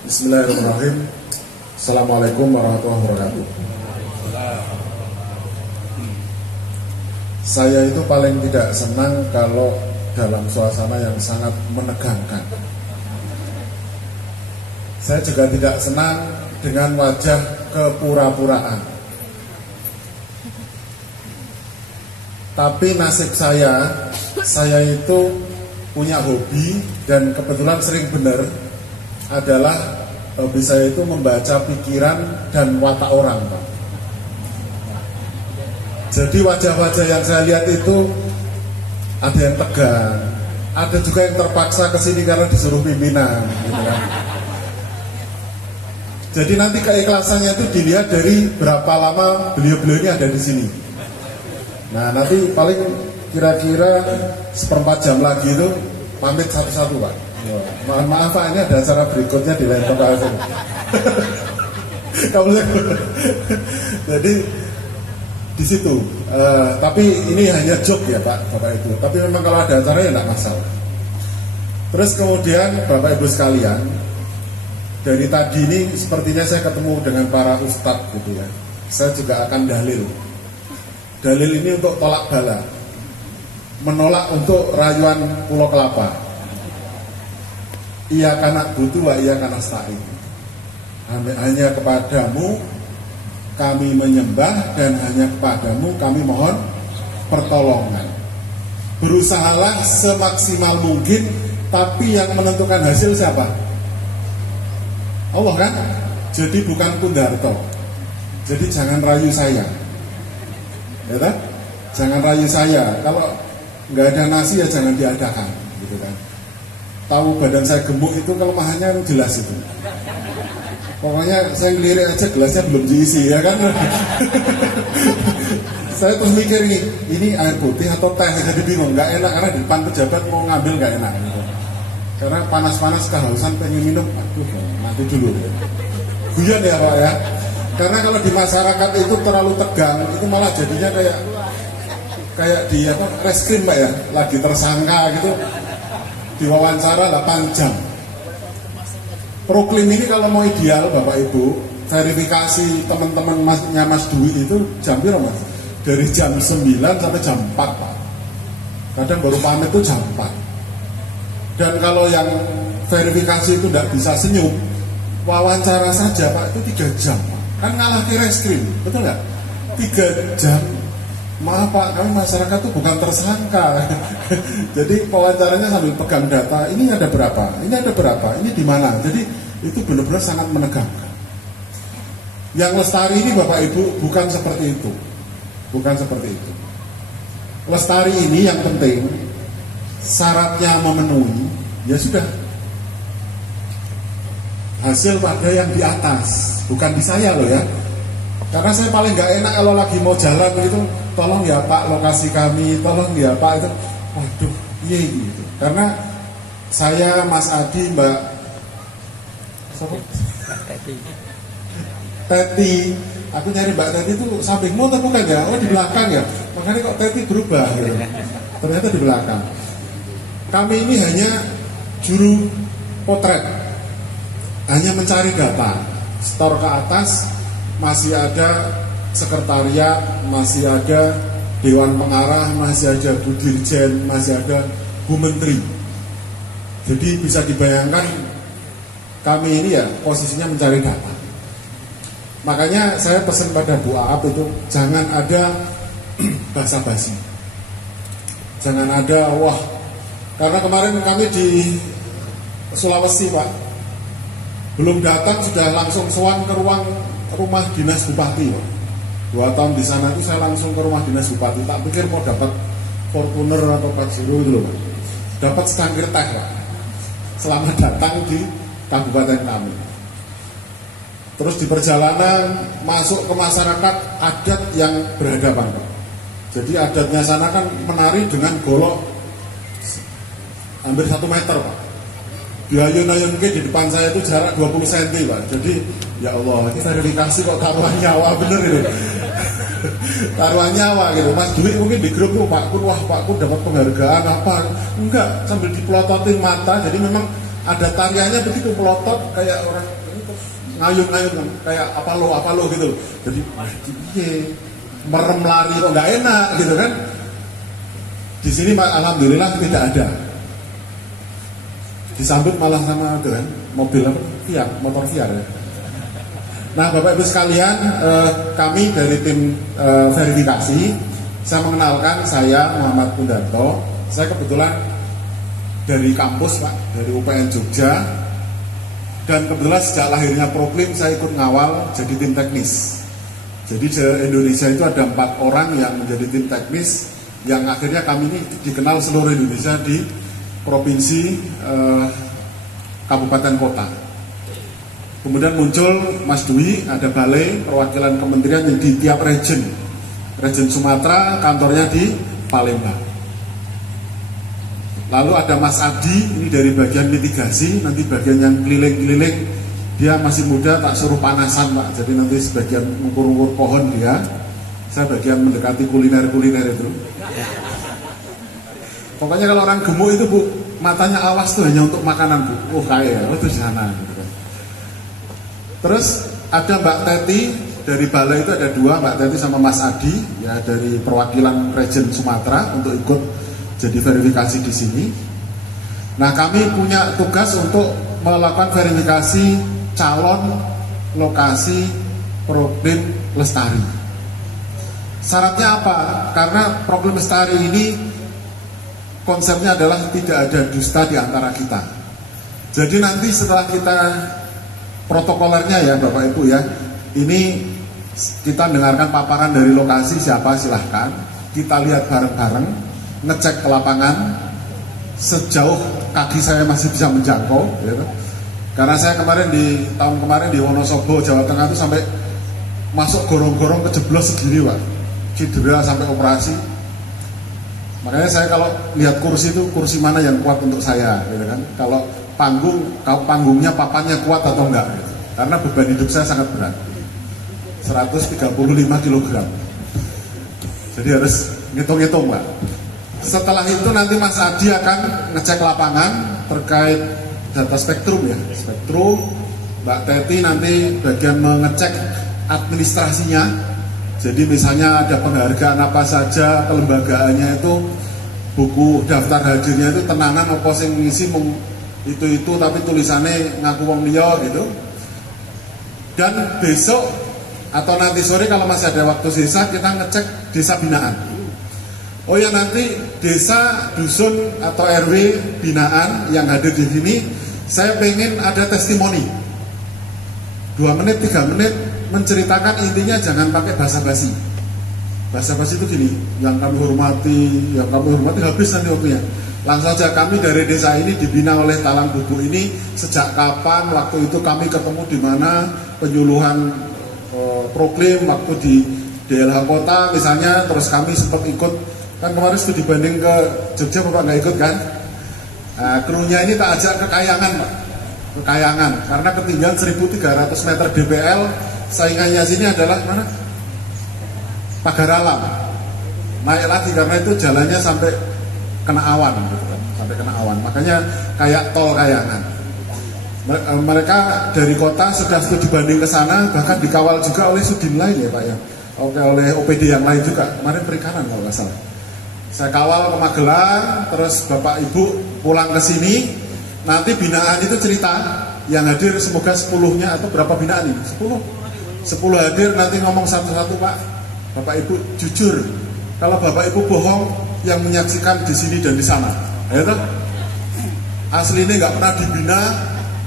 Bismillahirrahmanirrahim. Assalamualaikum warahmatullahi wabarakatuh. Saya itu paling tidak senang kalau dalam suasana yang sangat menegangkan. Saya juga tidak senang dengan wajah kepura-puraan. Tapi nasib saya itu punya hobi dan kebetulan sering benar adalah hobi saya itu membaca pikiran dan watak orang, Pak. Jadi wajah-wajah yang saya lihat itu ada yang tegang, ada juga yang terpaksa kesini karena disuruh pimpinan, gitu kan. Jadi nanti keikhlasannya itu dilihat dari berapa lama beliau-beliau ini ada di sini. Nah nanti paling kira-kira 1/4 jam lagi itu pamit satu-satu, Pak. Mohon maaf Pak, ini ada acara berikutnya di lain tempat. Jadi di situ. Tapi ini hanya joke ya Pak, Bapak Ibu. Tapi memang kalau ada acara ya tidak masalah. Terus kemudian Bapak Ibu sekalian, dari tadi ini sepertinya saya ketemu dengan para ustadz gitu ya. Saya juga akan dalil. Dalil ini untuk tolak bala, menolak untuk rayuan Pulau Kelapa. Iya karena butuh, iya karena nasta'in. Hanya kepadamu kami menyembah dan hanya kepadamu kami mohon pertolongan. Berusahalah semaksimal mungkin, tapi yang menentukan hasil siapa? Allah kan? Jadi bukan Kundarto. Jadi jangan rayu saya. Ya kan? Jangan rayu saya. Kalau nggak ada nasi ya jangan diadakan, gitu kan. Tahu badan saya gemuk itu kelemahannya jelas itu. Pokoknya saya ngelirik aja gelasnya belum diisi ya kan. Saya terus mikir ini air putih atau teh, jadi bingung, nggak enak karena di depan pejabat mau ngambil nggak enak gitu. Karena panas-panas kehausan pengen minum, aduh nanti dulu. Guyon ya Pak ya. Karena kalau di masyarakat itu terlalu tegang, itu malah jadinya kayak di apa reskrim Pak ya, lagi tersangka gitu. Diwawancara 8 jam. Proklim ini kalau mau ideal Bapak Ibu, verifikasi teman-teman Mas Dwi itu jam berapa Mas? Dari jam 9 sampai jam 4 Pak. Kadang baru pamit itu jam 4. Dan kalau yang verifikasi itu tidak bisa senyum, wawancara saja Pak itu 3 jam Pak. Kan ngalah ke reskrim, betul nggak? 3 jam. Maaf Pak, kami masyarakat itu bukan tersangka. Jadi wawancaranya sambil pegang data, ini ada berapa, ini ada berapa, ini di mana. Jadi itu benar-benar sangat menegangkan. Yang lestari ini Bapak Ibu bukan seperti itu. Bukan seperti itu. Lestari ini yang penting syaratnya memenuhi, ya sudah. Hasil pada yang di atas, bukan di saya loh ya. Karena saya paling nggak enak kalau lagi mau jalan gitu, tolong ya Pak lokasi kami, tolong ya Pak itu, waduh, iya gitu. Karena saya, Mas Adi, Mbak Teti, aku nyari Mbak Teti itu sampingmu atau bukan ya? Oh di belakang ya, makanya kok Teti berubah gitu. Ternyata di belakang. Kami ini hanya juru potret, hanya mencari data, store ke atas. Masih ada sekretariat, masih ada dewan pengarah, masih ada Bu Dirjen, masih ada Bu Menteri. Jadi bisa dibayangkan kami ini ya posisinya mencari data. Makanya saya pesan pada Bu Aap itu jangan ada basa-basi, jangan ada wah. Karena kemarin kami di Sulawesi Pak, belum datang sudah langsung sowan ke rumah dinas bupati Pak. 2 tahun di sana itu saya langsung ke rumah dinas bupati. Tak pikir mau dapat Fortuner atau Pajero itu loh Pak. Dapat secangkir teh Pak. Selamat datang di kabupaten kami. Terus di perjalanan masuk ke masyarakat adat yang berhadapan Pak. Jadi adatnya sana kan menari dengan golok hampir 1 meter Pak. Diayun-ayun di depan saya itu jarak 20 cm Pak. Jadi ya Allah, ini verifikasi kok taruhan nyawa bener itu. Taruhan nyawa gitu. Mas Dwi mungkin di grup tuh Pak Kun, wah Pak Kun dapat penghargaan apa? Enggak, sambil dipelototin mata. Jadi memang ada tariannya begitu melotot kayak orang ngayun-ngayun kayak apa lo gitu. Jadi merem lari kok nggak enak gitu kan. Di sini alhamdulillah tidak ada. Disambut malah sama itu kan mobil apa? Fiat, motor Fiat ya. Nah Bapak Ibu sekalian, kami dari tim verifikasi, saya mengenalkan saya Muhammad Pundarto. Saya kebetulan dari kampus Pak, dari UPN Jogja. Dan kebetulan sejak lahirnya Proklim saya ikut ngawal jadi tim teknis. Jadi di Indonesia itu ada 4 orang yang menjadi tim teknis, yang akhirnya kami ini dikenal seluruh Indonesia di provinsi, kabupaten, kota. Kemudian muncul Mas Dwi, ada balai perwakilan kementerian yang di tiap region. Region Sumatera, kantornya di Palembang. Lalu ada Mas Adi, ini dari bagian mitigasi, nanti bagian yang keliling-keliling, dia masih muda, tak suruh panasan Pak, jadi nanti sebagian mengukur-ukur pohon dia, saya bagian mendekati kuliner-kuliner itu. Pokoknya kalau orang gemuk itu Bu, matanya awas tuh hanya untuk makanan Bu, kaya, itu di sana gitu kan. Terus ada Mbak Teti, dari balai itu ada 2, Mbak Teti sama Mas Adi, ya dari perwakilan region Sumatera untuk ikut jadi verifikasi di sini. Nah kami punya tugas untuk melakukan verifikasi calon lokasi Proklim Lestari. Syaratnya apa? Karena Proklim Lestari ini konsepnya adalah tidak ada dusta di antara kita. Jadi nanti setelah kita protokolernya ya Bapak Ibu ya, ini kita dengarkan paparan dari lokasi siapa silahkan, kita lihat bareng-bareng, ngecek ke lapangan sejauh kaki saya masih bisa menjangkau gitu. Karena saya kemarin tahun kemarin di Wonosobo, Jawa Tengah itu sampai masuk gorong-gorong kejeblos segini Pak, cedera sampai operasi. Makanya saya kalau lihat kursi itu, kursi mana yang kuat untuk saya gitu kan. Kalau panggungnya papannya kuat atau enggak gitu. Karena beban hidup saya sangat berat, 135 kg. Jadi harus ngitung-ngitung Pak. Setelah itu nanti Mas Adi akan ngecek lapangan terkait data spektrum ya, spektrum. Mbak Teti nanti bagian mengecek administrasinya. Jadi misalnya ada penghargaan apa saja, kelembagaannya itu, buku daftar hadirnya itu tenanan apa sing ngisi itu tapi tulisannya ngaku wong liya gitu. Dan besok atau nanti sore kalau masih ada waktu sisa, kita ngecek desa binaan. Oh ya nanti desa, dusun atau RW binaan yang hadir di sini, saya pengen ada testimoni 2 menit, 3 menit menceritakan, intinya jangan pakai basa-basi. Basa-basi itu gini, yang kami hormati habis nanti waktunya. Langsung saja, kami dari desa ini dibina oleh Talang Bubu ini sejak kapan, waktu itu kami ketemu di mana, penyuluhan Proklim waktu di DLH Kota misalnya, terus kami sempat ikut, kan kemarin studi banding ke Jogja Bapak nggak ikut kan? Nah, krunya ini tak ajak ke Kayangan Pak, ke Kayangan, karena ketinggian 1.300 meter DPL, saingannya sini adalah mana? Pagaralam. Naik lagi karena itu jalannya sampai kena awan gitu kan, sampai kena awan. Makanya kayak tol Kayangan. Mereka dari kota sudah studi banding ke sana, bahkan dikawal juga oleh sudin lain ya Pak ya. Oke, oleh OPD yang lain juga. Kemarin perikanan kalau nggak salah. Saya kawal ke Magelang, terus Bapak Ibu pulang ke sini. Nanti binaan itu cerita, yang hadir semoga 10-nya atau berapa binaan ini? 10 hadir, nanti ngomong satu-satu Pak. Bapak Ibu jujur, kalau Bapak Ibu bohong, yang menyaksikan di sini dan di sana, ya toh? Asli ini nggak pernah dibina,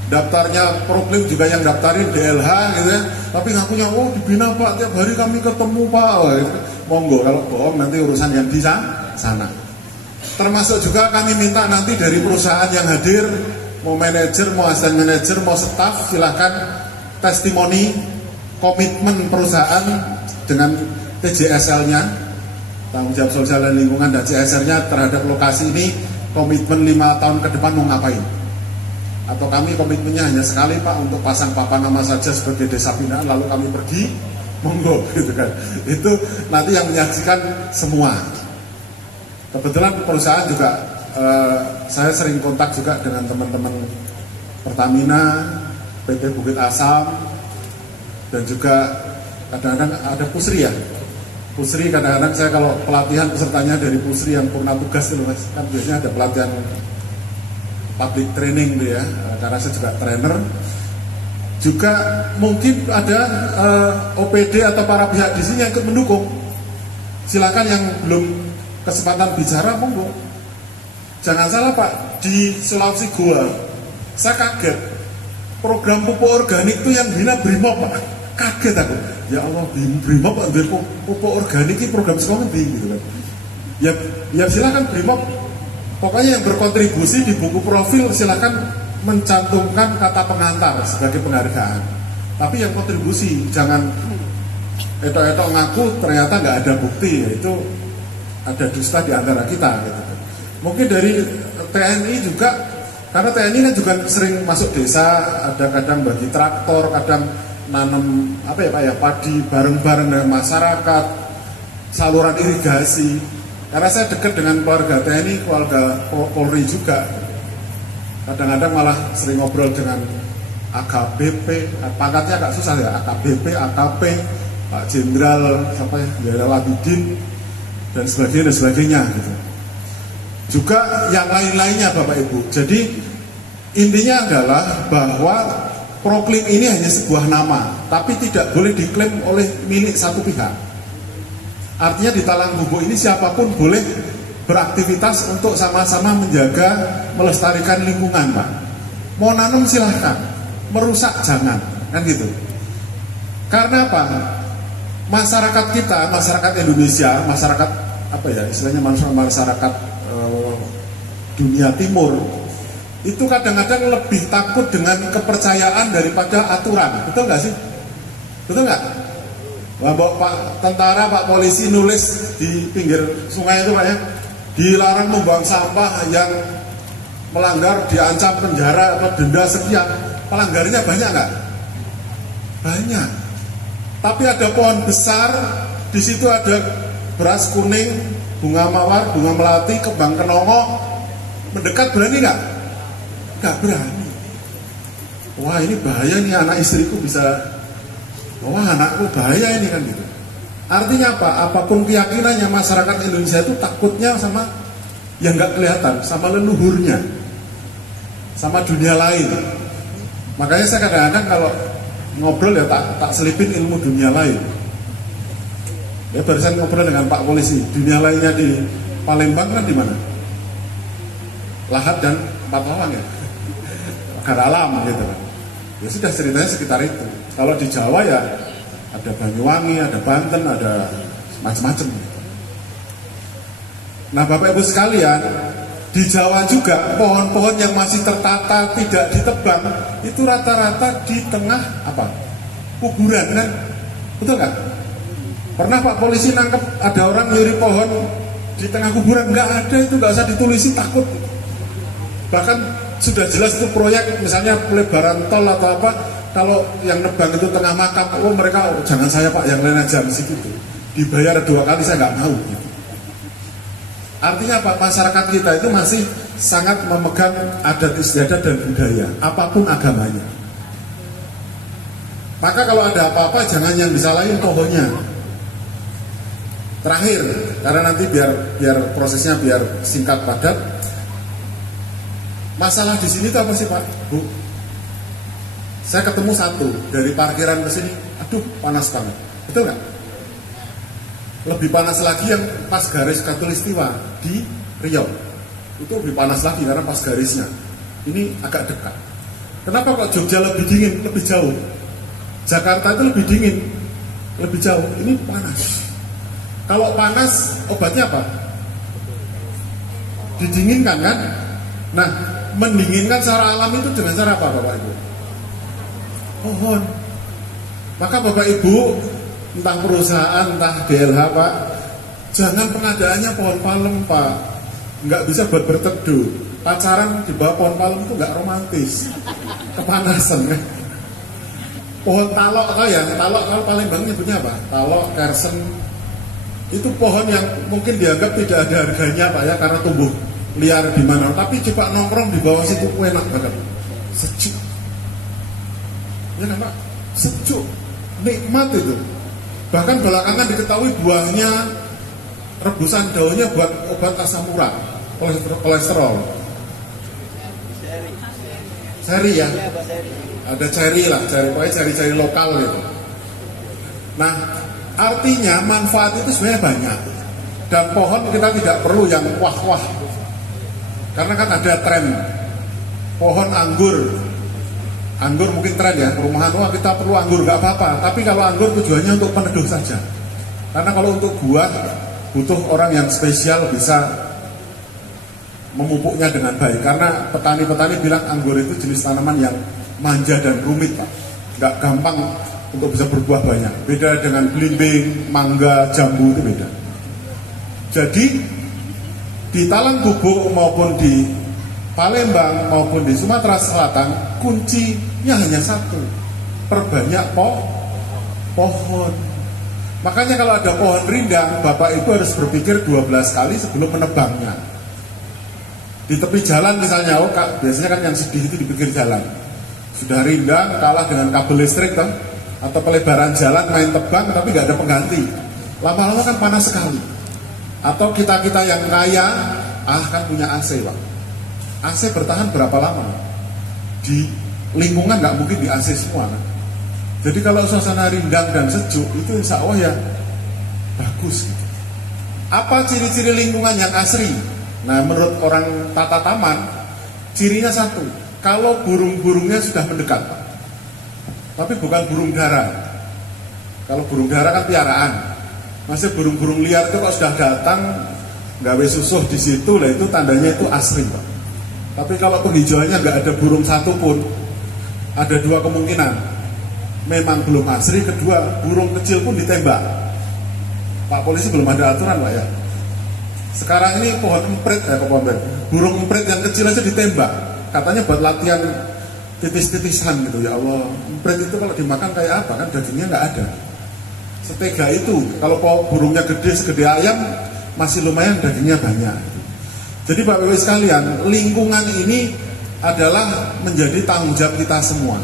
daftarnya Proklim juga yang daftarin DLH gitu ya, tapi ngakunya dibina Pak, tiap hari kami ketemu Pak, gitu. Monggo, kalau bohong nanti urusan yang di sana. Termasuk juga kami minta nanti dari perusahaan yang hadir, mau manajer, mau asisten manajer, mau staf, silahkan testimoni komitmen perusahaan dengan TJSL-nya, tanggung jawab sosial dan lingkungan, dan CSR-nya terhadap lokasi ini, komitmen 5 tahun ke depan mau ngapain. Atau kami komitmennya hanya sekali Pak, untuk pasang papan nama saja sebagai desa binaan, lalu kami pergi, monggo gitu kan. Itu nanti yang menyaksikan semua. Kebetulan perusahaan juga, saya sering kontak juga dengan teman-teman Pertamina, PT Bukit Asam, dan juga kadang-kadang ada Pusri ya. Pusri kadang-kadang saya kalau pelatihan pesertanya dari Pusri yang purna tugas itu mas, kan biasanya ada pelatihan public training gitu ya, karena saya juga trainer. Juga mungkin ada OPD atau para pihak di sini yang ikut mendukung. Silakan yang belum kesempatan bicara, monggo. Jangan salah Pak, di Sulawesi Goa, saya kaget. Program pupuk organik itu yang bina Brimob Pak. Kaget aku. Ya Allah, Brimob pupuk organik ini program sekolah gitu kan. Ya silakan Brimob. Pokoknya yang berkontribusi di buku profil silakan mencantumkan kata pengantar sebagai penghargaan. Tapi yang kontribusi jangan etok-etok ngaku ternyata nggak ada bukti, itu ada dusta di antara kita gitu. Mungkin dari TNI juga, karena TNI kan juga sering masuk desa, ada kadang bagi traktor, kadang nanam apa ya Pak ya, padi bareng-bareng dengan masyarakat, saluran irigasi. Karena saya dekat dengan keluarga TNI, keluarga Polri juga. Kadang-kadang malah sering ngobrol dengan AKBP, pangkatnya agak susah ya, AKBP, AKP, Pak Jenderal, siapa ya, Jenderal Abidin, dan sebagainya gitu. Juga yang lain-lainnya Bapak Ibu. Jadi intinya adalah bahwa Proklim ini hanya sebuah nama, tapi tidak boleh diklaim oleh milik satu pihak. Artinya di Talang Bubuk ini siapapun boleh beraktivitas untuk sama-sama menjaga, melestarikan lingkungan Pak. Mau nanam silahkan, merusak jangan, kan gitu. Karena apa? Masyarakat kita, masyarakat Indonesia, masyarakat apa ya istilahnya, masyarakat dunia timur itu kadang-kadang lebih takut dengan kepercayaan daripada aturan, betul nggak sih? Betul nggak? Bapak Pak tentara, Pak polisi nulis di pinggir sungai itu Pak ya, dilarang membuang sampah, yang melanggar diancam penjara atau denda sekian. Pelanggarnya banyak nggak? Banyak. Tapi ada pohon besar, di situ ada beras kuning, bunga mawar, bunga melati, kembang kenongo. Mendekat berani nggak? Nggak berani. Wah ini bahaya nih, anak istriku bisa, wah anakku bahaya ini kan gitu. Artinya apa? Apapun keyakinannya, masyarakat Indonesia itu takutnya sama yang nggak kelihatan, sama leluhurnya, sama dunia lain. Makanya saya kadang-kadang kalau ngobrol ya tak selipin ilmu dunia lain. Ya barusan ngobrol dengan Pak Polisi, dunia lainnya di Palembang kan di mana? Lahat dan Pahlawan ya, negara alam gitu kan. Ya sudah ceritanya sekitar itu. Kalau di Jawa ya ada Banyuwangi, ada Banten, ada macam-macam. Nah Bapak Ibu sekalian, di Jawa juga pohon-pohon yang masih tertata tidak ditebang itu rata-rata di tengah apa? Kuburan kan, betul nggak? Pernah Pak polisi nangkep ada orang nyuri pohon di tengah kuburan? Nggak ada, itu nggak usah ditulisi, takut. Bahkan sudah jelas itu proyek, misalnya pelebaran tol atau apa, kalau yang nebang itu tengah makam, oh mereka jangan saya Pak, yang lain aja mesti gitu. Dibayar 2 kali saya nggak mau gitu. Artinya apa? Masyarakat kita itu masih sangat memegang adat istiadat dan budaya, apapun agamanya. Maka kalau ada apa-apa jangan yang disalahin pohonnya. Terakhir, karena nanti biar prosesnya biar singkat padat. Masalah di sini itu apa sih Pak, Bu? Saya ketemu satu dari parkiran ke sini, aduh panas banget, betul nggak? Lebih panas lagi yang pas garis Katulistiwa di Riau, itu lebih panas lagi karena pas garisnya. Ini agak dekat. Kenapa kok Jogja lebih dingin, lebih jauh? Jakarta itu lebih dingin, lebih jauh. Ini panas. Kalau panas obatnya apa? Didinginkan kan? Nah, mendinginkan secara alami itu dengan cara apa Bapak Ibu? Pohon. Maka Bapak Ibu, entah perusahaan, entah DLH Pak, jangan pengadaannya pohon palem Pak. Nggak bisa buat berteduh. Pacaran di bawah pohon palem itu nggak romantis, kepanasan kan. Pohon talok tau ya, talok kalau Palembang nyebutnya apa? Talok, kersen. Itu pohon yang mungkin dianggap tidak ada harganya Pak ya, karena tumbuh liar di mana, tapi coba nongkrong di bawah situ enak banget. sejuk. Ya kan Pak? Sejuk, nikmat itu. Bahkan belakangan diketahui buahnya, rebusan daunnya buat obat asam urat, kolesterol. Ceri ya, ada ceri lah, pokoknya ceri lokal gitu. Nah, artinya manfaat itu sebenarnya banyak. Dan pohon kita tidak perlu yang wah-wah, karena kan ada tren pohon anggur mungkin tren ya, perumahan, wah kita perlu anggur, nggak apa-apa. Tapi kalau anggur tujuannya untuk peneduh saja. Karena kalau untuk buah butuh orang yang spesial bisa memupuknya dengan baik. Karena petani-petani bilang anggur itu jenis tanaman yang manja dan rumit Pak, nggak gampang untuk bisa berbuah banyak. Beda dengan belimbing, mangga, jambu, itu beda. Jadi di Talang Bubuk maupun di Palembang maupun di Sumatera Selatan, kuncinya hanya satu: perbanyak pohon. Makanya kalau ada pohon rindang, Bapak itu harus berpikir 12 kali sebelum menebangnya. Di tepi jalan misalnya, biasanya kan yang sedih itu di pinggir jalan. Sudah rindang, kalah dengan kabel listrik kan? Atau pelebaran jalan, main tebang tapi nggak ada pengganti. Lama-lama kan panas sekali. Atau kita-kita yang kaya, kan punya AC Pak. AC bertahan berapa lama? Di lingkungan nggak mungkin di AC semua kan? Jadi kalau suasana rindang dan sejuk itu insya Allah ya bagus gitu. Apa ciri-ciri lingkungan yang asri? Nah, menurut orang tata taman, cirinya satu: kalau burung-burungnya sudah mendekat, tapi bukan burung dara. Kalau burung dara kan piaraan. Masih burung-burung liar itu kalau sudah datang gawe susuh di situ, lah itu tandanya itu asri Pak. Tapi kalau penghijauannya nggak ada burung satu pun, ada dua kemungkinan: memang belum asri, kedua burung kecil pun ditembak. Pak polisi belum ada aturan Pak ya. Sekarang ini pohon emprit, burung emprit yang kecil aja ditembak. Katanya buat latihan titis-titisan gitu. Ya Allah, emprit itu kalau dimakan kayak apa? Kan dagingnya nggak ada. Setega itu, kalau burungnya gede segede ayam, masih lumayan dagingnya banyak. Jadi Bapak Ibu sekalian, lingkungan ini adalah menjadi tanggung jawab kita semua.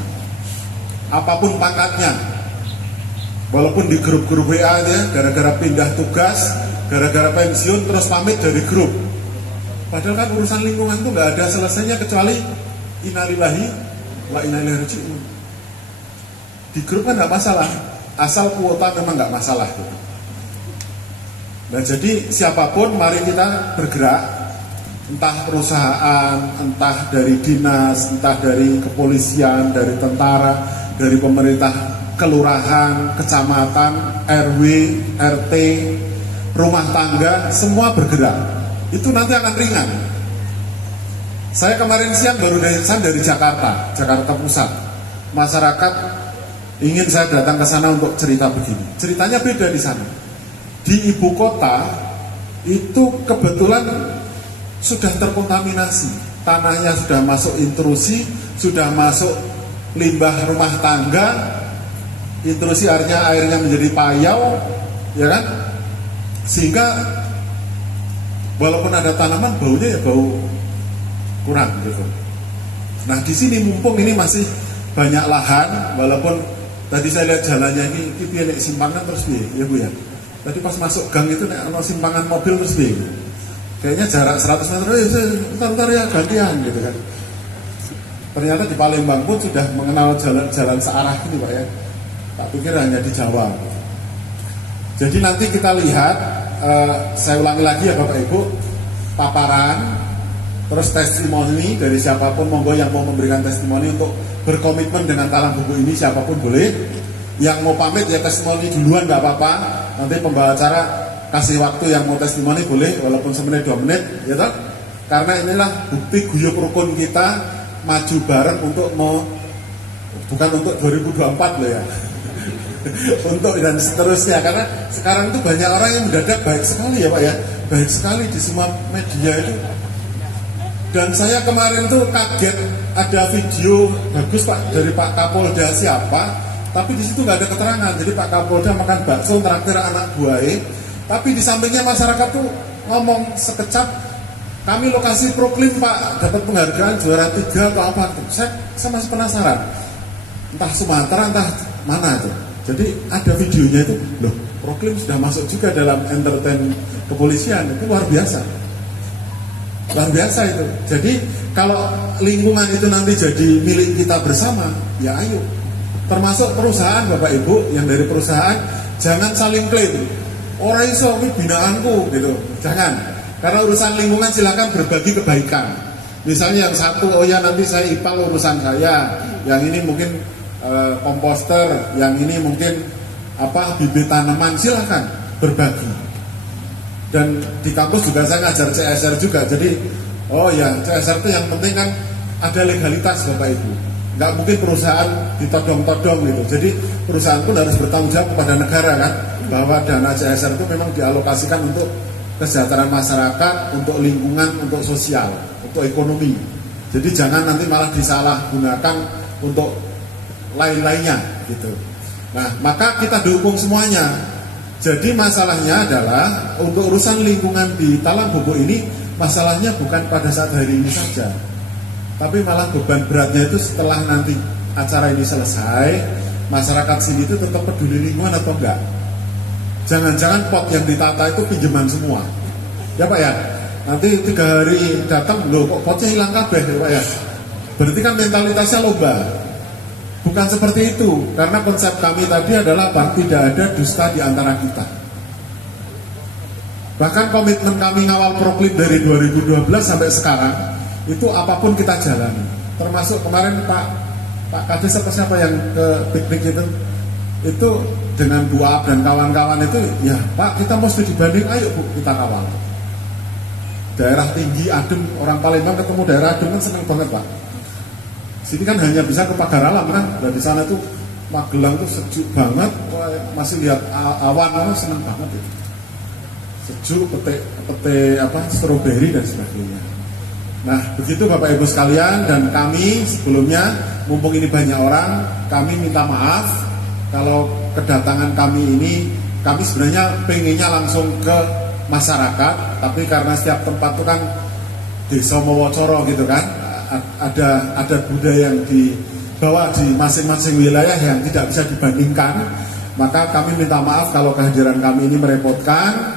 Apapun pangkatnya, walaupun di grup-grup WA ya, gara-gara pindah tugas, gara-gara pensiun terus pamit dari grup. Padahal kan urusan lingkungan itu nggak ada selesainya kecuali innalillahi wa inna ilaihi raji'un. Di grup kan nggak masalah, asal kuota memang nggak masalah. Nah jadi siapapun mari kita bergerak, entah perusahaan, entah dari dinas, entah dari kepolisian, dari tentara, dari pemerintah kelurahan, kecamatan, RW, RT, rumah tangga, semua bergerak. Itu nanti akan ringan. Saya kemarin siang baru dari Jakarta Pusat. Masyarakat ingin saya datang ke sana untuk cerita begini. Ceritanya beda di sana. Di ibu kota itu kebetulan sudah terkontaminasi. Tanahnya sudah masuk intrusi, sudah masuk limbah rumah tangga. Intrusi artinya airnya menjadi payau, ya kan? Sehingga walaupun ada tanaman, baunya ya bau kurang gitu. Nah di sini mumpung ini masih banyak lahan, walaupun tadi saya lihat jalannya ini nek simpangan terus ya Bu ya. Tadi pas masuk gang itu nek ono simpangan mobil terus kayaknya jarak 100 meter, bentar ya gantian gitu kan. Ternyata di Palembang pun sudah mengenal jalan searah ini Pak ya. Tak pikir hanya di Jawa. Jadi nanti kita lihat, saya ulangi lagi ya Bapak Ibu, paparan, terus testimoni dari siapapun, monggo yang mau memberikan testimoni untuk berkomitmen dengan Talang Bubuk ini, siapapun boleh. Yang mau pamit ya testimoni duluan nggak apa-apa. Nanti pembawa acara kasih waktu yang mau testimoni boleh, walaupun semenit 2 menit, ya toh? Karena inilah bukti guyub rukun kita maju bareng untuk bukan untuk 2024 loh ya. Untuk dan seterusnya, karena sekarang itu banyak orang yang mendadak baik sekali ya Pak ya, baik sekali di semua media itu. Dan saya kemarin tuh kaget ada video bagus Pak dari Pak Kapolda siapa, tapi di situ nggak ada keterangan. Jadi Pak Kapolda makan bakso traktir anak buahnya, tapi di sampingnya masyarakat tuh ngomong sekecap, kami lokasi Proklim Pak, dapat penghargaan juara 3 atau apa. Saya masih penasaran. Entah Sumatera, entah mana itu. Jadi ada videonya itu, loh Proklim sudah masuk juga dalam entertain kepolisian, itu luar biasa. Luar biasa itu. Jadi kalau lingkungan itu nanti jadi milik kita bersama, ya ayo. Termasuk perusahaan Bapak Ibu, yang dari perusahaan jangan saling klaim. Orang iso ini binaanku gitu. Jangan. Karena urusan lingkungan silakan berbagi kebaikan. Misalnya yang satu, oh ya nanti saya ipal urusan saya. Yang ini mungkin komposter, yang ini mungkin bibit tanaman, silakan berbagi. Dan di kampus juga saya ngajar CSR juga. Jadi oh ya CSR itu yang penting kan ada legalitas Bapak Ibu. Nggak mungkin perusahaan ditodong-todong gitu. Jadi perusahaan pun harus bertanggung jawab kepada negara kan, bahwa dana CSR itu memang dialokasikan untuk kesejahteraan masyarakat, untuk lingkungan, untuk sosial, untuk ekonomi. Jadi jangan nanti malah disalahgunakan untuk lain-lainnya gitu. Nah, maka kita dukung semuanya. Jadi masalahnya adalah untuk urusan lingkungan di Talang Bubuk ini, masalahnya bukan pada saat hari ini saja, tapi malah beban beratnya itu setelah nanti acara ini selesai, masyarakat sini itu tetap peduli lingkungan atau enggak. Jangan-jangan pot yang ditata itu pinjaman semua. Ya Pak ya. Nanti 3 hari datang, loh kok potnya hilang kabeh ya Pak ya. Berarti kan mentalitasnya lomba. Bukan seperti itu. Karena konsep kami tadi adalah tidak ada dusta di antara kita. Bahkan komitmen kami ngawal Proklim dari 2012 sampai sekarang, itu apapun kita jalani. Termasuk kemarin Pak Kades siapa yang ke piknik itu dengan Bu Ab dan kawan-kawan itu, ya Pak kita mesti dibanding, ayo Bu kita kawal. Daerah tinggi adem, orang Palembang ketemu daerah adem kan senang banget Pak. Sini kan hanya bisa ke pagar alam kan, dan di sana tuh Magelang tuh sejuk banget, masih lihat awan, senang banget itu. Sejuk, petik stroberi dan sebagainya. Nah begitu Bapak Ibu sekalian, dan kami sebelumnya mumpung ini banyak orang, kami minta maaf kalau kedatangan kami ini, kami sebenarnya pengennya langsung ke masyarakat, tapi karena setiap tempat itu kan desa Mowocoro gitu kan, ada budaya yang dibawa di masing-masing wilayah yang tidak bisa dibandingkan, maka kami minta maaf kalau kehadiran kami ini merepotkan,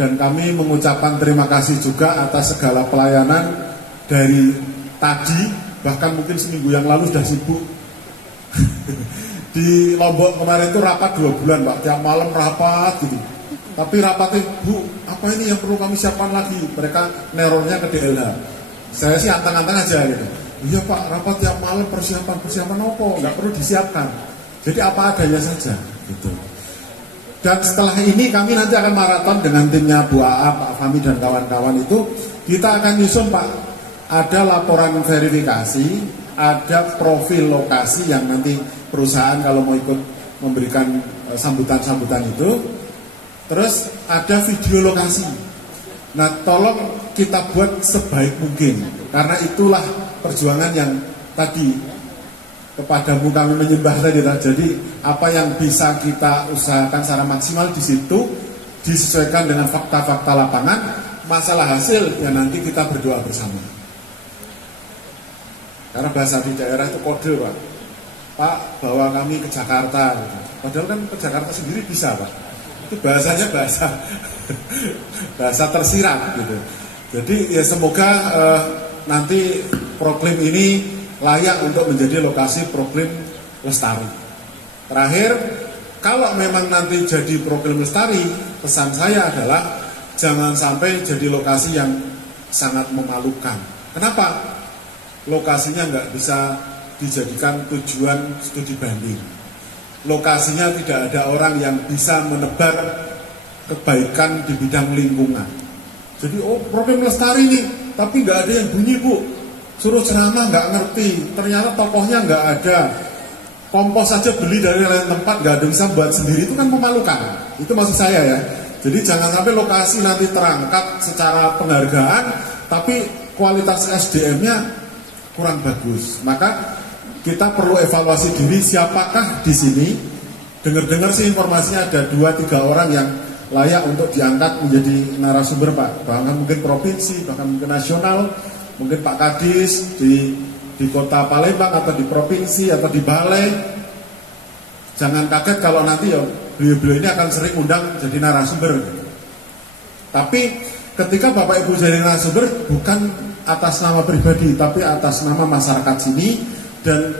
dan kami mengucapkan terima kasih juga atas segala pelayanan dari tadi, bahkan mungkin seminggu yang lalu sudah sibuk. Di Lombok kemarin itu rapat 2 bulan Pak, tiap malam rapat gitu. Tapi rapatnya, Bu, apa ini yang perlu kami siapkan lagi? Mereka nerornya ke DLH. Saya sih antang-antang aja gitu. Iya Pak, rapat tiap malam persiapan apa? Nggak perlu disiapkan. Jadi apa adanya saja gitu. Dan setelah ini kami nanti akan maraton dengan timnya Bu Aa, Pak Fahmi dan kawan-kawan itu. Kita akan nyusun Pak, ada laporan verifikasi, ada profil lokasi yang nanti perusahaan kalau mau ikut memberikan sambutan-sambutan itu. Terus ada video lokasi. Nah tolong kita buat sebaik mungkin, karena itulah perjuangan yang tadi kepadamu kami menyembah tadi. Jadi apa yang bisa kita usahakan secara maksimal di situ disesuaikan dengan fakta-fakta lapangan. Masalah hasil ya nanti kita berdoa bersama. Karena bahasa di daerah itu kode Pak. Pak bawa kami ke Jakarta gitu. Padahal kan ke Jakarta sendiri bisa Pak. Itu bahasanya bahasa tersirat gitu. Jadi ya semoga nanti Proklim ini layak untuk menjadi lokasi Proklim Lestari. Terakhir, kalau memang nanti jadi Proklim Lestari, pesan saya adalah jangan sampai jadi lokasi yang sangat memalukan. Kenapa? Lokasinya nggak bisa dijadikan tujuan studi banding. Lokasinya tidak ada orang yang bisa menebar kebaikan di bidang lingkungan. Jadi Proklim Lestari nih, tapi nggak ada yang bunyi Bu. Suruh ceramah nggak ngerti, ternyata tokohnya nggak ada. Kompos saja beli dari lain tempat, nggak ada yang bisa buat sendiri, itu kan memalukan. Itu maksud saya ya. Jadi jangan sampai lokasi nanti terangkat secara penghargaan, tapi kualitas SDM-nya kurang bagus. Maka kita perlu evaluasi diri, siapakah di sini. Dengar-dengar sih informasinya ada 2-3 orang yang layak untuk diangkat menjadi narasumber Pak, bahkan mungkin provinsi, bahkan mungkin nasional, mungkin Pak Kadis di kota Palembang atau di provinsi atau di balai. Jangan kaget kalau nanti ya beliau-beliau ini akan sering undang jadi narasumber. Tapi ketika Bapak Ibu jadi narasumber bukan atas nama pribadi, tapi atas nama masyarakat sini, dan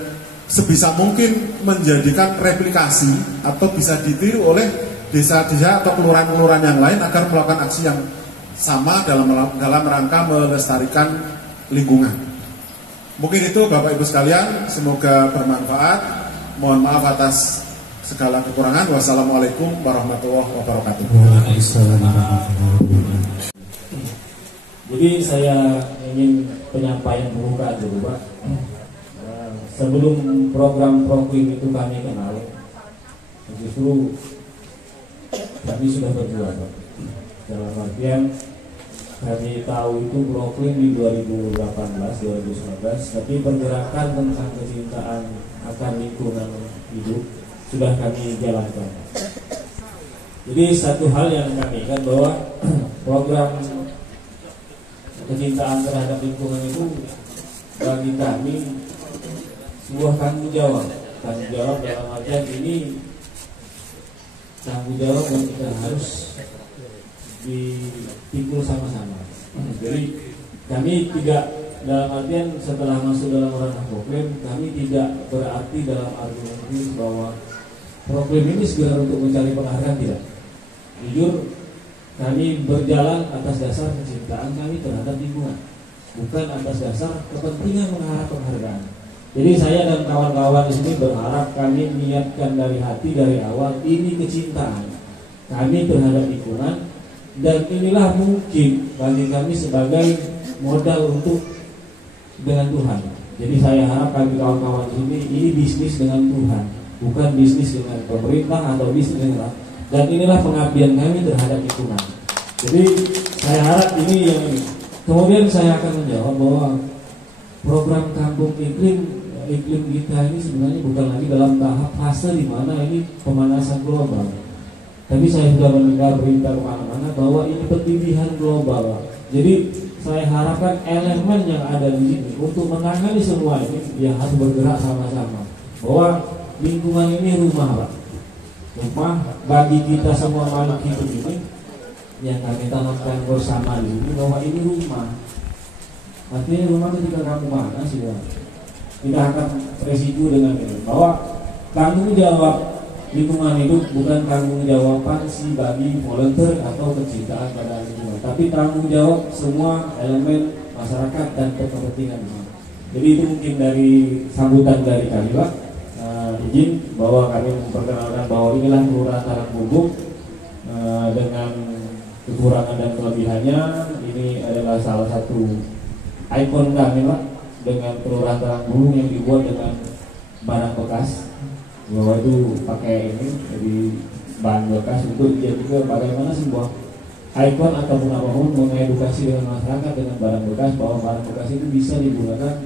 sebisa mungkin menjadikan replikasi atau bisa ditiru oleh desa-desa atau kelurahan-kelurahan yang lain agar melakukan aksi yang sama dalam rangka melestarikan lingkungan. Mungkin itu Bapak Ibu sekalian, semoga bermanfaat. Mohon maaf atas segala kekurangan. Wassalamualaikum warahmatullahi wabarakatuh. Jadi saya ingin penyampaian pembukaan dulu Pak. Sebelum program Proklim itu kami kenal, justru kami sudah berdua Pak. Dalam artian kami tahu itu Proklim di 2018-2019, tapi pergerakan tentang kecintaan akan lingkungan hidup sudah kami jalankan. Jadi satu hal yang kami ingat bahwa program kecintaan terhadap lingkungan itu bagi kami sebuah tanggung jawab dalam artian ini tanggung jawab yang kita harus dipikul sama-sama. Jadi kami tidak dalam artian setelah masuk dalam ranah Proklim, kami tidak berarti dalam argumentasi bahwa Proklim ini segera untuk mencari penghargaan, tidak. Jujur, kami berjalan atas dasar kecintaan kami terhadap lingkungan, bukan atas dasar kepentingan mengharap penghargaan. Jadi saya dan kawan-kawan di sini berharap kami niatkan dari hati dari awal ini kecintaan kami terhadap lingkungan, dan inilah mungkin bagi kami sebagai modal untuk dengan Tuhan. Jadi saya harap kami kawan-kawan di sini ini bisnis dengan Tuhan, bukan bisnis dengan pemerintah atau bisnis dengan, dan inilah pengabdian kami terhadap lingkungan. Jadi saya harap ini yang ini. Kemudian saya akan menjawab bahwa program kampung iklim kita ini sebenarnya bukan lagi dalam tahap fase di mana ini pemanasan global. Tapi saya sudah mendengar berita kemana-mana bahwa ini pertindihan global. Jadi saya harapkan elemen yang ada di sini untuk menangani semua ini dia harus bergerak sama-sama. Bahwa lingkungan ini rumah Pak. Rumah bagi kita semua makhluk hidup ini yang kami tanamkan bersama di sini bahwa ini rumah. Artinya rumah ketika kamu mana sih Pak? Kita akan resiko dengan ini bahwa tanggung jawab lingkungan hidup bukan tanggung jawab pansi bagi volunteer atau kecintaan pada lingkungan, tapi tanggung jawab semua elemen masyarakat dan kepentingan. Jadi itu mungkin dari sambutan dari kami Pak. Izin bahwa kami memperkenalkan bahwa inilah Kelurahan Talang Bubuk dengan kekurangan dan kelebihannya. Ini adalah salah satu ikon kami Pak, dengan Kelurahan Talang Bubuk yang dibuat dengan barang bekas, bahwa itu pakai ini jadi bahan bekas untuk dijadikan bagaimana sebuah ikon ataupun apapun mengedukasi dengan masyarakat dengan barang bekas, bahwa barang bekas itu bisa digunakan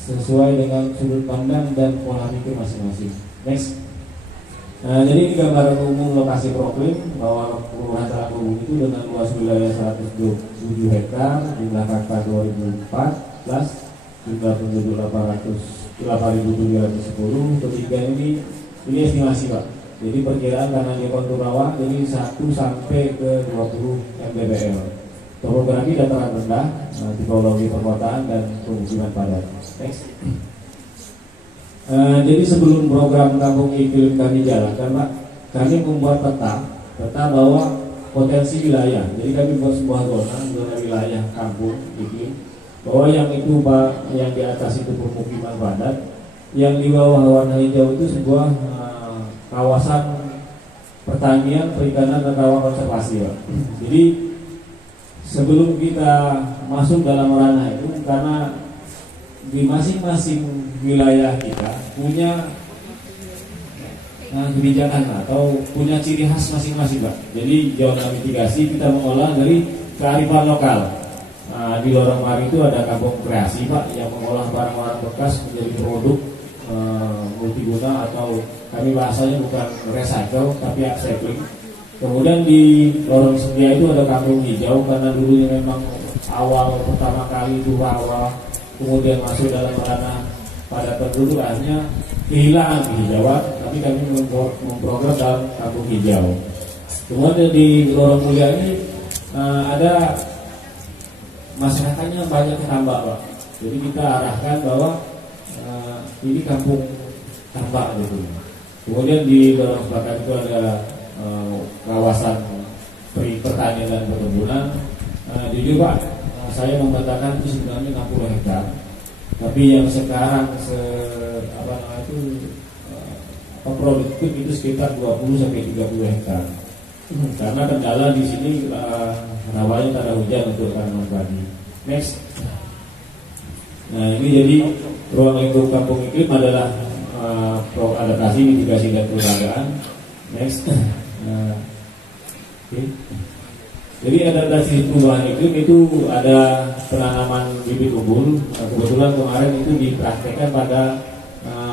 sesuai dengan sudut pandang dan pola pikir masing-masing. Next. Jadi ini gambaran umum lokasi Proklim bahwa Kelurahan Talang Bubuk itu dengan luas wilayah 127 hektar, jumlah kakak 2014, jumlah penduduk 8.710. Ketiga ini estimasi Pak. Jadi perkiraan karena dia kontur rawa, jadi 1 sampai ke 20 mdpl. Topografi dataran rendah, tipologi perkotaan dan pemukiman padat. Next. Jadi sebelum program kampung iklim kami jalankan Pak, kami membuat peta bahwa potensi wilayah. Jadi kami buat sebuah zona wilayah kampung iklim, bahwa yang itu Pak, yang di atas itu permukiman padat, yang di bawah warna hijau itu sebuah kawasan pertanian, perikanan dan rawa konservasi Pak. Jadi sebelum kita masuk dalam ranah itu, karena di masing-masing wilayah kita punya kebijakan atau punya ciri khas masing-masing Pak. Jadi zona mitigasi kita mengolah dari kearifan lokal. Di Lorong Mari itu ada kampung kreasi Pak, yang mengolah barang-barang bekas menjadi produk multiguna, atau kami bahasanya bukan recycle tapi upcycling. Kemudian di lorong setia itu ada kampung hijau, karena dulunya memang awal pertama kali itu rawa, kemudian masuk dalam ranah pada penduduk, akhirnya kehilangan kehijauan, tapi kami memprogram dalam kampung hijau. Kemudian di lorong mulia ini ada masyarakatnya banyak tambak, Pak. Jadi kita arahkan bahwa ini kampung tambak gitu. Kemudian di lorong selatan itu ada kawasan pertanian dan perkebunan. Jujur Pak, saya memetakan itu sebenarnya 60 hektar. Tapi yang sekarang produktif itu sekitar 20 sampai 30 hektar. Karena kendala di sini rawanya tak ada hujan untuk tanaman padi. Next. Nah ini jadi ruang lingkup kampung iklim adalah adaptasi, mitigasi dan kelembagaan. Next. Okay. Jadi adaptasi perubahan iklim itu ada penanaman bibit unggul. Kebetulan kemarin itu dipraktekkan pada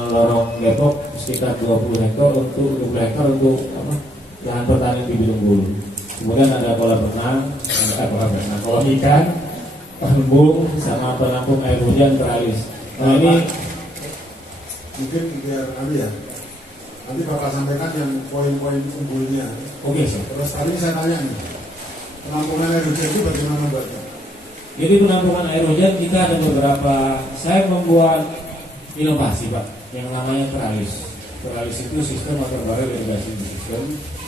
lorong Depok sekitar 20 hektar untuk lahan pertanian bibit unggul. Kemudian ada kolam renang, kolam ikan, embung, sama penampung air hujan teralis. Nah ini mungkin biar nanti Bapak sampaikan yang poin-poin unggulnya. Oke, sir. Terus tadi saya tanya nih, penampungan air hujan itu bagaimana Mbak? Jadi penampungan air hujan kita ada beberapa. Saya membuat inovasi Pak, yang namanya teralis. Teralis itu sistem water barrel irigasi sistem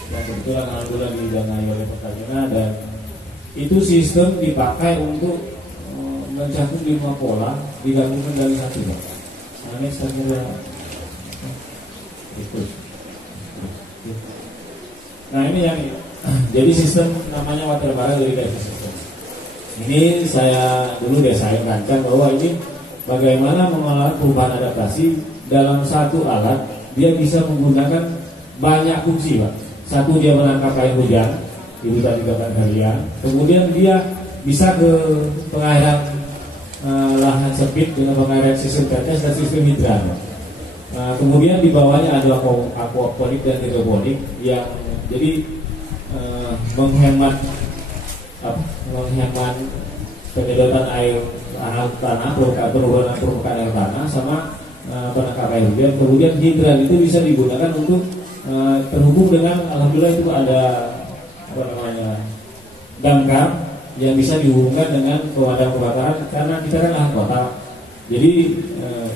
yang kebetulan alhamdulillah didanai oleh Pertamina, dan itu sistem dipakai untuk mencakup 5 pola digabungkan dari satu Pak. Nah, next saya nah ini yang jadi sistem namanya water barrel irrigation system. Ini saya dulu desain rancang bahwa ini bagaimana mengelola perubahan adaptasi dalam satu alat. Dia bisa menggunakan banyak fungsi Pak. Satu, dia menangkap air hujan, itu tadi kata kalian. Kemudian dia bisa ke pengairan lahan sempit dengan pengairan sistem tetes dan sistem hidran. Kemudian di bawahnya ada aquaponik dan hidroponik yang jadi menghemat penyedotan air tanah, penurunan permukaan air tanah, sama penangkap air hujan. Kemudian hidran itu bisa digunakan untuk terhubung dengan, alhamdulillah itu ada damkar yang bisa dihubungkan dengan pemadam kebakaran, karena kita kan lahan kota. Jadi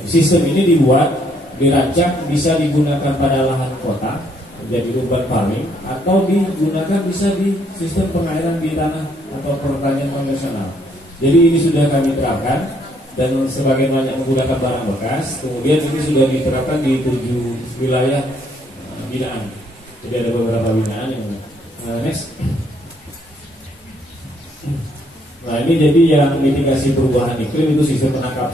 sistem ini dirancang bisa digunakan pada lahan kota, jadi urban farming, atau digunakan bisa di sistem pengairan di tanah atau pertanian konvensional. Jadi ini sudah kami terapkan, dan sebagian banyak menggunakan barang bekas. Kemudian ini sudah diterapkan di 7 wilayah binaan. Jadi ada beberapa binaan yang next. Nah ini jadi yang mitigasi perubahan iklim itu sistem penangkap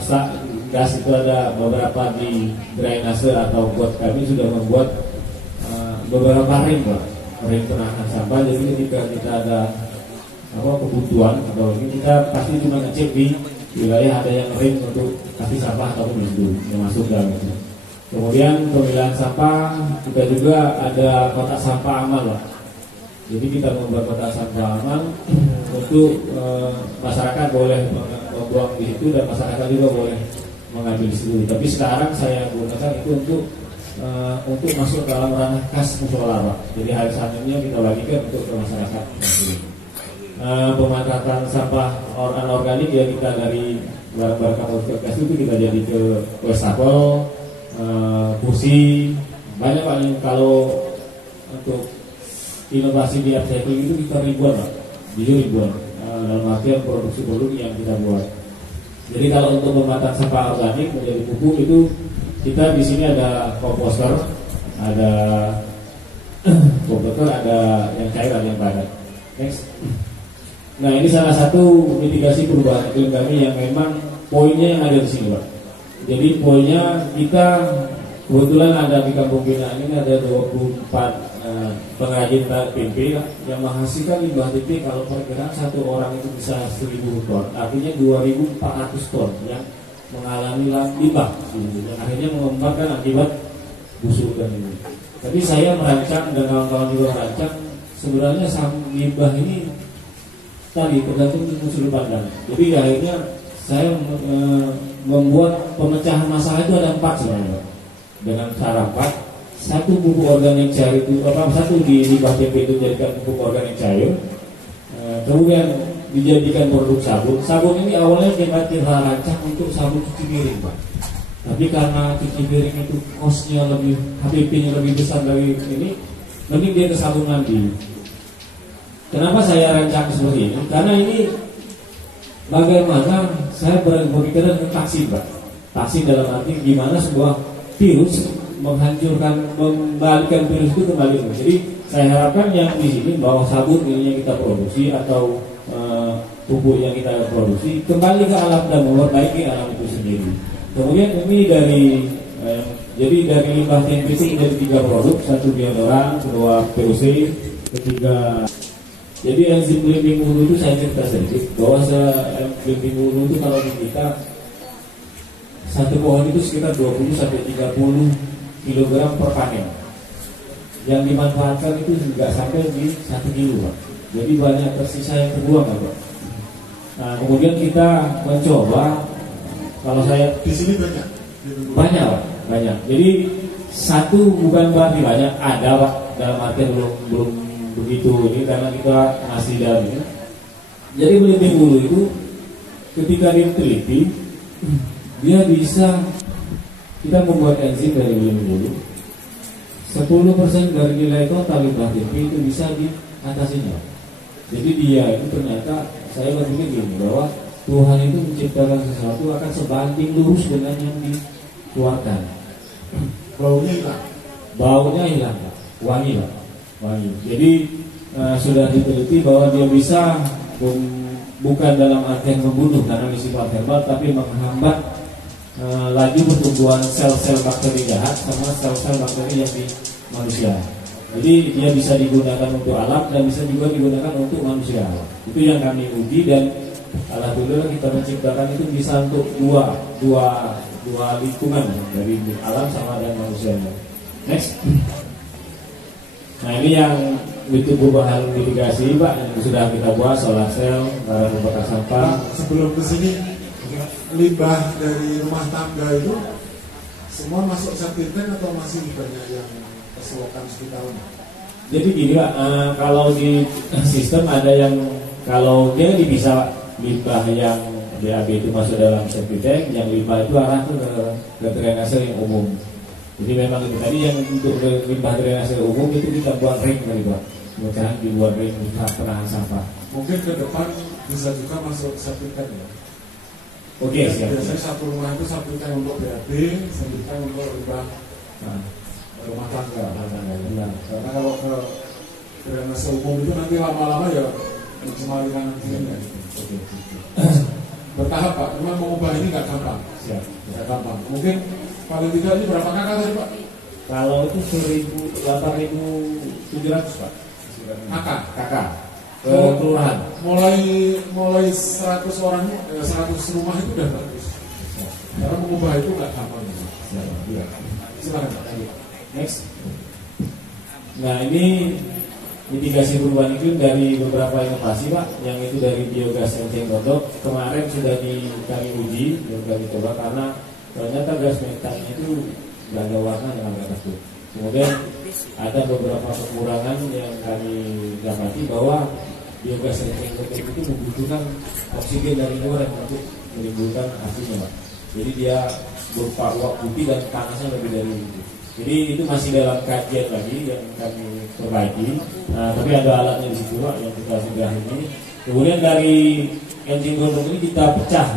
gas itu ada beberapa di drainase atau got. Kami sudah membuat beberapa ring Pak, ring penahan sampah. Jadi ketika kita ada kebutuhan atau ini, kita pasti cuma ngecek di wilayah ada yang ring untuk kasih sampah atau belum yang masuk dalam itu. Kemudian pemilahan sampah, kita juga ada kotak sampah amal Pak. Jadi kita membuat kotak sampah amal untuk masyarakat boleh membuang di situ, dan masyarakat juga boleh mengambil di situ. Tapi sekarang saya gunakan itu untuk masuk dalam ranah kas musola Pak. Jadi hari Seninnya kita bagikan untuk ke masyarakat. Pemanfaatan sampah anorganik ya, kita dari barang-barang kapal gas itu kita jadi ke wastafel, kursi, banyak Pak. Kalau untuk inovasi di upcycling itu kita ribuan Pak, ribuan dalam artian produksi produk yang kita buat. Jadi kalau untuk pemanfaatan sampah organik menjadi pupuk itu kita di sini ada komposter, ada ada yang cair, ada yang padat. Next. Nah ini salah satu mitigasi perubahan iklim kami yang memang poinnya yang ada di sini Pak. Jadi poinnya kita kebetulan ada di kampung binaan ini ada 24 pengrajin tempe yang menghasilkan limbah tempe. Kalau perkiraan satu orang itu bisa 1000 ton, artinya 2400 ton yang mengalami limbah, yang akhirnya mengembangkan akibat busuk dan ini. Tapi saya merancang dan kawan-kawan juga merancang sebenarnya limbah ini tadi tergantung sudut pandang. Jadi akhirnya saya membuat pemecahan masalah itu ada 4 sebenarnya. Dengan cara 4, satu pupuk organik cair itu satu di limbah tempe itu dijadikan pupuk organik cair. Kemudian dijadikan produk sabun. Sabun ini awalnya kita rancang untuk sabun cuci piring, Pak. Tapi karena cuci piring itu kosnya lebih, HPP-nya lebih besar dari ini, mending dia ke sabun mandi. Kenapa saya rancang seperti ini? Karena ini bagaimana saya berpikiran tentang vaksin, Pak. Vaksin dalam arti gimana sebuah virus menghancurkan, membalikkan virus itu kembali. Jadi saya harapkan yang di sini bahwa sabun ini yang kita produksi atau pupuk yang kita produksi kembali ke alam dan memperbaiki alam itu sendiri. Kemudian ini jadi dari limbah tempe itu menjadi 3 produk, 1 deodoran, 2 POC, ketiga. Jadi enzim blimbing wulu itu saya cerita sedikit bahwa blimbing wulu itu kalau di kita satu pohon itu sekitar 20 sampai 30 kg per panen. Yang dimanfaatkan itu juga sampai di 1 kilo, Pak. Jadi banyak tersisa yang terbuang, Pak. Nah, kemudian kita mencoba, kalau saya di sini banyak, Pak, banyak. Jadi satu bukan berarti banyak, ada, Pak, dalam artian belum begitu ini karena kita masih dari. Jadi blimbing wulu itu ketika diteliti dia bisa, kita membuat enzim dari blimbing wulu 10% dari nilai total limbah tempe itu bisa diatasinya. Jadi dia itu ternyata saya berpikir gini bahwa Tuhan itu menciptakan sesuatu akan sebanding lurus dengan yang dikeluarkan. Baunya hilang, Pak. Wangi, Pak. Wangi. Jadi sudah diteliti bahwa dia bisa bukan dalam artian membunuh karena bersifat herbal, tapi menghambat laju pertumbuhan sel-sel bakteri jahat sama sel-sel bakteri yang di manusia. Jadi dia bisa digunakan untuk alam dan bisa juga digunakan untuk manusia. Itu yang kami uji dan alhamdulillah kita menciptakan itu bisa untuk dua lingkungan dari alam sama dan manusianya. Next. Nah ini yang itu bahan mitigasi, Pak, yang sudah kita buat solar cell, barang pembakar sampah. Sebelum ke sini limbah dari rumah tangga itu semua masuk septic tank atau masih banyak yang keselokan sekitar? Jadi gini, Pak, kalau di sistem ada yang kalau dia bisa limbah yang DAB itu masuk dalam septic tank, yang limbah itu arah ke drainase yang umum. Jadi memang itu tadi yang untuk limbah drainase umum itu kita buat ring kali, Pak. Kemudian dibuat ring untuk penahan sampah. Mungkin ke depan bisa juga masuk septic tank ya. Oke, siap. Biasanya satu rumah itu septic tank untuk BAB, septic tank untuk limbah rumah tangga. Nah, Karena kalau ke drainase umum itu nanti lama-lama ya mencemari kanan kirinya. oke. Bertahap, Pak. Cuma mengubah ini nggak gampang. Siap. Nggak gampang. Mungkin paling tidak ini berapa kakak tadi, Pak? Kalau itu 8.700, Pak. Kakak. Kelurahan. Mulai 100 orang, 100 rumah itu udah bagus. Karena mengubah itu nggak gampang. Iya. Silakan, Pak. Next. Nah ini mitigasi perubahan iklim dari beberapa inovasi, Pak, yang itu dari biogas enceng gondok kemarin sudah kami uji dan kami coba karena ternyata gas metannya itu nggak ada warna dengan gas itu. Kemudian ada beberapa kekurangan yang kami dapati bahwa biogas enceng gondok itu membutuhkan oksigen dari luar yang untuk menimbulkan hasilnya, Pak. Jadi dia berupa uap putih dan panasnya lebih dari itu. Jadi itu masih dalam kajian lagi yang kami perbaiki. Nah, tapi ada alatnya di situ, Pak, yang kita sudah ini. Kemudian dari enceng gondok ini kita pecah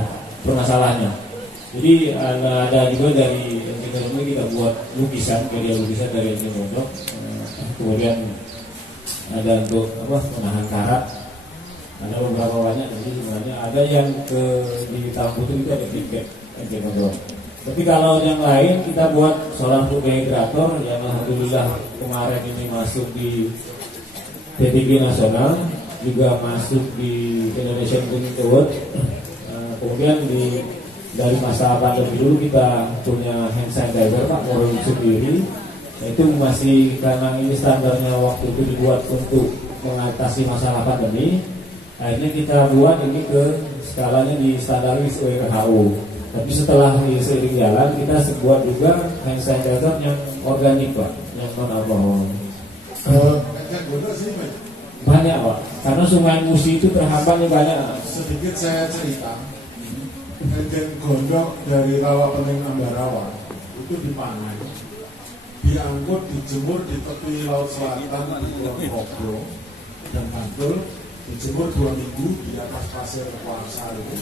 permasalahannya. Jadi ada juga dari enceng gondok ini kita buat lukisan, media lukisan dari enceng gondok. Kemudian ada untuk menahan karat. Ada beberapa banyak. Jadi sebenarnya ada yang di tahun itu ada tiket enceng gondok. Tapi kalau yang lain kita buat solar food dehydrator yang alhamdulillah kemarin ini masuk di PTG nasional, juga masuk di Indonesian Green Award. Kemudian dari masa pandemi dulu kita punya hand sanitizer, Pak, produksi sendiri. Itu masih karena ini standarnya waktu itu dibuat untuk mengatasi masalah pandemi, akhirnya kita buat ini ke skalanya di standaris WHO. Tapi setelah seiring jalan kita buat juga hand sanitizer yang organik Pak, yang non alkohol. Banyak Pak, karena Sungai Musi itu terhambatnya banyak. Sedikit saya cerita, eceng gondok dari rawa Pening Ambarawa itu dipanen, diangkut, dijemur di tepi laut selatan di Pulau Kobro dan Bantul, dijemur 2 minggu di atas pasir Warsa itu.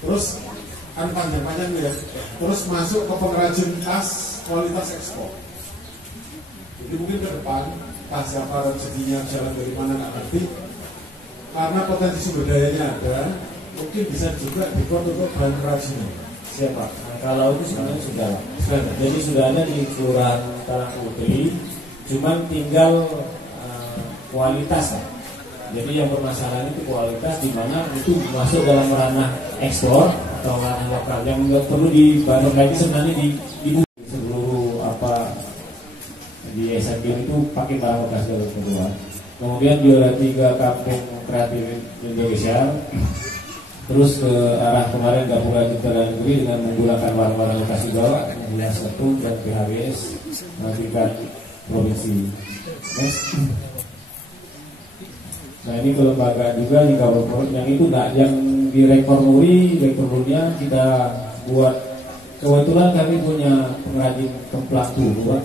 Terus kan panjang-panjang ya, terus masuk ke pengrajin tas kualitas ekspor. Jadi mungkin ke depan tas apa rezekinya jalan dari mana nggak ngerti, karena potensi sumber dayanya ada, mungkin bisa juga dibuat untuk bahan kerajinan. Siapa? Nah, kalau itu sebenarnya sudah. Jadi sudah ada di Kelurahan Talang Putri, cuman tinggal kualitas lah. Jadi yang bermasalah itu kualitas, di mana itu masuk dalam ranah ekspor atau ranah lokal. Yang nggak perlu dibangun lagi sebenarnya di seluruh apa di SMB itu pakai barang bekas dari kedua. Kemudian juara 3 kampung kreatif Indonesia. Terus ke arah kemarin gabungan Citra Negeri dengan menggunakan warna-warna lokasi bawah, Dinas Satu dan PHBS tingkat provinsi. Next. Nah ini kelembagaan juga di Kabupaten yang itu nggak yang di rekor murinya kita buat. Kebetulan kami punya pengrajin kemplang tuh,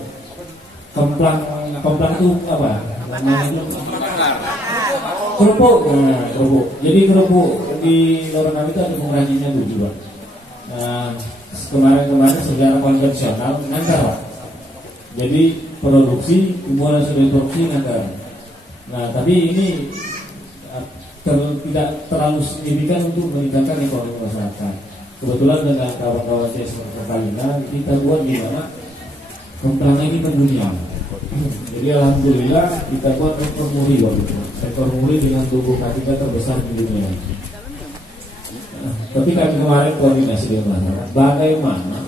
kemplang itu apa? Namanya kerupuk. Nah, kerupuk. Jadi kerupuk di Lorong Kami itu ada pengrajinnya tuh juga. Nah kemarin secara konvensional ngantar Pak. Jadi produksi mulai sudah produksi ngantar. Nah tapi ini tidak terlalu signifikan untuk meningkatkan ekonomi masyarakat. Kebetulan dengan kawan-kawan saya seperti Kalina kita buat di mana kemplangnya ini mendunia. Jadi alhamdulillah kita buat rekor muri waktu itu. Rekor muri dengan tubuh kita terbesar di dunia. Nah, tapi kami kemarin koordinasi dengan masyarakat bagaimana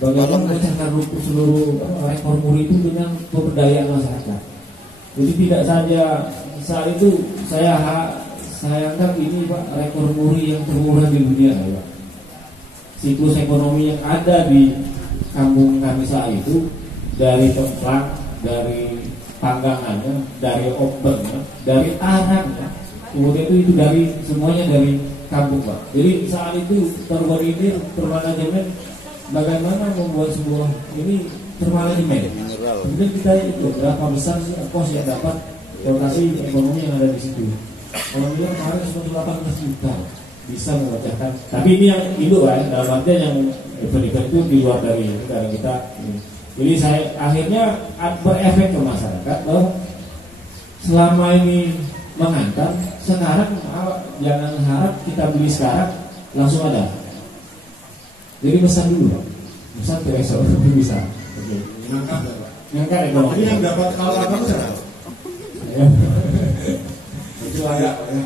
memecahkan seluruh rekor muri itu dengan pemberdayaan masyarakat. Jadi tidak saja saat itu saya anggap ini Pak rekor muri yang termurah di dunia Pak. Siklus ekonomi yang ada di kampung kami saat itu, dari templang, dari panggangannya, dari opennya, dari araknya, kemudian itu dari semuanya dari kampung Pak. Jadi saat itu terkoordinir, termanajemen bagaimana membuat sebuah ini termanajemen. Kemudian kita itu berapa besar sih kos yang dapat lokasi ekonomi yang ada di situ. Kalau bilang kemarin 18 juta bisa memecahkan. Tapi ini yang induk kan, dalam artian yang event-event itu di luar dari kita. Jadi saya akhirnya berefek ke masyarakat bahwa selama ini mengantar, sekarang jangan harap kita beli sekarang langsung ada. Jadi pesan dulu Pak, pesan ke esok bisa. Oke. Ngangkat ekonomi. Ini yang dapat kalau apa saja. Itu layak ya.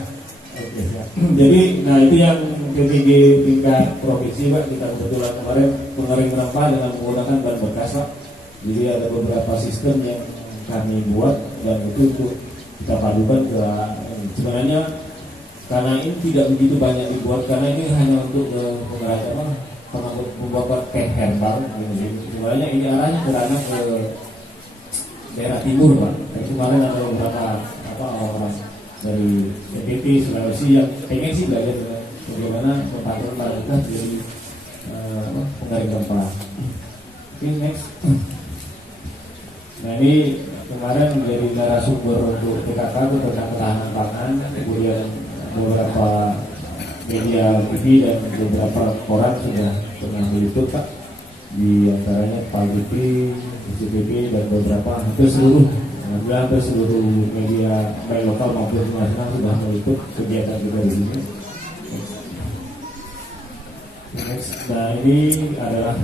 Oke, ya. Jadi, nah itu yang PPG tingkat provinsi Pak, kita kebetulan kemarin mengering rempah dengan menggunakan bahan bekas Pak. Jadi ada beberapa sistem yang kami buat dan itu untuk kita padukan ke sebenarnya karena ini tidak begitu banyak dibuat karena ini hanya untuk pengrajin membuat teh herbal. Sebenarnya ini arahnya ke arah ke daerah timur Pak. Kemarin ada beberapa orang dari NTT, Sulawesi yang pengen sih belajar bagaimana memakai varietas dari pengaring rempah. Oke, next. Nah ini kemarin menjadi narasumber untuk PKK itu tentang ketahanan pangan, kemudian beberapa media TV dan beberapa koran sudah pernah meliput Pak, di antaranya Pak TV, CCTV dan beberapa hampir seluruh media baik lokal maupun internasional sudah meliput kegiatan kita di sini. Nah ini adalah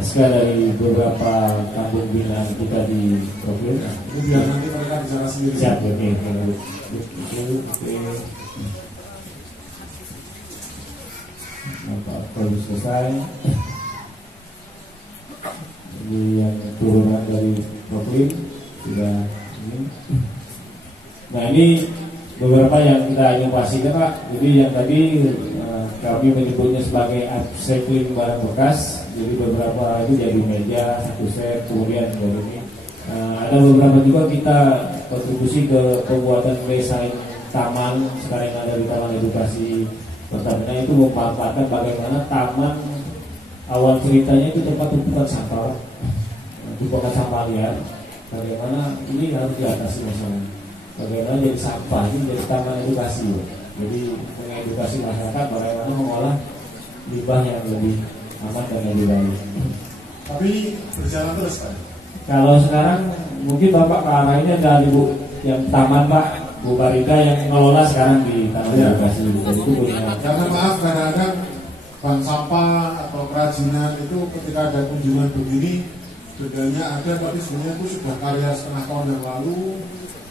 SK dari beberapa kampung binaan kita di Provinsi. Ini biar nanti mereka bicara sendiri. Siap, oke. Nampak perlu selesai. Ini yang turunan dari Provinsi sudah Nah ini beberapa yang kita inovasikan Pak. Jadi yang tadi kami menyebutnya sebagai upcycling barang bekas. Jadi beberapa itu jadi meja, satu set, kemudian dari ini ada beberapa juga kita kontribusi ke pembuatan desain taman sekarang yang ada di Taman Edukasi Pertamina, itu memanfaatkan bagaimana taman awal ceritanya itu tempat tumpukan sampah, tumpukan sampah liar. Bagaimana ini harus diatasi masalah. Bagaimana jadi sampah ini jadi taman edukasi, jadi mengedukasi masyarakat bagaimana mengolah limbah yang lebih aman dan lebih baik. Tapi berjalan terus Pak. Kalau sekarang mungkin Bapak ke arah ini ada Ibu yang taman Pak, Bu Barida yang mengelola sekarang di Taman Edukasi. Jadi itu punya. Karena maaf kadang-kadang bank sampah atau kerajinan itu ketika ada kunjungan begini bedanya ada, tapi sebenarnya itu sudah karya setengah tahun yang lalu,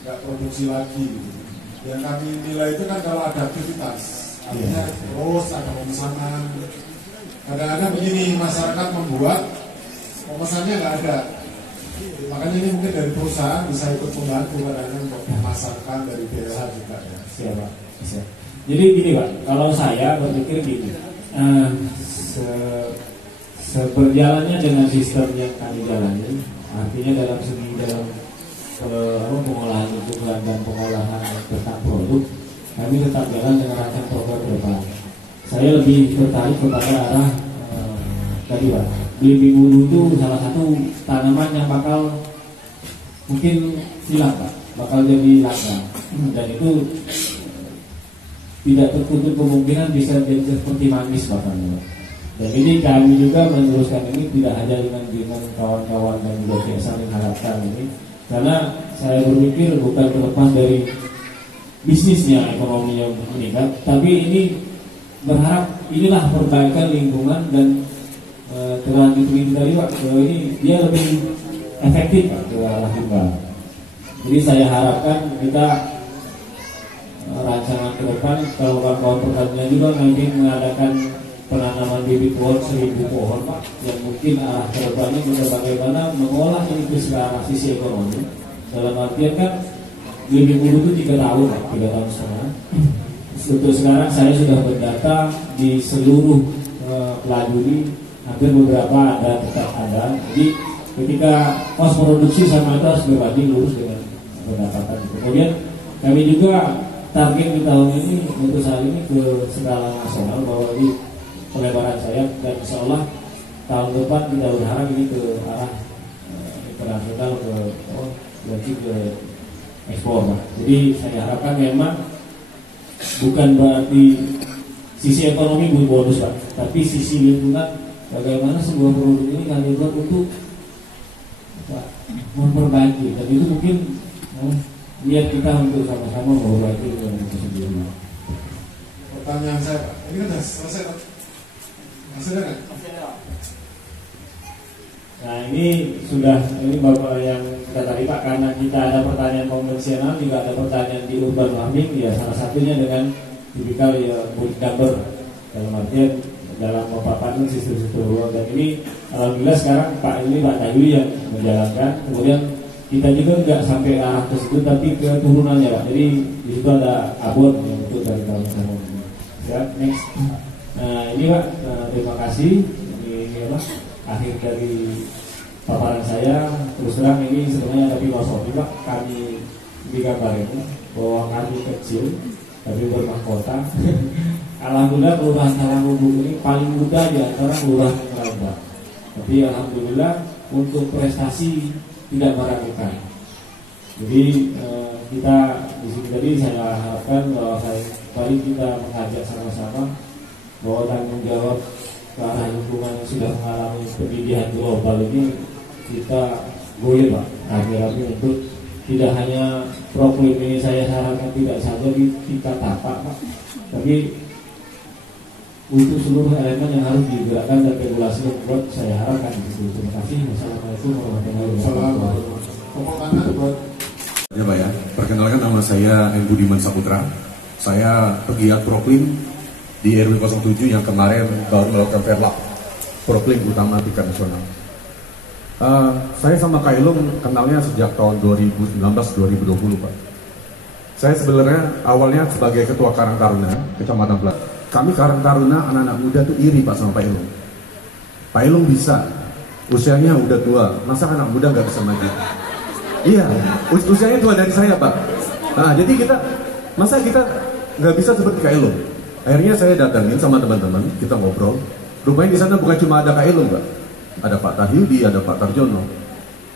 nggak produksi lagi. Yang kami nilai itu kan kalau ada aktivitas, artinya terus ada pemesanan. Kadang-kadang begini, masyarakat membuat pemesannya nggak ada. Makanya ini mungkin dari perusahaan bisa ikut membantu kadang-kadang untuk memasarkan dari BLH juga ya. Siapa? Bisa. Jadi gini Pak, kalau saya berpikir gini, seberjalannya dengan sistem yang kami jalani, artinya dalam segi pengolahan lingkungan dan pengolahan tentang produk, kami tetap jalan dengan rangkaian program ke depan. Saya lebih tertarik kepada arah tadi Pak, belimbing wulu itu salah satu tanaman yang bakal mungkin hilang Pak, bakal jadi langka, dan itu tidak tertutup kemungkinan bisa jadi seperti manis bahkan. Dan ini kami juga meneruskan ini tidak hanya dengan kawan-kawan dan juga saya saling harapkan ini, karena saya berpikir bukan terlepas dari bisnisnya, ekonominya meningkat, tapi ini berharap inilah perbaikan lingkungan dan terlanjut ini tadi Pak, ini dia lebih efektif Pak ke arah lingkungan. Jadi saya harapkan kita rancangan ke depan kalau kawan-kawan pertanian juga nanti mengadakan penanaman bibit pohon 1000 pohon Pak, yang mungkin arah ke depannya kita bagaimana mengolah ini ke arah sisi ekonomi. Dalam artian kan bibit bulu itu 3 tahun Pak, 3 tahun setengah. Untuk sekarang saya sudah berdata di seluruh pelajuri, hampir beberapa ada tetap ada. Jadi ketika kos produksi sama itu harus berbanding lurus dengan pendapatan. Kemudian kami juga target di tahun ini untuk saat ini ke skala nasional bahwa di pelebaran sayap, dan insya Allah tahun depan kita berharap ini ke arah internasional ke ekspor. Jadi saya harapkan memang bukan berarti sisi ekonomi bonus Pak, tapi sisi lingkungan bagaimana sebuah produk ini kami buat untuk memperbaiki, dan itu mungkin niat kita untuk sama-sama memperbaiki lingkungan itu sendiri. Pertanyaan saya Pak, ini kan sudah selesai Pak? Masih ada kan? Nah ini Bapak yang kita tadi Pak, karena kita ada pertanyaan konvensional juga ada pertanyaan di urban farming ya, salah satunya dengan tipikal ya multi-number, dalam artian dalam memaparkan sistem-sistem ruang, dan ini alhamdulillah sekarang Pak Tayuli yang menjalankan. Kemudian kita juga nggak sampai arah ke situ tapi ke turunannya Pak, jadi di situ ada abon yang untuk dari kawan-kawan ya. Next. Nah ini Pak, terima kasih. Ini apa akhir dari paparan saya. Terus terang ini sebenarnya ada filosofi Pak, kami di gambar ini bahwa kami kecil tapi bermahkota. Alhamdulillah kelurahan Talangbung ini paling muda di antara kelurahan Merauke. Tapi alhamdulillah untuk prestasi tidak meragukan. Jadi kita di sini tadi saya harapkan bahwa mari kita mengajak sama-sama bahwa tanggung jawab ke arah lingkungan yang sudah mengalami pendidikan global ini kita goyah Pak. Kami untuk tidak hanya problem ini saya sarankan tidak saja kita tapak Pak, tapi untuk seluruh elemen yang harus digerakkan dan regulasi yang buat saya harapkan itu. Terima kasih. Wassalamualaikum warahmatullahi wabarakatuh. Ya Pak ya, perkenalkan nama saya M. Budiman Saputra. Saya pegiat Proklim di RW 07 yang kemarin baru melakukan verlap Proklim utama tingkat nasional. saya sama Kak Ilung kenalnya sejak tahun 2019-2020 Pak. Saya sebenarnya awalnya sebagai Ketua Karang Taruna Kecamatan Pelak. Kami Karang Taruna anak-anak muda tuh iri Pak sama Pak Ilung. Pak Ilung bisa, usianya udah tua, masa anak muda nggak bisa maju? Iya, usianya tua dari saya Pak. Nah jadi masa kita nggak bisa seperti Kak Ilung? Akhirnya saya datangin sama teman-teman, kita ngobrol. Rupanya di sana bukan cuma ada Kak Ilung Pak, ada Pak Tahyudi, ada Pak Tarjono.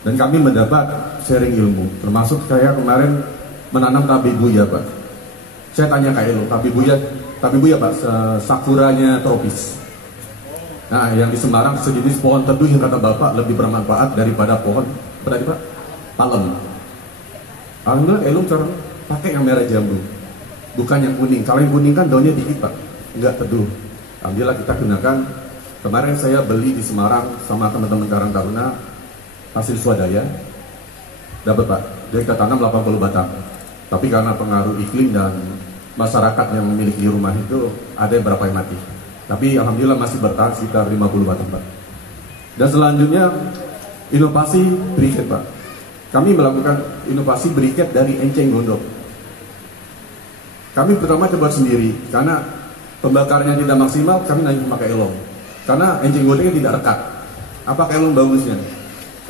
Dan kami mendapat sharing ilmu, termasuk saya kemarin menanam tabebuya Pak. Saya tanya Kak Ilung, tabebuya Pak, sakuranya tropis. Nah yang di Semarang sejenis pohon teduh yang kata Bapak lebih bermanfaat daripada pohon, apa tadi Pak? Palem. Alhamdulillah Kak Ilung sekarang pakai yang merah jambu, bukan yang kuning. Kalau yang kuning kan daunnya dikit Pak, nggak teduh. Alhamdulillah kita gunakan. Kemarin saya beli di Semarang sama teman-teman Karang Taruna hasil swadaya, dapat Pak. Jadi kita tanam 80 batang. Tapi karena pengaruh iklim dan masyarakat yang memiliki rumah itu ada beberapa yang mati. Tapi alhamdulillah masih bertahan sekitar 50 batang Pak. Dan selanjutnya inovasi briket Pak. Kami melakukan inovasi briket dari enceng gondok. Kami pertama coba sendiri karena pembakarannya tidak maksimal, kami nanya pakai elong. Karena enceng gondoknya tidak rekat. Apa elong bagusnya?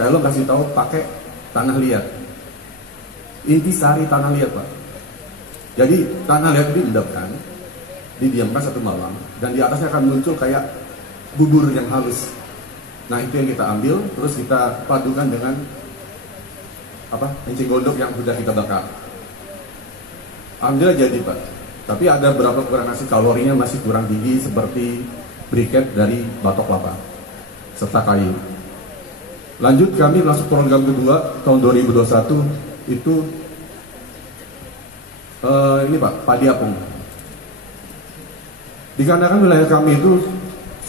Elong kasih tahu pakai tanah liat. Intisari tanah liat Pak. Jadi tanah liat itu diendapkan, didiamkan 1 malam, dan di atasnya akan muncul kayak bubur yang halus. Nah itu yang kita ambil, terus kita padukan dengan enceng gondok yang sudah kita bakar. Alhamdulillah jadi Pak. Tapi ada beberapa kekurangan nasi, kalorinya masih kurang tinggi seperti briket dari batok kelapa serta kayu. Lanjut kami masuk program kedua tahun 2021 itu ini Pak, padi apung. Dikarenakan wilayah kami itu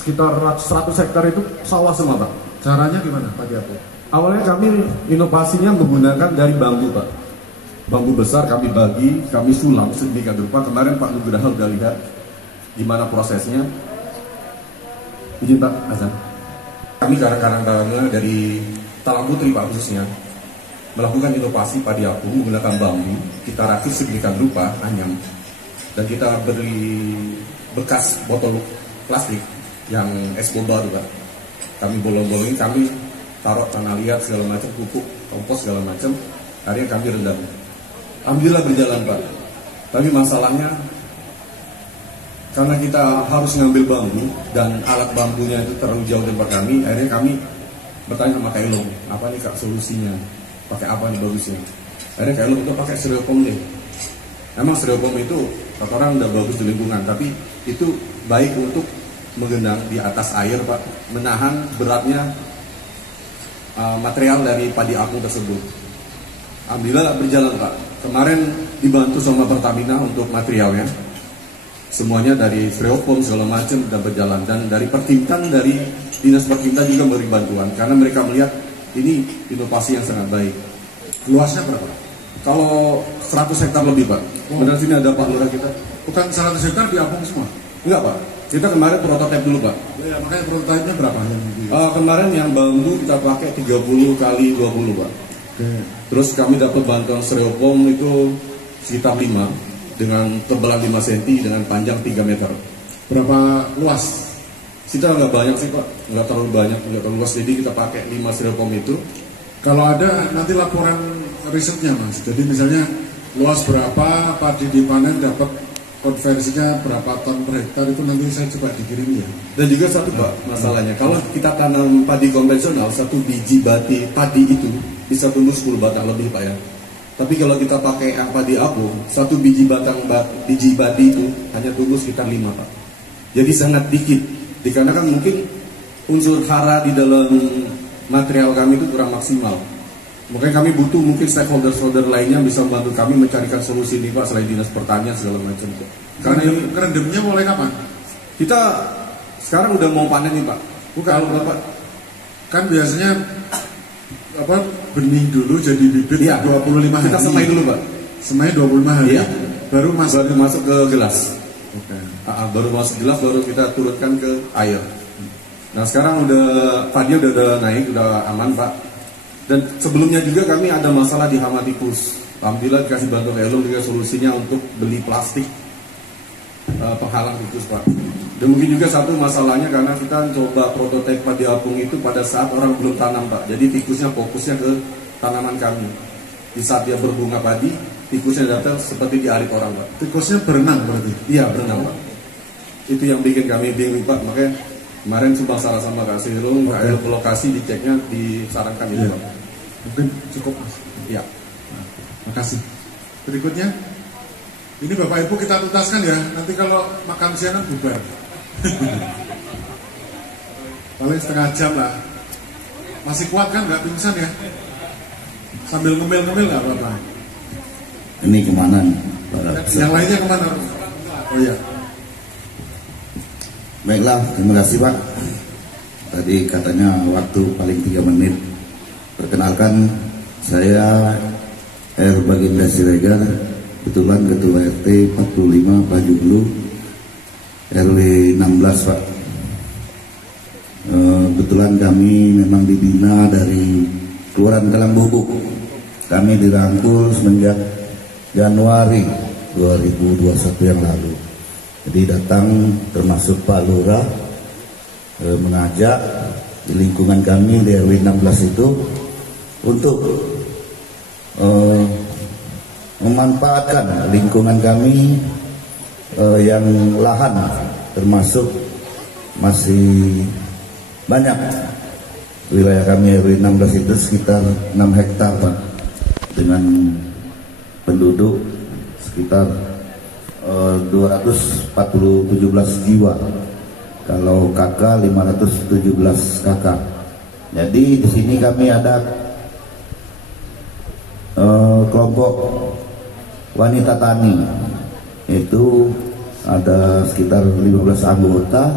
sekitar 100 hektar itu sawah semua Pak. Caranya gimana padi apung? Awalnya kami inovasinya menggunakan dari bambu Pak. Bambu besar kami bagi, kami sulam sedemikian rupa. Kemarin Pak Nugraha udah lihat gimana prosesnya. Izin Pak Azan. Kami Karang Taruna dari Talang Putri Pak khususnya melakukan inovasi padi apung menggunakan bambu. Kita rakit sedemikian rupa anyam, dan kita beri bekas botol plastik yang es boba Pak. Kami bolong-bolongin, kami taruh tanah liat segala macam, pupuk, kompos segala macam. Akhirnya kami rendam. Alhamdulillah berjalan Pak. Tapi masalahnya karena kita harus ngambil bambu dan alat bambunya itu terlalu jauh dari kami, akhirnya kami bertanya sama Kak Ilung, apa nih Kak solusinya? Pakai apa nih bagusnya? Akhirnya Kak Ilung itu pakai styrofoam deh. Emang styrofoam itu kata orang udah bagus di lingkungan, tapi itu baik untuk menggenang di atas air Pak, menahan beratnya material dari padi apung tersebut. Alhamdulillah berjalan Pak. Kemarin dibantu sama Pertamina untuk materialnya. Semuanya dari styrofoam segala macam dan berjalan, dan dari Pertintan, dari Dinas Pertintan juga memberi bantuan karena mereka melihat ini inovasi yang sangat baik. Luasnya berapa? Kalau 100 hektar lebih Pak. Benar sini ada Pak Lurah kita. Bukan 100 hektar diapung semua? Enggak Pak. Kita kemarin prototipe dulu Pak. Ya makanya prototipenya berapa yang kemarin yang bambu kita pakai 30 kali 20 Pak. Terus kami dapat bantuan styrofoam itu sekitar 5 dengan tebalan 5 cm dengan panjang 3 meter. Berapa luas? Kita nggak banyak sih Pak, nggak terlalu banyak, nggak terlalu luas. Jadi kita pakai 5 styrofoam itu. Kalau ada nanti laporan risetnya Mas. Jadi misalnya luas berapa, padi dipanen dapat konversinya berapa ton per hektar, itu nanti saya coba dikirim ya. Dan juga satu Pak masalahnya, kalau kita tanam padi konvensional, 1 biji padi itu bisa tumbuh 10 batang lebih Pak ya. Tapi kalau kita pakai yang padi apung, 1 biji padi itu hanya tumbuh sekitar 5 Pak. Jadi sangat dikit. Dikarenakan mungkin unsur hara di dalam material kami itu kurang maksimal. Makanya kami butuh mungkin stakeholder lainnya bisa membantu kami mencarikan solusi ini Pak, selain Dinas Pertanian segala macam Pak. Karena kerendamnya mulai kapan? Kita sekarang udah mau panen nih Pak. Bukan, kalau Bapak kan biasanya benih dulu jadi bibit ya, 25 hari. Kita semai dulu Pak. Semai 25 hari. Iya. Baru masuk ke gelas. Oke. Baru masuk gelas, baru kita turunkan ke air. Nah sekarang udah padi udah naik, udah aman Pak. Dan sebelumnya juga kami ada masalah di hama tikus. Alhamdulillah dikasih bantuan Elum juga solusinya untuk beli plastik penghalang tikus, Pak. Dan mungkin juga satu masalahnya karena kita coba prototipe padi apung itu pada saat orang belum tanam, Pak. Jadi tikusnya fokusnya ke tanaman kami. Di saat dia berbunga padi, tikusnya datang seperti diarik orang, Pak. Tikusnya berenang berarti? Iya, berenang, Pak. Itu yang bikin kami bingung, Pak. Makanya kemarin sumpah salah sama Kak Sirung, Kak El, lokasi diceknya disarankan itu, Pak. Mungkin cukup, Mas. Iya. Makasih. Berikutnya, ini Bapak Ibu kita tuntaskan ya. Nanti kalau makan siang bubar. Paling setengah jam lah. Masih kuat kan, nggak pingsan ya? Sambil ngemil-ngemil nggak apa-apa. Ini kemana nih? Yang lainnya kemana? Oh iya. Baiklah, terima kasih Pak. Tadi katanya waktu paling 3 menit. Perkenalkan, saya R. Baginda Siregar, kebetulan Ketua RT 45 Pajuglu, RW 16 Pak. Kebetulan kami memang dibina dari Kelurahan Kalangbubuk. Kami dirangkul semenjak Januari 2021 yang lalu. Jadi datang termasuk Pak Lurah mengajak di lingkungan kami di RW 16 itu untuk memanfaatkan lingkungan kami yang lahan termasuk masih banyak. Wilayah kami RW 16 itu sekitar 6 hektar Pak, dengan penduduk sekitar 217 jiwa. Kalau kakak 517 kakak. Jadi di sini kami ada kelompok wanita tani. Itu ada sekitar 15 anggota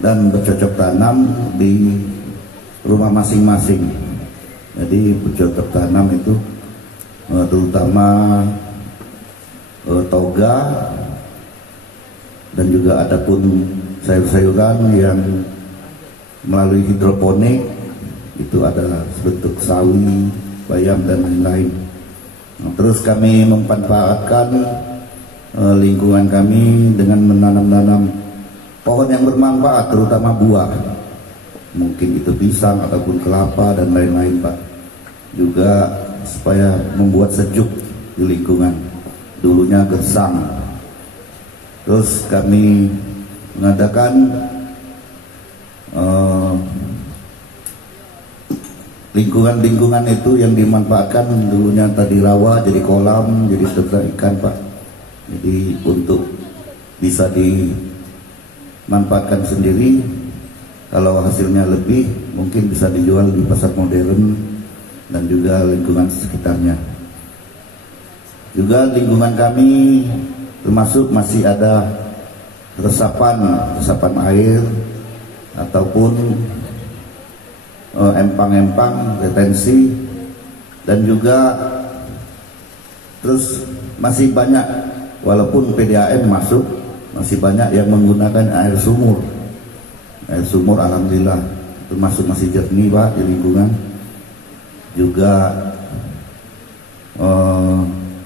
dan bercocok tanam di rumah masing-masing. Jadi bercocok tanam itu terutama toga, dan juga ada pun sayur-sayuran yang melalui hidroponik, itu ada bentuk sawi, bayam dan lain-lain. Terus kami memanfaatkan lingkungan kami dengan menanam-nanam pohon yang bermanfaat, terutama buah, mungkin itu pisang ataupun kelapa dan lain-lain Pak. Juga supaya membuat sejuk di lingkungan. Dulunya gersang. Terus kami mengadakan lingkungan-lingkungan itu yang dimanfaatkan dulunya tadi rawa jadi kolam, jadi ternak ikan Pak. Jadi untuk bisa dimanfaatkan sendiri, kalau hasilnya lebih mungkin bisa dijual di pasar modern dan juga lingkungan sekitarnya. Juga lingkungan kami termasuk masih ada resapan air ataupun empang-empang retensi, dan juga terus masih banyak, walaupun PDAM masuk, masih banyak yang menggunakan air sumur. Air sumur alhamdulillah termasuk masih jernih Pak di lingkungan. Juga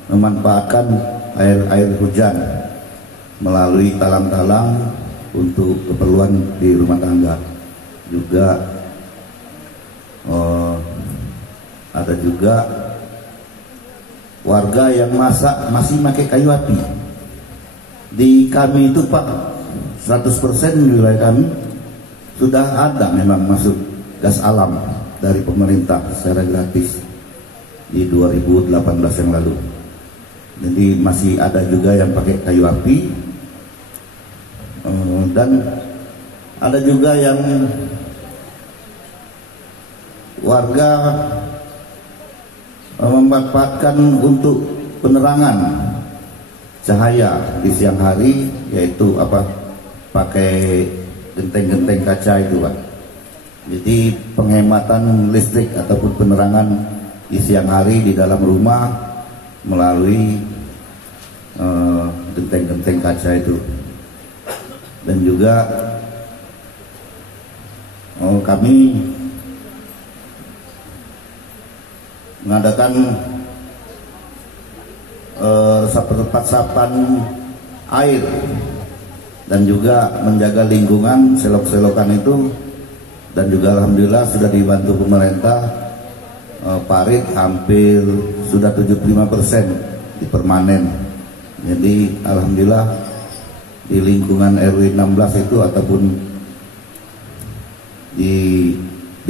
memanfaatkan air hujan melalui talang-talang untuk keperluan di rumah tangga. Juga ada juga warga yang masih pakai kayu api. Di kami itu Pak, 100% di wilayah kami sudah ada memang masuk gas alam dari pemerintah secara gratis di 2018 yang lalu. Jadi masih ada juga yang pakai kayu api, dan ada juga yang warga memanfaatkan untuk penerangan cahaya di siang hari, yaitu pakai genteng-genteng kaca itu Pak. Jadi penghematan listrik ataupun penerangan di siang hari di dalam rumah melalui genteng-genteng kaca itu. Dan juga kami mengadakan resapan air dan juga menjaga lingkungan selok-selokan itu, dan juga alhamdulillah sudah dibantu pemerintah, parit hampir sudah 75% dipermanen. Jadi alhamdulillah di lingkungan RW 16 itu ataupun di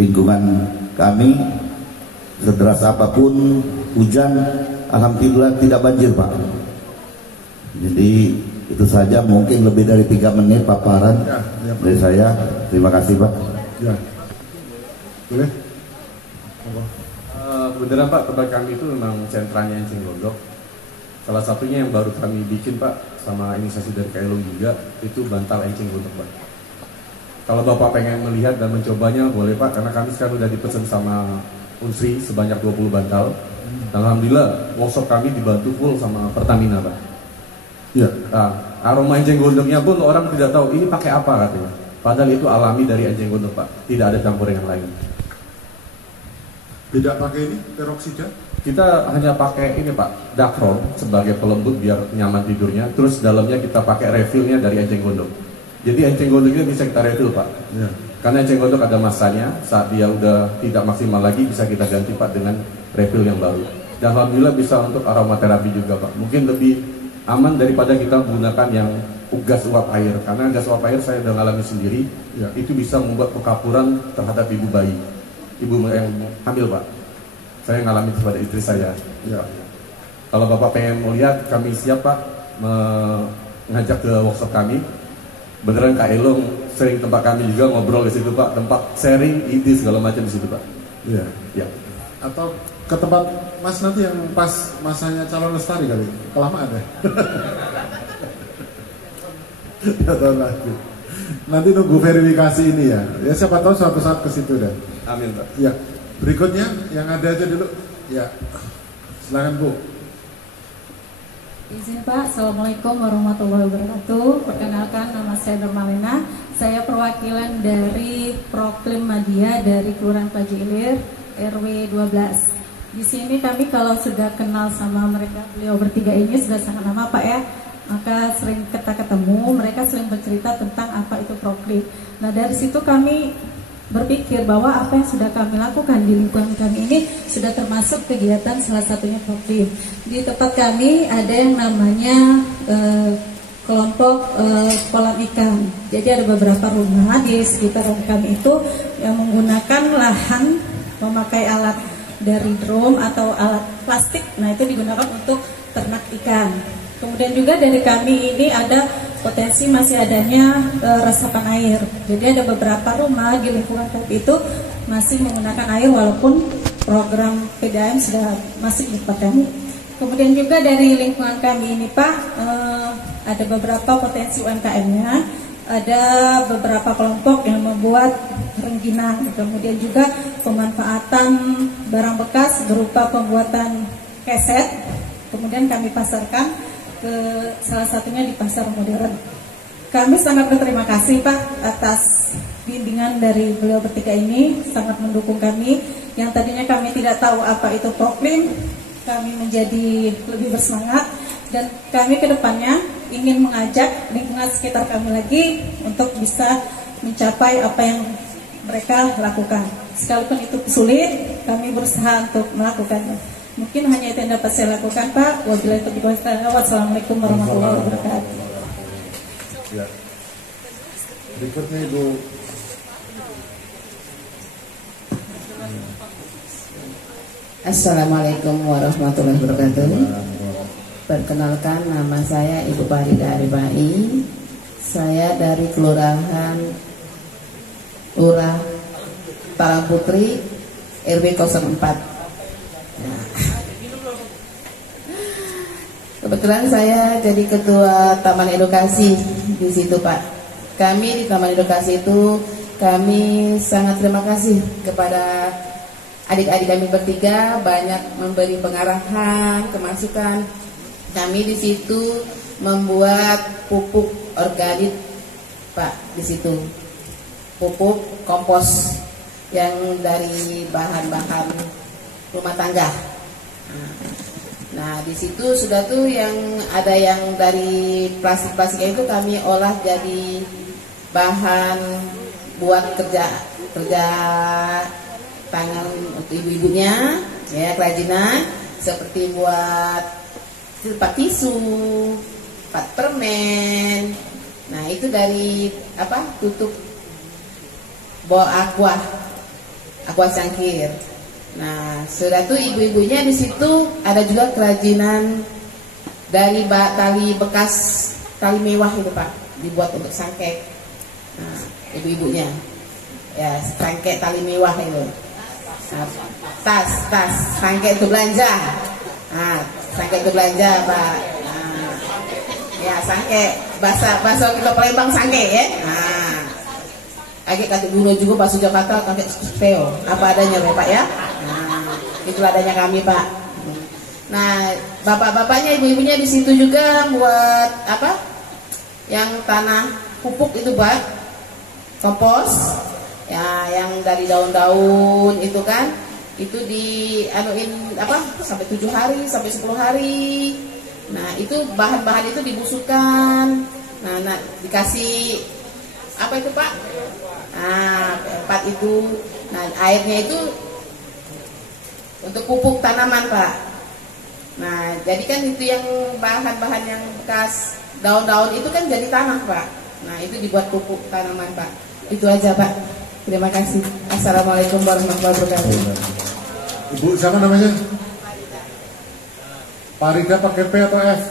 lingkungan kami, sederas apapun hujan, alhamdulillah tidak banjir, Pak. Jadi itu saja, mungkin lebih dari 3 menit paparan dari saya. Terima kasih, Pak. Ya, boleh. Beneran Pak, tempat kami itu memang sentranya Encing Gondok. Salah satunya yang baru kami bikin Pak, sama inisiasi dari Kailung juga, itu bantal Encing Gondok Pak. Kalau Bapak pengen melihat dan mencobanya boleh Pak, karena kami sekarang udah dipesan sama Unsri sebanyak 20 bantal. Alhamdulillah workshop kami dibantu full sama Pertamina Pak. Ya. Nah, aroma enceng gondoknya pun orang tidak tahu ini pakai apa katanya. Padahal itu alami dari enceng gondok Pak, tidak ada campur yang lain. Tidak pakai ini peroksida? Kita hanya pakai ini Pak, Dacron sebagai pelembut biar nyaman tidurnya. Terus dalamnya kita pakai refillnya dari enceng gondok. Jadi enceng gondoknya bisa kita refill Pak. Ya. Karena enceng gondok ada masanya, saat dia udah tidak maksimal lagi bisa kita ganti Pak dengan refill yang baru. Dan alhamdulillah bisa untuk aromaterapi juga Pak. Mungkin lebih aman daripada kita menggunakan yang gas uap air. Karena gas uap air saya udah ngalami sendiri, ya, itu bisa membuat pekapuran terhadap ibu bayi, ibu yang hamil Pak. Saya ngalami kepada istri saya. Ya. Kalau Bapak pengen melihat, kami siap Pak mengajak ke workshop kami. Beneran Kak Elong sering tempat kami juga ngobrol di situ Pak, tempat sharing ide segala macam di situ Pak. Iya. Ya. Atau ke tempat Mas nanti yang pas masanya calon lestari kali, kelamaan deh. Ya tahu lagi. Nanti nunggu verifikasi ini ya. Ya siapa tahu suatu saat ke situ deh. Amin Pak. Ya. Berikutnya yang ada aja dulu. Ya. Silakan Bu. Izin Pak, Assalamualaikum warahmatullahi wabarakatuh. Perkenalkan, nama saya Dermalena. Saya perwakilan dari Proklim Madia dari Kelurahan Paji Ilir, RW 12. Di sini kami kalau sudah kenal sama mereka, beliau bertiga ini sudah sangat lama Pak ya. Maka sering kita ketemu, mereka sering bercerita tentang apa itu Proklim. Nah dari situ kami berpikir bahwa apa yang sudah kami lakukan di lingkungan kami ini sudah termasuk kegiatan salah satunya Proklim. Di tempat kami ada yang namanya kelompok kolam ikan. Jadi ada beberapa rumah di sekitar kami itu yang menggunakan lahan memakai alat dari drum atau alat plastik. Nah itu digunakan untuk ternak ikan. Kemudian juga dari kami ini ada potensi masih adanya resapan air. Jadi ada beberapa rumah di lingkungan kami itu masih menggunakan air walaupun program PDAM sudah masih di tempat kami. Kemudian juga dari lingkungan kami ini Pak, ada beberapa potensi UMKM-nya, ada beberapa kelompok yang membuat rengginang, kemudian juga pemanfaatan barang bekas berupa pembuatan keset, kemudian kami pasarkan ke salah satunya di pasar modern. Kami sangat berterima kasih Pak atas bimbingan dari beliau bertiga ini, sangat mendukung kami. Yang tadinya kami tidak tahu apa itu Proklim, kami menjadi lebih bersemangat dan kami ke depannya ingin mengajak lingkungan sekitar kami lagi untuk bisa mencapai apa yang mereka lakukan. Sekalipun itu sulit, kami berusaha untuk melakukannya. Mungkin hanya itu yang dapat saya lakukan Pak. Wabillahi taufiq wal hidayah. Wassalamualaikum warahmatullahi wabarakatuh. Ya. Berikutnya Ibu. Assalamualaikum warahmatullahi wabarakatuh. Perkenalkan, nama saya Ibu Farida Arifai. Saya dari Kelurahan Lurah Parangputri RW 04. Kebetulan saya jadi ketua Taman Edukasi di situ Pak. Kami di Taman Edukasi itu kami sangat terima kasih kepada adik-adik kami bertiga, banyak memberi pengarahan, kemasukan. Kami di situ membuat pupuk organik Pak, di situ pupuk kompos yang dari bahan-bahan rumah tangga. Nah, di situ sudah tuh yang ada yang dari plastik-plastiknya itu kami olah jadi bahan buat kerja tangan untuk ibu-ibunya, ya, kerajinan seperti buat tempat tisu, tempat permen. Nah, itu dari tutup aqua cangkir. Nah, sudah tuh ibu-ibunya di situ ada juga kerajinan dari tali bekas tali mewah itu Pak, dibuat untuk sangkek. Nah, ibu-ibunya ya sangkek tali mewah itu. Nah, tas sangkek untuk belanja. Nah, sangkek untuk belanja Pak. Nah, ya sangkek bahasa kita Palembang sangkek ya. Nah, agak kata dulu juga bahasa Jakarta pakai speo apa adanya Pak ya. Nah, itu adanya kami Pak. Nah, bapak-bapaknya, ibu-ibunya di situ juga buat yang tanah pupuk itu Pak, kompos, ya yang dari daun-daun itu kan, itu dianuin sampai 7 hari, sampai 10 hari. Nah, itu bahan-bahan itu dibusukkan. Nah, dikasih apa itu Pak? Nah, tempat itu. Nah, airnya itu untuk pupuk tanaman Pak. Nah, jadi kan itu yang bahan-bahan yang bekas daun-daun itu kan jadi tanah Pak. Nah, itu dibuat pupuk tanaman Pak. Itu aja Pak. Terima kasih. Assalamualaikum warahmatullahi wabarakatuh. Ibu siapa namanya? Parida pakai P atau F?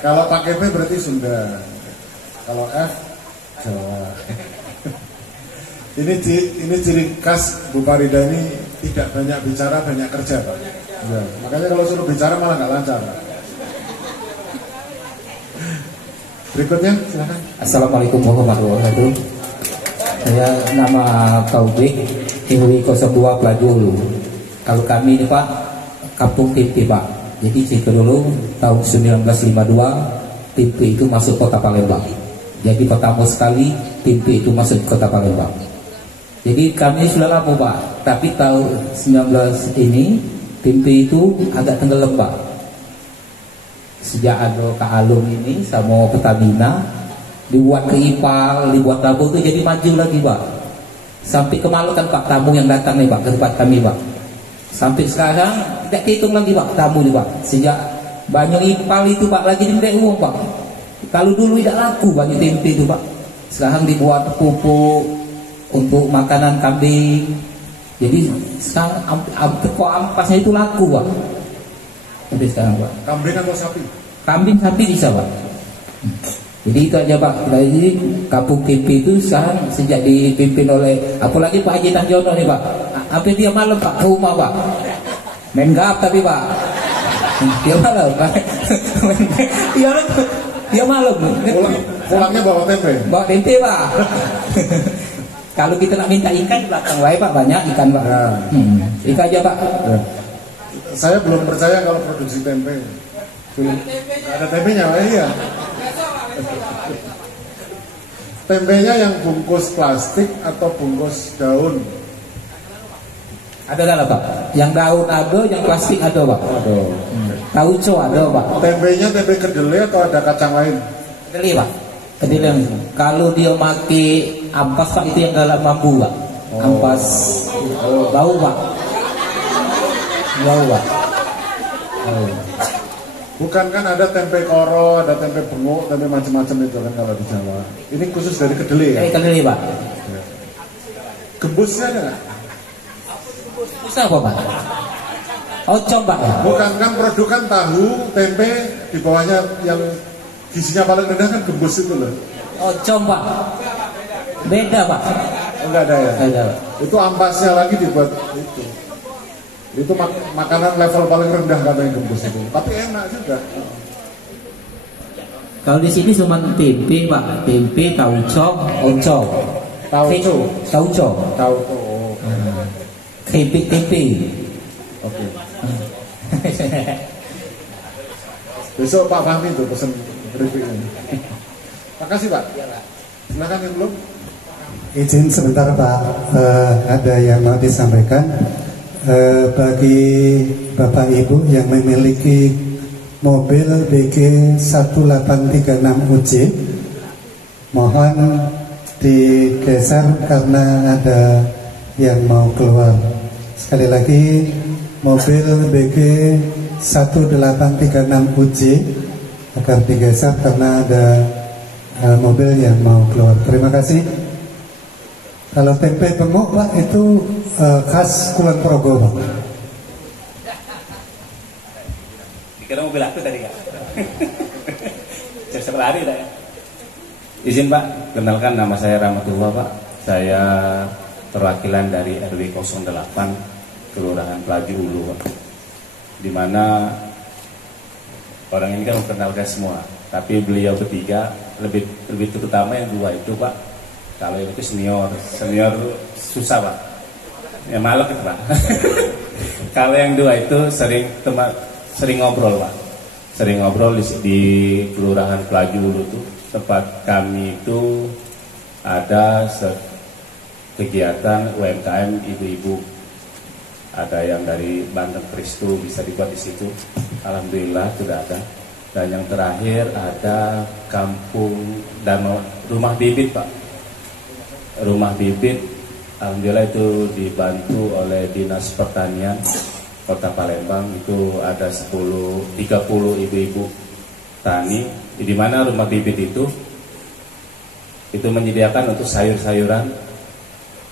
Kalau pakai P berarti Sunda. Kalau F Jawa. Ini ciri khas Bu Parida ini tidak banyak bicara, banyak kerja Pak. Ya, makanya kalau suruh bicara malah nggak lancar. Berikutnya silakan. Assalamualaikum warahmatullahi wabarakatuh. Saya nama Taufik, RW 02 Pelaju. Kalau kami ini Pak, Kampung Timpi Pak. Jadi cerita dulu tahun 1952 Timpi itu masuk kota Palembang. Jadi pertama sekali Timpi itu masuk kota Palembang. Jadi kami sudah lama Pak, tapi tahun 19 ini Timpi itu agak tenggelam Pak. Sejak ada Kak Alung ini sama Pertamina dibuat ke Ipal, dibuat tabung itu jadi maju lagi Pak. Sampai kemalukan Pak tamu yang datang nih Pak ke tempat kami Pak. Sampai sekarang tidak hitung lagi Pak tamu nih Pak. Sejak banyak Ipal itu Pak lagi diberi uang Pak. Kalau dulu tidak laku banyak tempe itu Pak. Sekarang dibuat pupuk untuk makanan kambing. Jadi sekarang ampasnya itu laku Pak. Jadi sekarang Pak. Kambing atau sapi? Kambing sapi bisa Pak. Jadi itu aja Pak. Jadi Kampung Timpi itu sekarang sejak dipimpin oleh apalagi Pak Haji Tanjono nih Pak. Sampai dia malam Pak ke rumah Pak. Main gap tapi Pak. Dia malam Pak. Dia malam. Pulangnya bawa tempe. Bawa tempe Pak. Kalau kita nak minta ikan di belakang wae Pak, banyak ikan Pak. Ya. Ikan aja Pak. Ya. Saya belum percaya kalau produksi tempe. Nggak ada tempenya Pak, iya. Tempenya yang bungkus plastik atau bungkus daun? Ada dalam Pak. Yang daun ada, yang plastik ada Pak. Ada. Tauco ada Pak. Tempenya tempe kedelai atau ada kacang lain? Kedelai Pak. Kedelai. Kalau dia pakai ampas Pak itu yang dalam bambu Pak. Ampas bau Pak. Bau Pak. Bukan kan ada tempe koro, ada tempe benguk, tempe macam-macam itu kan kalau di Jawa. Ini khusus dari kedelai ya? Kedelai Pak. Ya. Gembusnya ada nggak? Bisa apa Pak? Ocom Pak. Bukan kan produk kan tahu, tempe di bawahnya yang gizinya paling rendah kan gembus itu loh. Ocom Pak. Beda Pak. Oh, enggak ada ya? Beda Pak. Itu ampasnya lagi dibuat itu. Itu makanan level paling rendah katanya gembus itu. Tapi enak juga. Kalau di sini cuma tempe Pak, tempe, tauco, oncom. Tauco. Tauco. Tauco. Keripik tempe. Oke. Besok Pak Fahmi tuh pesen keripik ini. Makasih Pak. Silakan yang belum. Izin sebentar Pak, ada yang mau disampaikan. Bagi Bapak Ibu yang memiliki mobil BG 1836 UJ, mohon digeser karena ada yang mau keluar. Sekali lagi, mobil BG 1836 UJ agar digeser karena ada mobil yang mau keluar. Terima kasih. Kalau tempe bengok Pak itu khas Kulon Progo Pak. Dikira mobil aku tadi Kak. Siap lari dah ya. Izin Pak, kenalkan nama saya Rahmatullah Pak. Saya perwakilan dari RW 08 Kelurahan Pelaju Ulu Pak. Dimana orang ini kan memperkenalkan semua, tapi beliau ketiga lebih terutama yang dua itu Pak. Kalau itu senior susah Pak, ya malah Pak. Kalau yang dua itu sering ngobrol Pak, sering ngobrol di Kelurahan Pelaju Ulu tuh tempat kami itu ada kegiatan UMKM ibu-ibu, ada yang dari Banten Kristu bisa dibuat di situ, alhamdulillah sudah ada. Dan yang terakhir ada kampung dan rumah bibit Pak. Rumah bibit, alhamdulillah itu dibantu oleh Dinas Pertanian Kota Palembang. Itu ada 30 ibu-ibu tani, di mana rumah bibit itu menyediakan untuk sayur-sayuran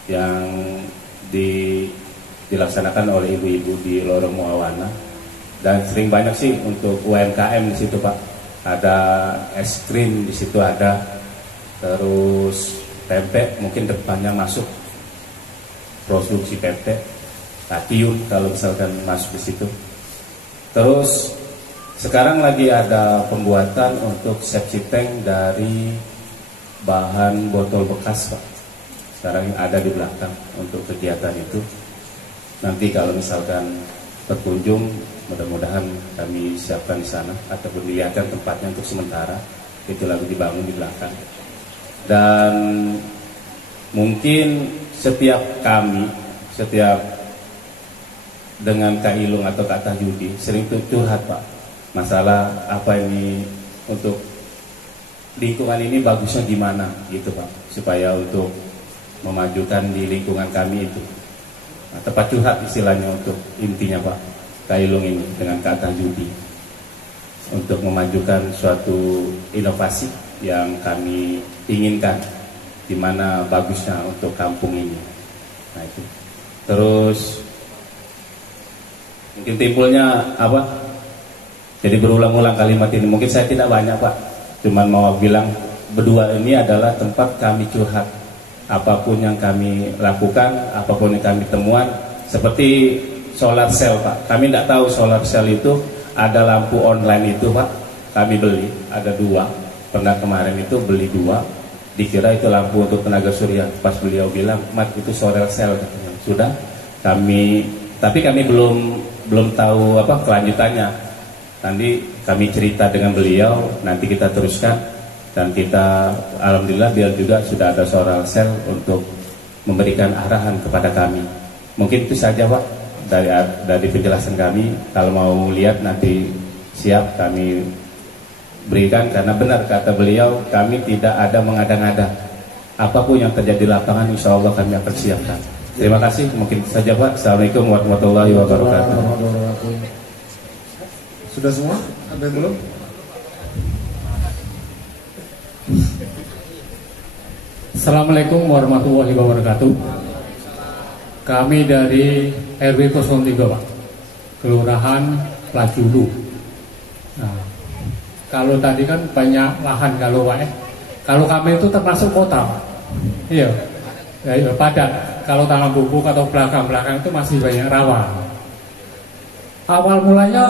yang dilaksanakan oleh ibu-ibu di Lorong Muawana. Dan sering banyak sih untuk UMKM di situ Pak. Ada es krim di situ ada, terus tempe mungkin depannya masuk produksi tempe, Tatiun kalau misalkan masuk di situ. Terus sekarang lagi ada pembuatan untuk septic tank dari bahan botol bekas Pak. Sekarang ada di belakang untuk kegiatan itu. Nanti kalau misalkan berkunjung, mudah-mudahan kami siapkan di sana ataupun dilihatkan tempatnya untuk sementara. Itu lagi dibangun di belakang. Dan mungkin setiap dengan Kak Ilung atau Kak Tajudi sering curhat Pak, masalah apa ini untuk lingkungan ini bagusnya gimana gitu Pak, supaya untuk memajukan di lingkungan kami itu. Nah, tempat curhat istilahnya untuk intinya Pak, Kak Ilung ini dengan Kak Tajudi untuk memajukan suatu inovasi yang kami inginkan, di mana bagusnya untuk kampung ini. Nah itu. Terus mungkin timbulnya apa? Jadi berulang-ulang kalimat ini. Mungkin saya tidak banyak Pak, cuman mau bilang berdua ini adalah tempat kami curhat. Apapun yang kami lakukan, apapun yang kami temuan, seperti solar cell Pak. Kami tidak tahu solar cell itu ada lampu online itu Pak. Kami beli, ada 2. Pernah kemarin itu beli 2, dikira itu lampu untuk tenaga surya. Pas beliau bilang, Mat itu solar cell katanya. Sudah, tapi kami belum tahu apa kelanjutannya. Nanti kami cerita dengan beliau, nanti kita teruskan. Dan kita, alhamdulillah dia juga sudah ada solar cell untuk memberikan arahan kepada kami. Mungkin itu saja Pak dari penjelasan kami. Kalau mau lihat nanti siap kami berikan, karena benar kata beliau, kami tidak ada mengada-ngada. Apapun yang terjadi di lapangan, insya Allah kami akan siapkan. Terima kasih, mungkin saja Pak. Assalamualaikum warahmatullahi wabarakatuh. Sudah semua? Ada yang belum? Assalamualaikum warahmatullahi wabarakatuh. Kami dari RW 03 Pak, Kelurahan Pelaju Ulu. Nah, kalau tadi kan banyak lahan kalau Pak, kalau kami itu termasuk kota Pak. Iya, ya, padat. Kalau tangan bubuk atau belakang itu masih banyak rawa. Awal mulanya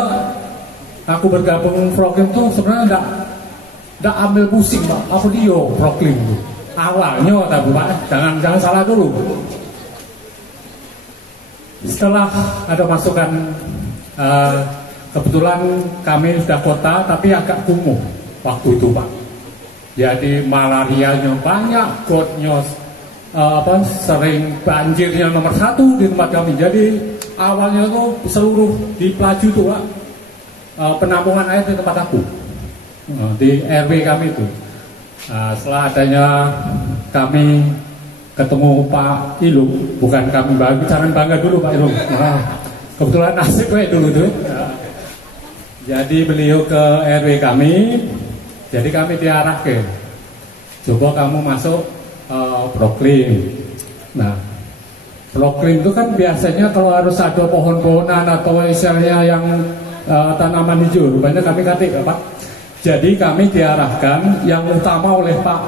aku bergabung program itu sebenarnya enggak ambil pusing Pak. Aku dia program itu. Awalnya tapi Pak, jangan salah dulu. Setelah ada masukan, kebetulan kami sudah kota tapi agak kumuh waktu itu Pak. Jadi malarianya banyak, gotnya sering banjirnya nomor 1 di tempat kami. Jadi awalnya itu seluruh di Pelaju itu Pak, penampungan air di tempat aku, di RW kami itu. Setelah adanya kami ketemu Pak Ilung, bukan kami bicara bangga dulu Pak Ilung. Kebetulan nasib gue dulu tuh. Jadi beliau ke RW kami, jadi kami diarahkan, coba kamu masuk proklim. Nah, proklim itu kan biasanya kalau harus ada pohon-pohonan atau istilahnya yang tanaman hijau, rupanya kami ketik Pak. Jadi kami diarahkan yang utama oleh Pak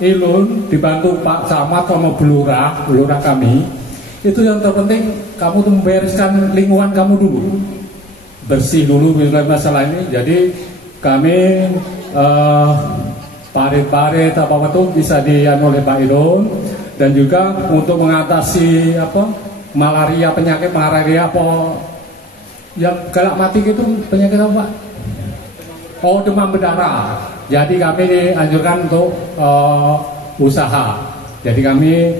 Ilun, dibantu Pak Camat sama Belurah kami. Itu yang terpenting, kamu tuh membereskan lingkungan kamu dulu, bersih dulu masalah ini. Jadi kami parit-parit apa itu bisa dianu oleh Pak Ilun, dan juga untuk mengatasi malaria, penyakit malaria apa yang galak mati itu penyakit apa Pak? Oh, demam berdarah. Jadi kami dianjurkan untuk usaha. Jadi kami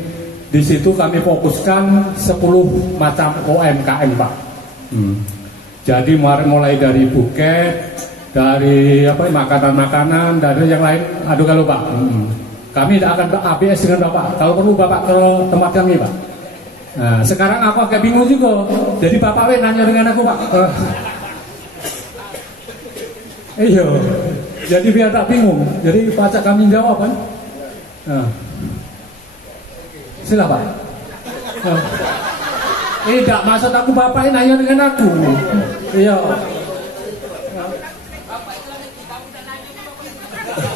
di situ kami fokuskan 10 macam UMKM Pak. Jadi mulai dari buket, dari makanan-makanan, dari yang lain. Aduh kalau Pak, kami tidak akan ABS dengan Bapak. Kalau perlu Bapak ke tempat kami Pak. Nah, sekarang aku agak bingung juga. Jadi Bapak nanya dengan aku Pak. Iya, jadi biar tak bingung. Jadi pacak kami jawab kan. Sila Pak. Tidak, maksud aku Bapak nanya dengan aku. Iya.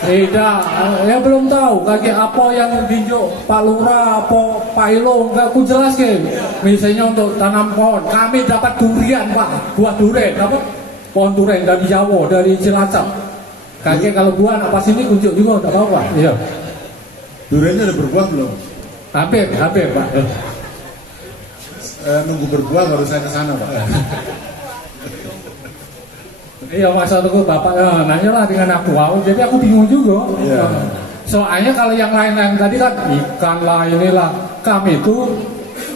Tidak, ya belum tahu kaki apa yang dijo Pak Lurah, Pak Ilung, nggak aku jelaskan. Misalnya untuk tanam pohon, kami dapat durian Pak, buah durian, apa? Pohon durian dari Jawa, dari Cilacap. Kaki kalau buah anak pas ini kunjuk juga, tak tahu Pak. Iya. Duriannya udah berbuah belum? Hampir Pak. Nunggu berbuah baru saya ke sana Pak. Iya, masa itu Bapak nanya lah dengan aku, jadi aku bingung juga. Iya. Soalnya kalau yang lain-lain tadi kan ikan lah, inilah, kami itu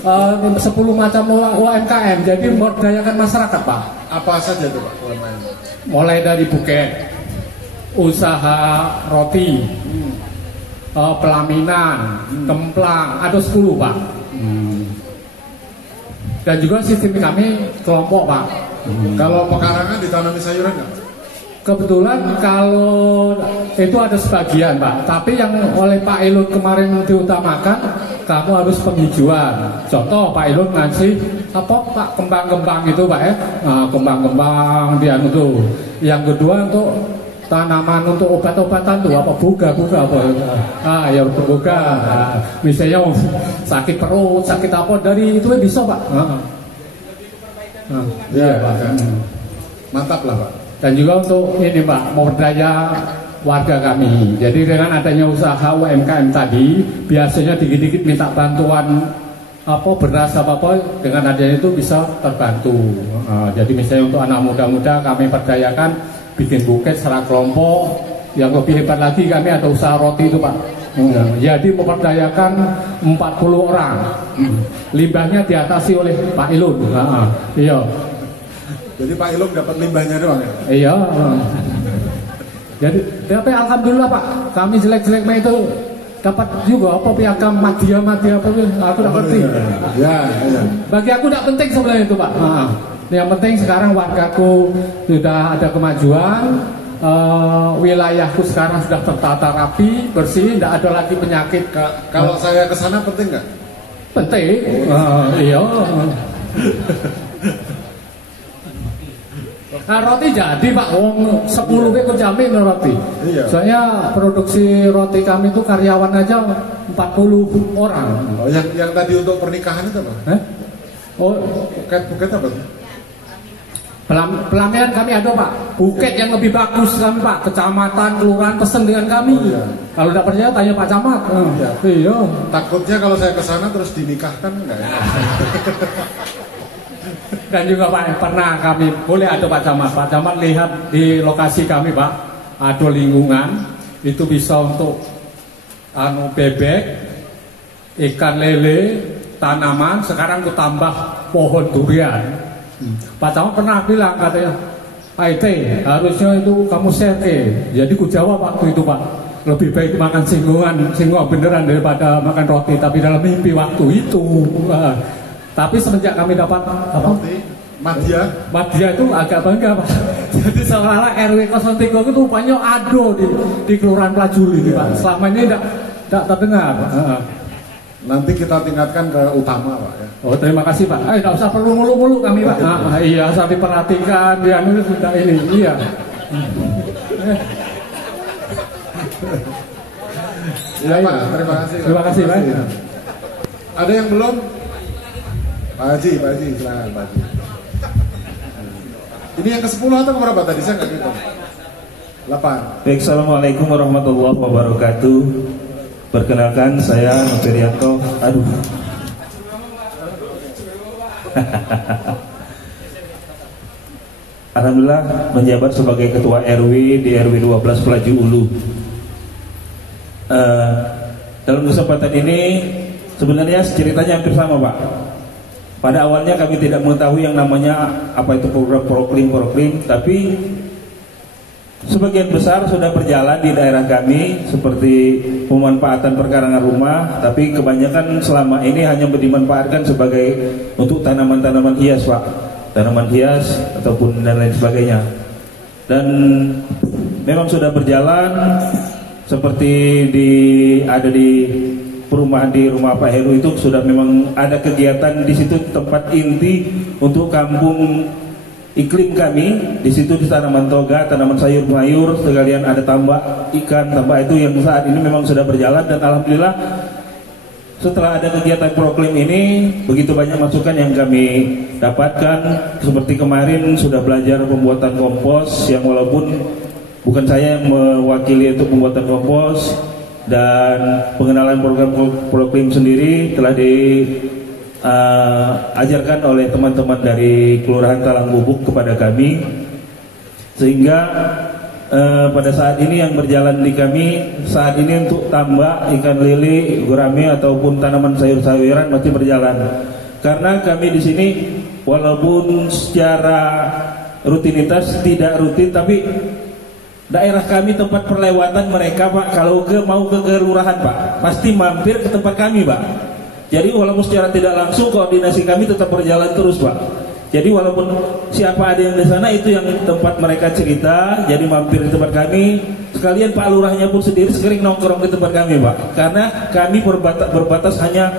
10 macam UMKM, jadi memberdayakan masyarakat Pak. Apa saja tuh Pak UMKM? Mulai dari buket, usaha roti, pelaminan, kemplang, ada 10 Pak. Dan juga sistem kami kelompok Pak. Kalau pekarangan ditanami sayuran nggak? Kebetulan kalau itu ada sebagian Pak, tapi yang oleh Pak Ilun kemarin diutamakan, kamu harus penghijauan. Contoh Pak Ilun ngasih apa Pak, kembang-kembang itu Pak ya, kembang-kembang dia itu. Yang kedua untuk tanaman untuk obat-obatan tuh apa, buga apa, ya buga. Misalnya sakit perut, sakit apa, dari itu bisa Pak. Ya Pak. Mantap lah Pak. Dan juga untuk ini Pak, memberdaya warga kami. Jadi dengan adanya usaha UMKM tadi, biasanya dikit-dikit minta bantuan apa beras apa dengan adanya itu bisa terbantu. Jadi misalnya untuk anak muda-muda kami perdayakan bikin buket secara kelompok. Yang lebih hebat lagi kami ada usaha roti itu Pak. Jadi memperdayakan 40 orang. Limbahnya diatasi oleh Pak Ilun. Iya. Jadi Pak Ilung dapat limbahnya doang ya? Iya. Jadi tapi alhamdulillah Pak, kami jelek-jelek itu dapat juga apa piagam media apa aku tidak ngerti. Ya. Bagi aku tidak penting sebenarnya itu Pak. Yang penting sekarang wargaku sudah ada kemajuan, wilayahku sekarang sudah tertata rapi, bersih, tidak ada lagi penyakit. Kalau saya ke sana penting nggak? Penting. Iya. Nah, roti jadi Pak, 10 itu jamin roti. Iya. Soalnya produksi roti kami itu karyawan aja 40 orang. Oh, yang tadi untuk pernikahan itu Pak? Oh, buket apa tuh? Pelaminan kami ada Pak, buket yang lebih bagus kami Pak, kecamatan, kelurahan pesen dengan kami. Oh, iya. Kalau tidak percaya tanya Pak Camat. Iya. Takutnya kalau saya ke sana terus dinikahkan enggak ya? Dan juga Pak, pernah kami boleh ada Pak Camat lihat di lokasi kami Pak, ada lingkungan itu bisa untuk bebek, ikan lele, tanaman, sekarang aku tambah pohon durian. Pak Camat pernah bilang katanya, IT harusnya itu kamu sete. Jadi ku jawab waktu itu Pak, lebih baik makan singgungan beneran daripada makan roti. Tapi dalam mimpi waktu itu, tapi semenjak kami dapat apa? Madya itu agak bangga Pak. Jadi seolah-olah RW 03 itu rupanya ado di Kelurahan Plajuli ini Pak. Selama ini tidak terdengar. Nanti kita tingkatkan ke utama Pak ya. Oh terima kasih Pak. Tidak usah perlu mulu-mulu kami Pak. Iya, asal diperhatikan dia ini sudah ini. Iya. Ya Pak, terima kasih. Terima kasih Pak. Ada yang belum? Pak Haji, silakan Pak Haji. Ini yang ke-10 atau berapa tadi? Saya nggak gitu. 8. Baik, assalamualaikum warahmatullahi wabarakatuh. Perkenalkan saya Nofrianto. Aduh. Alhamdulillah menjabat sebagai ketua RW di RW 12 Pelaju Ulu. Dalam kesempatan ini sebenarnya ceritanya hampir sama Pak. Pada awalnya kami tidak mengetahui yang namanya apa itu program proklim, tapi sebagian besar sudah berjalan di daerah kami seperti pemanfaatan perkarangan rumah, tapi kebanyakan selama ini hanya dimanfaatkan sebagai untuk tanaman-tanaman hias Pak, tanaman hias ataupun dan lain sebagainya. Dan memang sudah berjalan seperti ada di perumahan di rumah Pak Heru itu sudah memang ada kegiatan di situ, tempat inti untuk kampung iklim kami. Di situ di tanaman toga, tanaman sayur-mayur, sekalian ada tambak ikan, tambak itu yang saat ini memang sudah berjalan. Dan alhamdulillah setelah ada kegiatan proklim ini begitu banyak masukan yang kami dapatkan. Seperti kemarin sudah belajar pembuatan kompos yang walaupun bukan saya yang mewakili untuk pembuatan kompos, dan pengenalan program proklim sendiri telah diajarkan oleh teman-teman dari Kelurahan Talang Bubuk kepada kami, sehingga pada saat ini yang berjalan di kami saat ini untuk tambak ikan lele, gurame ataupun tanaman sayur-sayuran masih berjalan. Karena kami di sini walaupun secara rutinitas tidak rutin, tapi daerah kami tempat perlewatan mereka Pak, kalau mau ke kelurahan Pak, pasti mampir ke tempat kami Pak. Jadi walaupun secara tidak langsung koordinasi kami tetap berjalan terus Pak. Jadi walaupun siapa ada yang di sana itu yang tempat mereka cerita, jadi mampir di tempat kami. Sekalian Pak Lurahnya pun sendiri sering nongkrong di tempat kami Pak. Karena kami berbatas hanya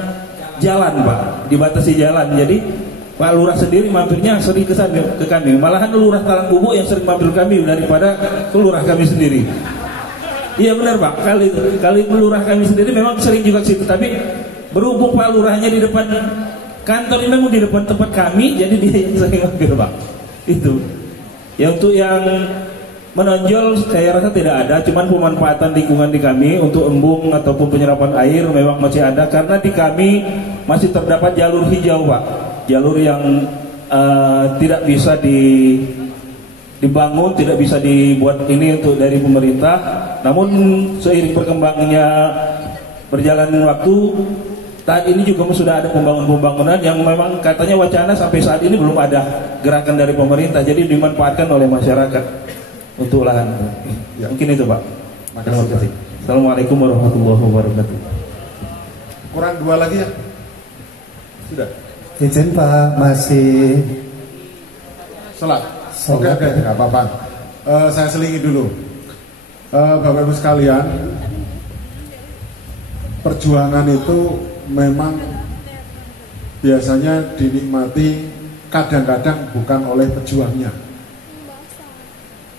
jalan Pak, dibatasi jalan. Jadi Pak Lurah sendiri mampirnya sering ke kami. Malahan Lurah Talang Bubuk yang sering mampir kami daripada ke Lurah kami sendiri. Iya benar Pak. Kali Lurah kami sendiri memang sering juga ke situ. Tapi berhubung Pak Lurahnya di depan kantor ini memang di depan tempat kami, jadi dia yang sering mampir Pak. Itu. Ya untuk yang menonjol saya rasa tidak ada. Cuman pemanfaatan lingkungan di kami untuk embung ataupun penyerapan air memang masih ada. Karena di kami masih terdapat jalur hijau Pak. Jalur yang tidak bisa dibangun, tidak bisa dibuat ini untuk dari pemerintah. Namun seiring berkembangnya berjalan waktu, saat ini juga sudah ada pembangunan yang memang katanya wacana sampai saat ini belum ada gerakan dari pemerintah. Jadi dimanfaatkan oleh masyarakat untuk lahan. Ya. Mungkin itu Pak. Terima kasih. Assalamualaikum warahmatullahi wabarakatuh. Kurang 2 lagi ya? Sudah. Izin Pak, masih sholat. Oke, nggak apa-apa. Saya selingi dulu. Bapak Ibu sekalian, perjuangan itu memang biasanya dinikmati kadang-kadang bukan oleh pejuangnya.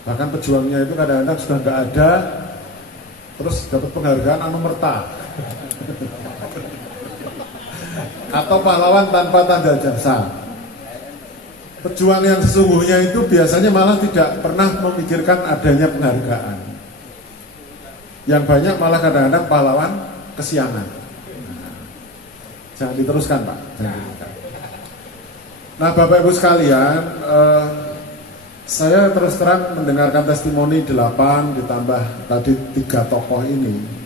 Bahkan pejuangnya itu kadang-kadang sudah nggak ada, terus dapat penghargaan anumerta. Atau pahlawan tanpa tanda jasa. Pejuang yang sesungguhnya itu biasanya malah tidak pernah memikirkan adanya penghargaan. Yang banyak malah kadang-kadang pahlawan kesiangan. Jangan diteruskan Pak. Jangan diteruskan. Nah Bapak Ibu sekalian, saya terus terang mendengarkan testimoni 8 ditambah tadi 3 tokoh ini.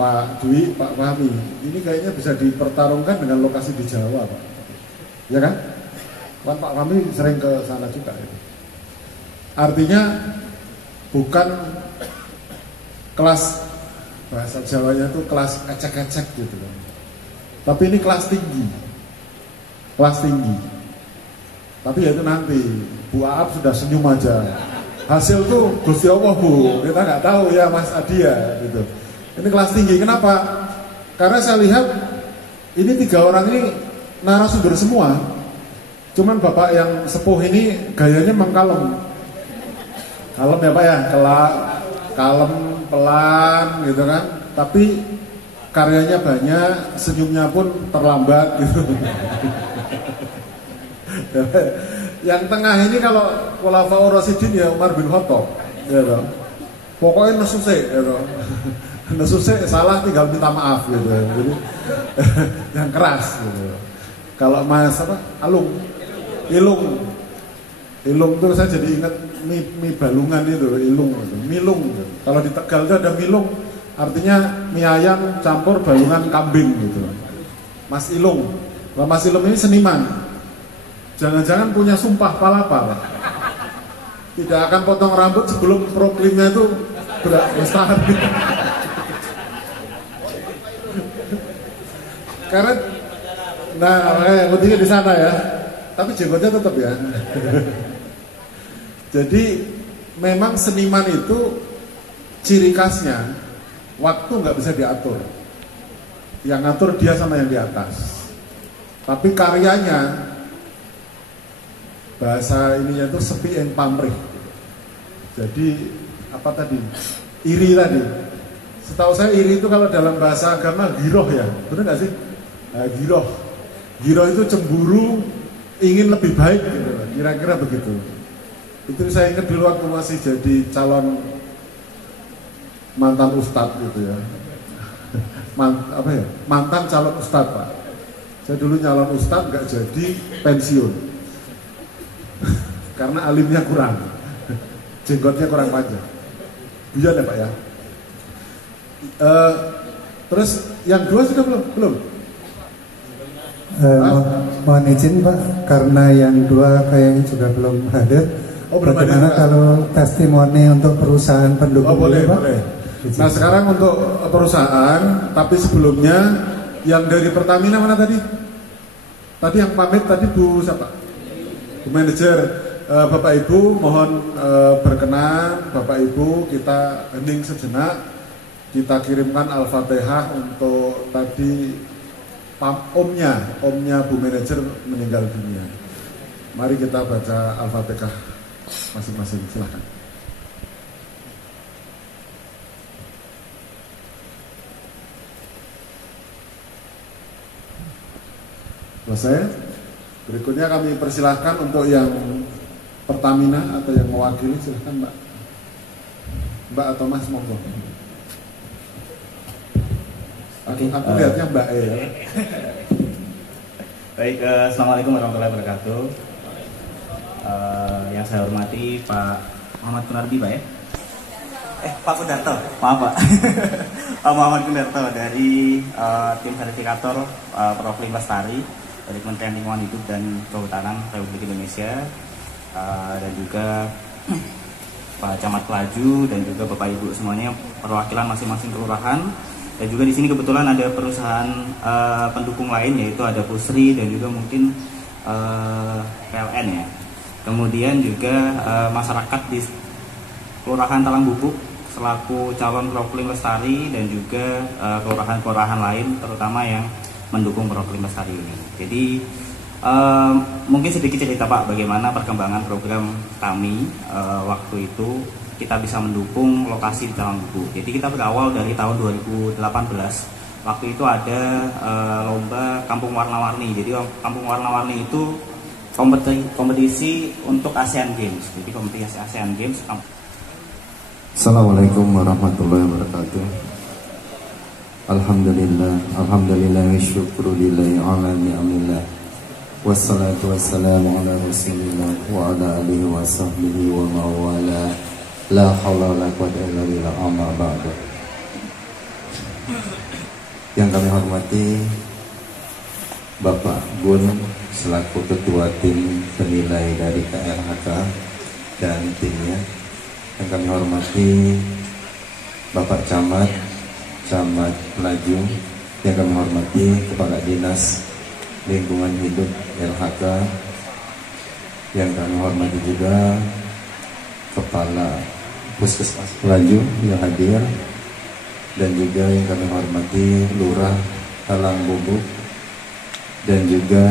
Pak Dwi, Pak Fahmi, ini kayaknya bisa dipertarungkan dengan lokasi di Jawa, Pak. Ya kan? Pak Fahmi sering ke sana juga. Ya. Artinya bukan kelas bahasa Jawanya itu kelas ecek-ecek gitu kan. Tapi ini kelas tinggi. Kelas tinggi. Tapi ya itu nanti Bu Aap sudah senyum aja. Hasil tuh Gusti Allah Bu, kita nggak tahu ya Mas Adia gitu. Ini kelas tinggi, kenapa? Karena saya lihat ini 3 orang ini narasumber semua. Cuman bapak yang sepuh ini gayanya memang kalem. Kalem ya Pak ya, kalem, pelan gitu kan. Tapi karyanya banyak, senyumnya pun terlambat gitu. Yang tengah ini kalau Khulafaur Rasyidin ya Umar bin Khattab, ya toh. Pokoknya nesuse, ya toh. Nesuse salah tinggal minta maaf gitu. Jadi yang keras gitu. Kalau Mas apa? Ilung tuh saya jadi ingat mie balungan itu, ilung gitu. Milung gitu. Kalau di Tegal itu ada milung, artinya mie ayam campur balungan kambing gitu. Mas Ilung. Kalau Mas Ilung ini seniman. Jangan-jangan punya sumpah palapa. Tidak akan potong rambut sebelum proklimnya itu berlestari. Karena putihnya di sana ya. Tapi jenggotnya tetap ya. Jadi memang seniman itu ciri khasnya waktu nggak bisa diatur. Yang ngatur dia sama yang di atas. Tapi karyanya bahasa ininya itu sepi yang pamrih. Jadi apa tadi? Iri tadi. Setahu saya iri itu kalau dalam bahasa agama giroh ya, benar nggak sih? Giroh. Giroh itu cemburu, ingin lebih baik gitu. Kira-kira begitu. Itu saya ingat dulu waktu masih jadi calon mantan ustadz gitu ya. Mantan calon ustadz Pak. Saya dulu nyalon ustadz nggak jadi pensiun. Karena alimnya kurang, jenggotnya kurang panjang. Bujan ya Pak ya. Terus yang 2 sudah belum? Mohon izin Pak, karena yang 2 kayaknya juga belum hadir. Bagaimana kalau testimoni untuk perusahaan pendukung? Boleh. Nah sekarang untuk perusahaan, tapi sebelumnya yang dari Pertamina mana tadi? Tadi yang pamit tadi Bu siapa? Bu Manajer. Bapak Ibu mohon berkenan, Bapak Ibu kita hening sejenak, kita kirimkan Al-Fatihah untuk tadi omnya Bu Manajer meninggal dunia. Mari kita baca Al-Fatihah masing-masing, silahkan. Selesai. Berikutnya kami persilahkan untuk yang Pertamina atau yang mewakili, silahkan Mbak atau Mas monggo. Aku lihatnya Mbak ya. Baik, assalamualaikum warahmatullahi wabarakatuh. Yang saya hormati Pak Muhammad Kunardi Pak ya. Pak Kundarto, maaf Pak. Pak Muhammad Kundarto dari tim verifikator Proklim Lestari dari Kementerian Lingkungan Hidup dan Kehutanan Republik Indonesia. Dan juga Pak Camat Pelaju dan juga Bapak Ibu semuanya perwakilan masing-masing kelurahan, dan juga di sini kebetulan ada perusahaan pendukung lain yaitu ada Pusri dan juga mungkin PLN ya. Kemudian juga masyarakat di Kelurahan Talang Bubuk selaku calon Proklim Lestari dan juga kelurahan-kelurahan lain terutama yang mendukung Proklim Lestari ini. Jadi mungkin sedikit cerita Pak bagaimana perkembangan program kami waktu itu kita bisa mendukung lokasi di Talang Bubuk. Jadi kita berawal dari tahun 2018. Waktu itu ada lomba Kampung Warna-Warni. Jadi Kampung Warna-Warni itu kompetisi untuk Asian Games. Jadi kompetisi Asian Games. Assalamualaikum warahmatullahi wabarakatuh. Alhamdulillah wa syukru lillahi ala ni'amillah. Wassalatu wassalamu ala rasulillah wa ala alihi wa sahbihi wa mawala. La hawla wa la quwwata illa billah, amma ba'du. Yang kami hormati Bapak Gun selaku Ketua Tim Penilai dari KLHK dan timnya. Yang kami hormati Bapak Camat Pelaju. Yang kami hormati Kepala Dinas Lingkungan Hidup LHK. Yang kami hormati juga Kepala Puskesmas Pelaju yang hadir, dan juga yang kami hormati Lurah Talang Bubuk, dan juga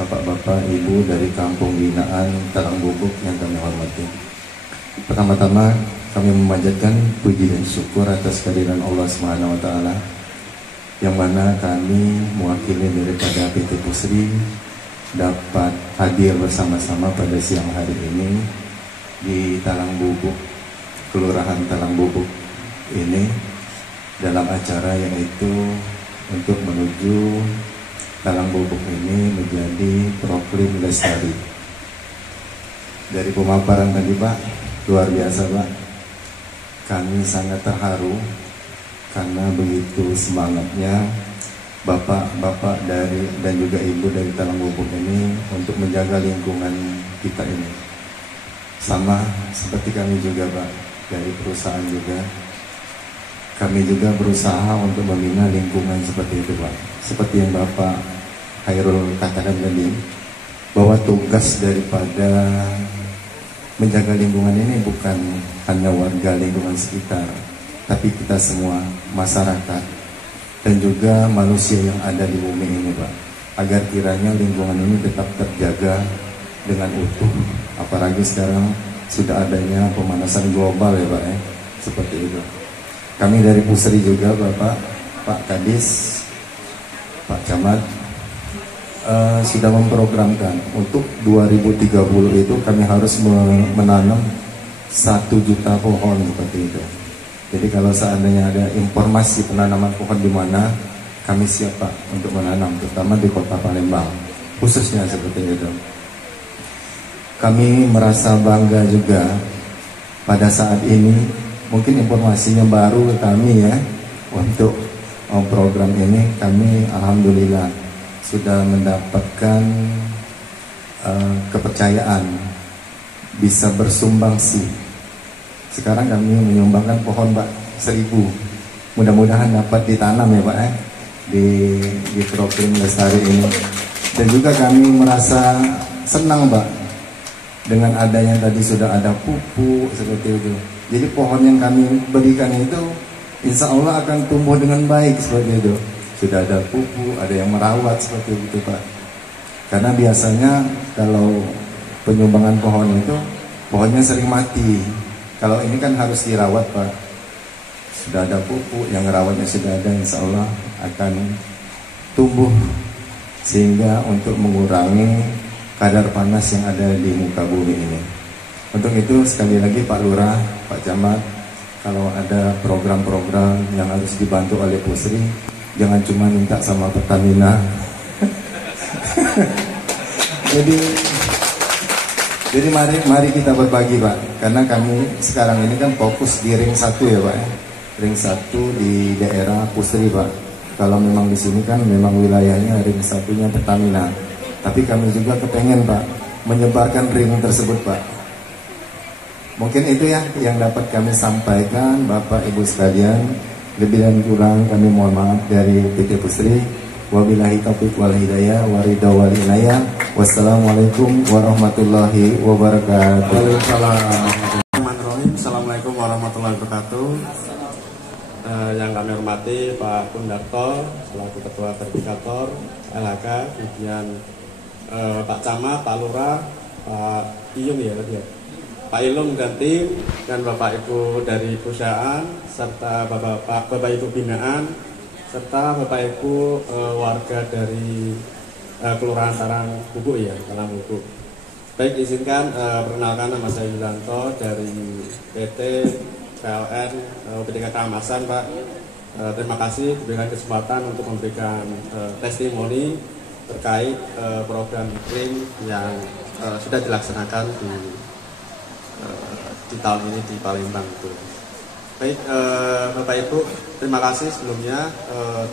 bapak-bapak ibu dari Kampung Binaan Talang Bubuk yang kami hormati. Pertama-tama kami memanjatkan puji dan syukur atas kehadiran Allah Subhanahu wa taala, yang mana kami mewakili daripada PT Pusri dapat hadir bersama-sama pada siang hari ini di Talang Bubuk, Kelurahan Talang Bubuk ini, dalam acara yaitu untuk menuju Talang Bubuk ini menjadi Proklim Lestari. Dari pemaparan tadi Pak, luar biasa Pak, kami sangat terharu karena begitu semangatnya bapak-bapak dari dan juga ibu dari Talang Bubuk ini untuk menjaga lingkungan kita ini. Sama seperti kami juga Pak, dari perusahaan juga kami juga berusaha untuk membina lingkungan seperti itu Pak. Seperti yang Bapak Hairul katakan tadi, bahwa tugas daripada menjaga lingkungan ini bukan hanya warga lingkungan sekitar, tapi kita semua, masyarakat dan juga manusia yang ada di bumi ini Pak, agar kiranya lingkungan ini tetap terjaga dengan utuh. Apalagi sekarang sudah adanya pemanasan global ya Pak ya, seperti itu. Kami dari Pusri juga Bapak, Pak Kadis, Pak Camat sudah memprogramkan untuk 2030 itu kami harus menanam 1 juta pohon seperti itu. Jadi kalau seandainya ada informasi penanaman pohon di mana, kami siap Pak untuk menanam, terutama di Kota Palembang khususnya seperti itu. Kami merasa bangga juga pada saat ini, mungkin informasinya baru ke kami ya, untuk program ini kami alhamdulillah sudah mendapatkan kepercayaan bisa bersumbangsi. Sekarang kami menyumbangkan pohon Pak 1000. Mudah-mudahan dapat ditanam ya Pak di Proklim Lestari ini. Dan juga kami merasa senang Pak dengan adanya tadi sudah ada pupuk seperti itu. Jadi pohon yang kami berikan itu insya Allah akan tumbuh dengan baik seperti itu. Sudah ada pupuk, ada yang merawat seperti itu Pak. Karena biasanya kalau penyumbangan pohon itu pohonnya sering mati. Kalau ini kan harus dirawat Pak. Sudah ada pupuk, yang merawatnya sudah ada, insya Allah akan tumbuh sehingga untuk mengurangi kadar panas yang ada di muka bumi ini. Untuk itu sekali lagi Pak Lurah, Pak Camat, kalau ada program-program yang harus dibantu oleh Pusri, jangan cuma minta sama Pertamina. Jadi mari kita berbagi Pak, karena kami sekarang ini kan fokus di ring 1 ya Pak, ring 1 di daerah Pusri Pak. Kalau memang di sini kan memang wilayahnya ring 1-nya Pertamina, tapi kami juga kepengen Pak menyebarkan ring tersebut Pak. Mungkin itu ya yang dapat kami sampaikan Bapak Ibu sekalian. Lebih dan kurang kami mohon maaf dari PT Pusri. Wabillahi taufiq wal hidayah waridha wal inayah. Wassalamualaikum warahmatullahi wabarakatuh. Waalaikumsalam. Assalamualaikum warahmatullahi wabarakatuh. Yang kami hormati Pak Kundarto selaku Ketua Verifikator LHK, kemudian Pak Camat, Pak Lurah, Pak Iyung ya tadi ya, Pak Ilung dan tim, dan Bapak Ibu dari perusahaan, serta Bapak Ibu binaan, serta Bapak Ibu warga dari Kelurahan Talang Bubuk ya, Talang Bubuk. Baik, izinkan perkenalkan, nama saya Yulanto dari PT PLN UPTK Keamasan Pak. Terima kasih diberikan kesempatan untuk memberikan testimoni terkait program iklim yang sudah dilaksanakan di tahun ini di Palembang itu. Baik, Bapak Ibu, terima kasih sebelumnya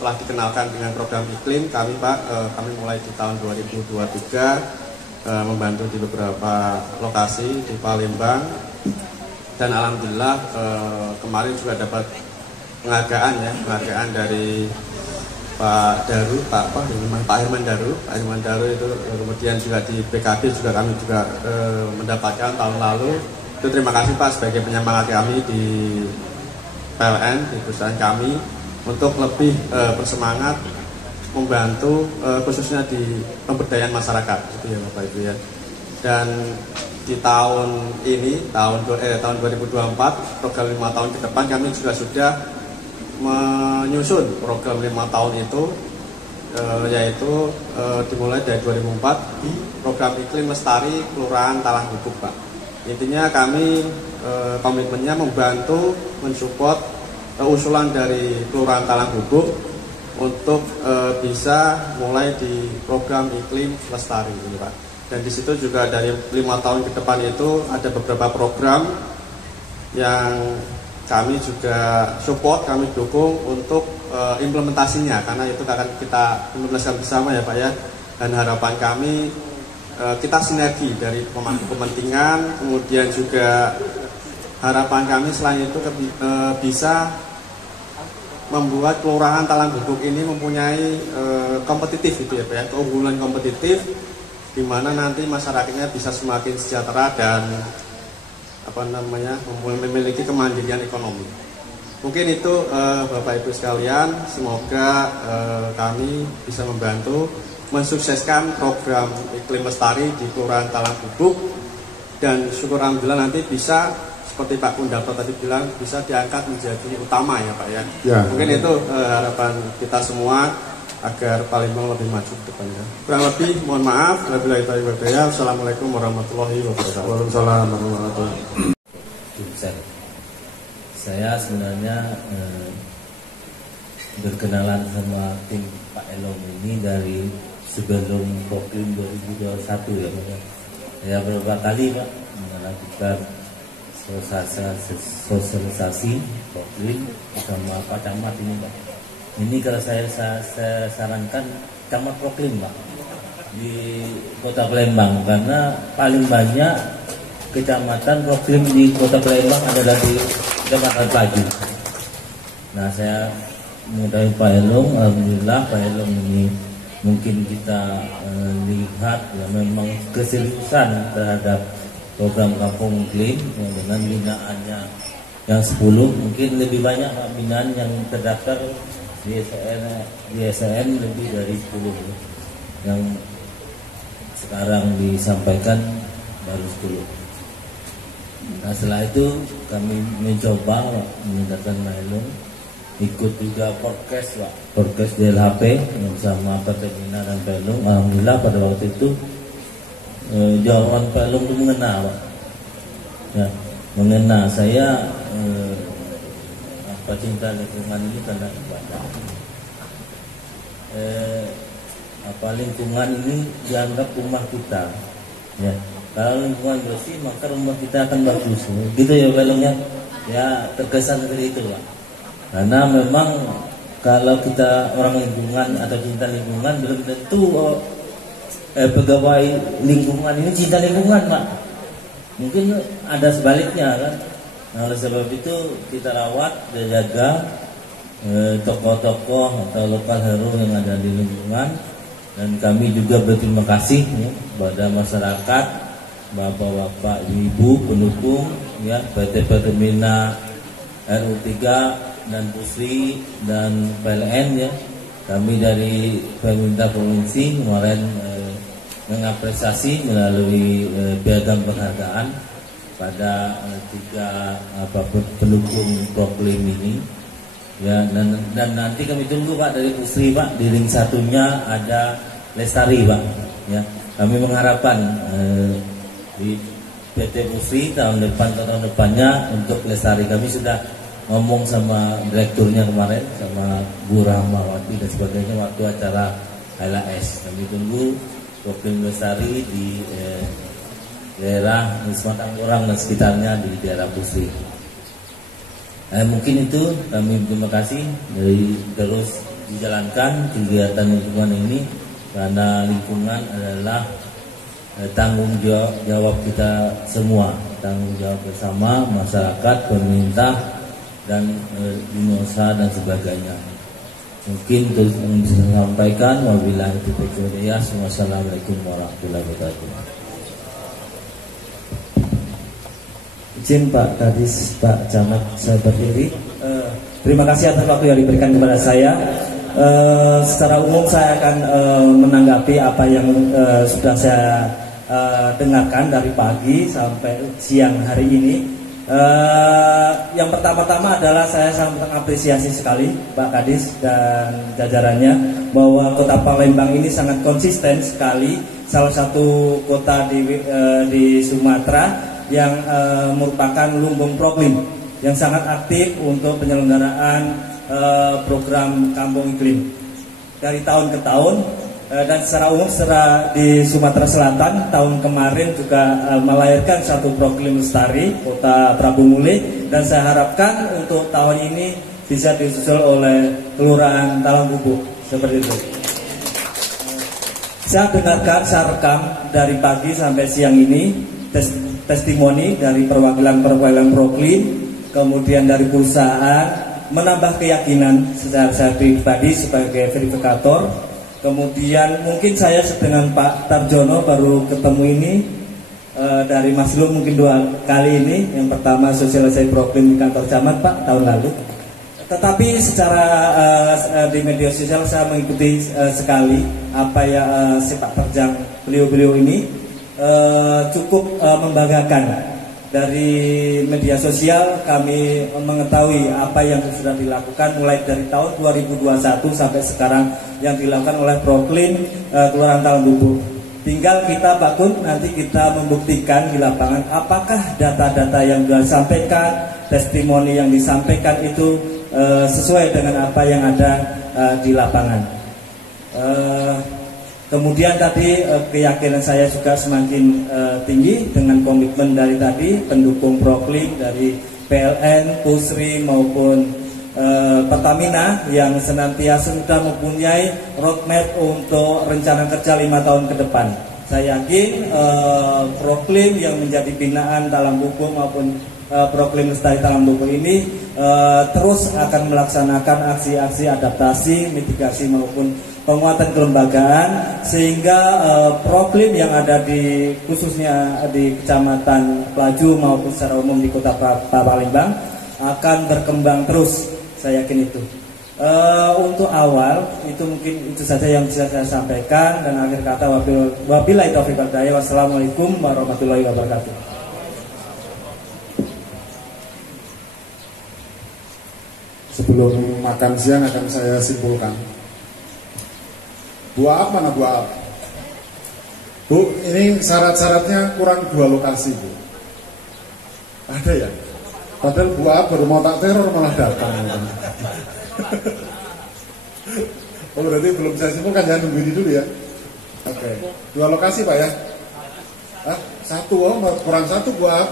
telah dikenalkan dengan program iklim kami Pak. Kami mulai di tahun 2023 membantu di beberapa lokasi di Palembang, dan alhamdulillah kemarin juga dapat penghargaan dari Pak Daru, Pak Herman Daru itu, kemudian juga di PKB juga kami juga mendapatkan tahun lalu. Itu terima kasih Pak sebagai penyemangat kami di PLN, di perusahaan kami untuk lebih bersemangat membantu khususnya di pemberdayaan masyarakat, itu ya Bapak Ibu ya. Dan di tahun ini tahun 2024 program 5 tahun ke depan kami juga sudah menyusun program 5 tahun itu, yaitu dimulai dari 2004 di program iklim lestari Kelurahan Talang Gubuk Pak. Intinya kami komitmennya membantu mensupport usulan dari Kelurahan Talang Gubuk untuk bisa mulai di program iklim lestari ini Pak. Dan di situ juga dari 5 tahun ke depan itu ada beberapa program yang kami juga support, kami dukung untuk implementasinya, karena itu akan kita implementasikan bersama ya Pak ya. Dan harapan kami kita sinergi dari pemangku kepentingan, kemudian juga harapan kami selain itu bisa membuat Kelurahan Talang Gubuk ini mempunyai kompetitif gitu ya Pak ya, keunggulan kompetitif, di mana nanti masyarakatnya bisa semakin sejahtera dan memiliki kemandirian ekonomi. Mungkin itu Bapak Ibu sekalian, semoga kami bisa membantu mensukseskan program iklim lestari di Kelurahan Talang Gubuk, dan syukur alhamdulillah nanti bisa seperti Pak Kundarto tadi bilang bisa diangkat menjadi utama ya Pak ya. Mungkin itu harapan kita semua agar Palembang lebih maju ke depannya. Kurang lebih mohon maaf. Assalamualaikum warahmatullahi wabarakatuh. Waalaikumsalam warahmatullahi wabarakatuh. Saya sebenarnya berkenalan sama tim Pak Elong ini dari sebelum Pokrim 2021 ya Pak. Saya beberapa kali Pak melakukan sosialisasi Pokrim bersama Pak Camat ini Pak. Ini kalau saya sarankan Camat Proklim Pak di Kota Palembang, karena paling banyak kecamatan Proklim di Kota Palembang adalah di Kecamatan Plaju. Nah saya mengetahui Pak Elong, alhamdulillah Pak Elong ini mungkin kita lihat ya memang keseriusan terhadap program Kampung Iklim ya, dengan binaannya yang 10, mungkin lebih banyak binaan yang terdaftar di SN lebih dari 10 yang sekarang disampaikan baru 10. Nah setelah itu kami mencoba meningkatkan Mailung, ikut juga podcast Pak, podcast DLHP bersama Pertamina dan Pelung. Alhamdulillah pada waktu itu jawaban Pelung itu mengena Pak ya, mengena saya cinta lingkungan ini karena ibadah. Lingkungan ini dianggap rumah kita ya. Kalau lingkungan bersih maka rumah kita akan bagus gitu ya Pelongnya ya, terkesan seperti itu Pak. Karena memang kalau kita orang lingkungan atau cinta lingkungan belum tentu pegawai lingkungan ini cinta lingkungan Pak. Mungkin ada sebaliknya kan. Nah, oleh sebab itu kita rawat dan jaga tokoh-tokoh atau lokal hero yang ada di lingkungan, dan kami juga berterima kasih ya, kepada masyarakat, bapak-bapak, ibu pendukung ya PT Pertamina, RU3 dan Pusri dan PLN ya. Kami dari pemerintah provinsi kemarin mengapresiasi melalui piagam penghargaan pada 3 pendukung Proklim ini ya, dan nanti kami tunggu Pak dari Pusri Pak, di ring satunya ada Lestari Pak ya. Kami mengharapkan di PT Pusri tahun depannya untuk Lestari. Kami sudah ngomong sama direkturnya kemarin, sama Bu Rahmawati dan sebagainya waktu acara HLS. Kami tunggu Proklim Lestari di daerah Wisma Tangurang dan sekitarnya di daerah Pusri. Mungkin itu kami terima kasih dari terus dijalankan kegiatan lingkungan ini karena lingkungan adalah tanggung jawab kita semua, tanggung jawab bersama masyarakat, pemerintah dan dunia usaha dan sebagainya. Mungkin itu yang bisa saya sampaikan. Wabillahi taufiq wal hidayah. Wassalamualaikum warahmatullahi wabarakatuh. Izin Pak Kadis, Pak Camat, saya berdiri. Terima kasih atas waktu yang diberikan kepada saya. Secara umum saya akan menanggapi apa yang sudah saya dengarkan dari pagi sampai siang hari ini. Yang pertama-tama adalah saya sangat mengapresiasi sekali Pak Kadis dan jajarannya bahwa Kota Palembang ini sangat konsisten sekali, salah satu kota di Sumatera yang merupakan lumbung Proklim yang sangat aktif untuk penyelenggaraan program Kampung Iklim dari tahun ke tahun. Dan secara umum di Sumatera Selatan tahun kemarin juga melahirkan satu Proklim Lestari Kota Prabu Muli, dan saya harapkan untuk tahun ini bisa disusul oleh Kelurahan Talang Bubuk seperti itu. Saya dengarkan, saya rekam dari pagi sampai siang ini testimoni dari perwakilan Proklim, kemudian dari perusahaan, menambah keyakinan secara saya pribadi sebagai verifikator. Kemudian mungkin saya dengan Pak Tarjono baru ketemu ini dari Mas Lum mungkin 2 kali ini. Yang pertama sosialisasi Proklim di kantor camat Pak tahun lalu. Tetapi secara di media sosial saya mengikuti sekali apa ya sepak terjang beliau-beliau ini cukup membanggakan. Dari media sosial kami mengetahui apa yang sudah dilakukan mulai dari tahun 2021 sampai sekarang yang dilakukan oleh Proklim Kelurahan Talang Bubuk. Tinggal kita Pak Kun nanti kita membuktikan di lapangan apakah data-data yang disampaikan, testimoni yang disampaikan itu sesuai dengan apa yang ada di lapangan. Kemudian tadi keyakinan saya juga semakin tinggi dengan komitmen dari tadi pendukung Proklim dari PLN, Pusri maupun Pertamina yang senantiasa sudah mempunyai roadmap untuk rencana kerja 5 tahun ke depan. Saya yakin Proklim yang menjadi binaan Talang Bubuk maupun Proklim Lestari Talang Bubuk ini terus akan melaksanakan aksi-aksi adaptasi, mitigasi maupun penguatan kelembagaan sehingga Proklim yang ada di khususnya di Kecamatan Pelaju maupun secara umum di Kota Palembang akan berkembang terus, saya yakin itu. Untuk awal itu mungkin itu saja yang bisa saya sampaikan, dan akhir kata wabillahi taufiq wal hidayah. Wassalamualaikum warahmatullahi wabarakatuh. Sebelum makan siang akan saya simpulkan. Buah mana buah? Bu, ini syarat-syaratnya kurang 2 lokasi Bu. Ada ya? Padahal buah baru mau tak teror malah datang. Oh berarti belum saya simpulkan, jangan nunggu ini dulu ya. Oke, 2 lokasi Pak ya? Hah? 1, oh kurang 1 buah.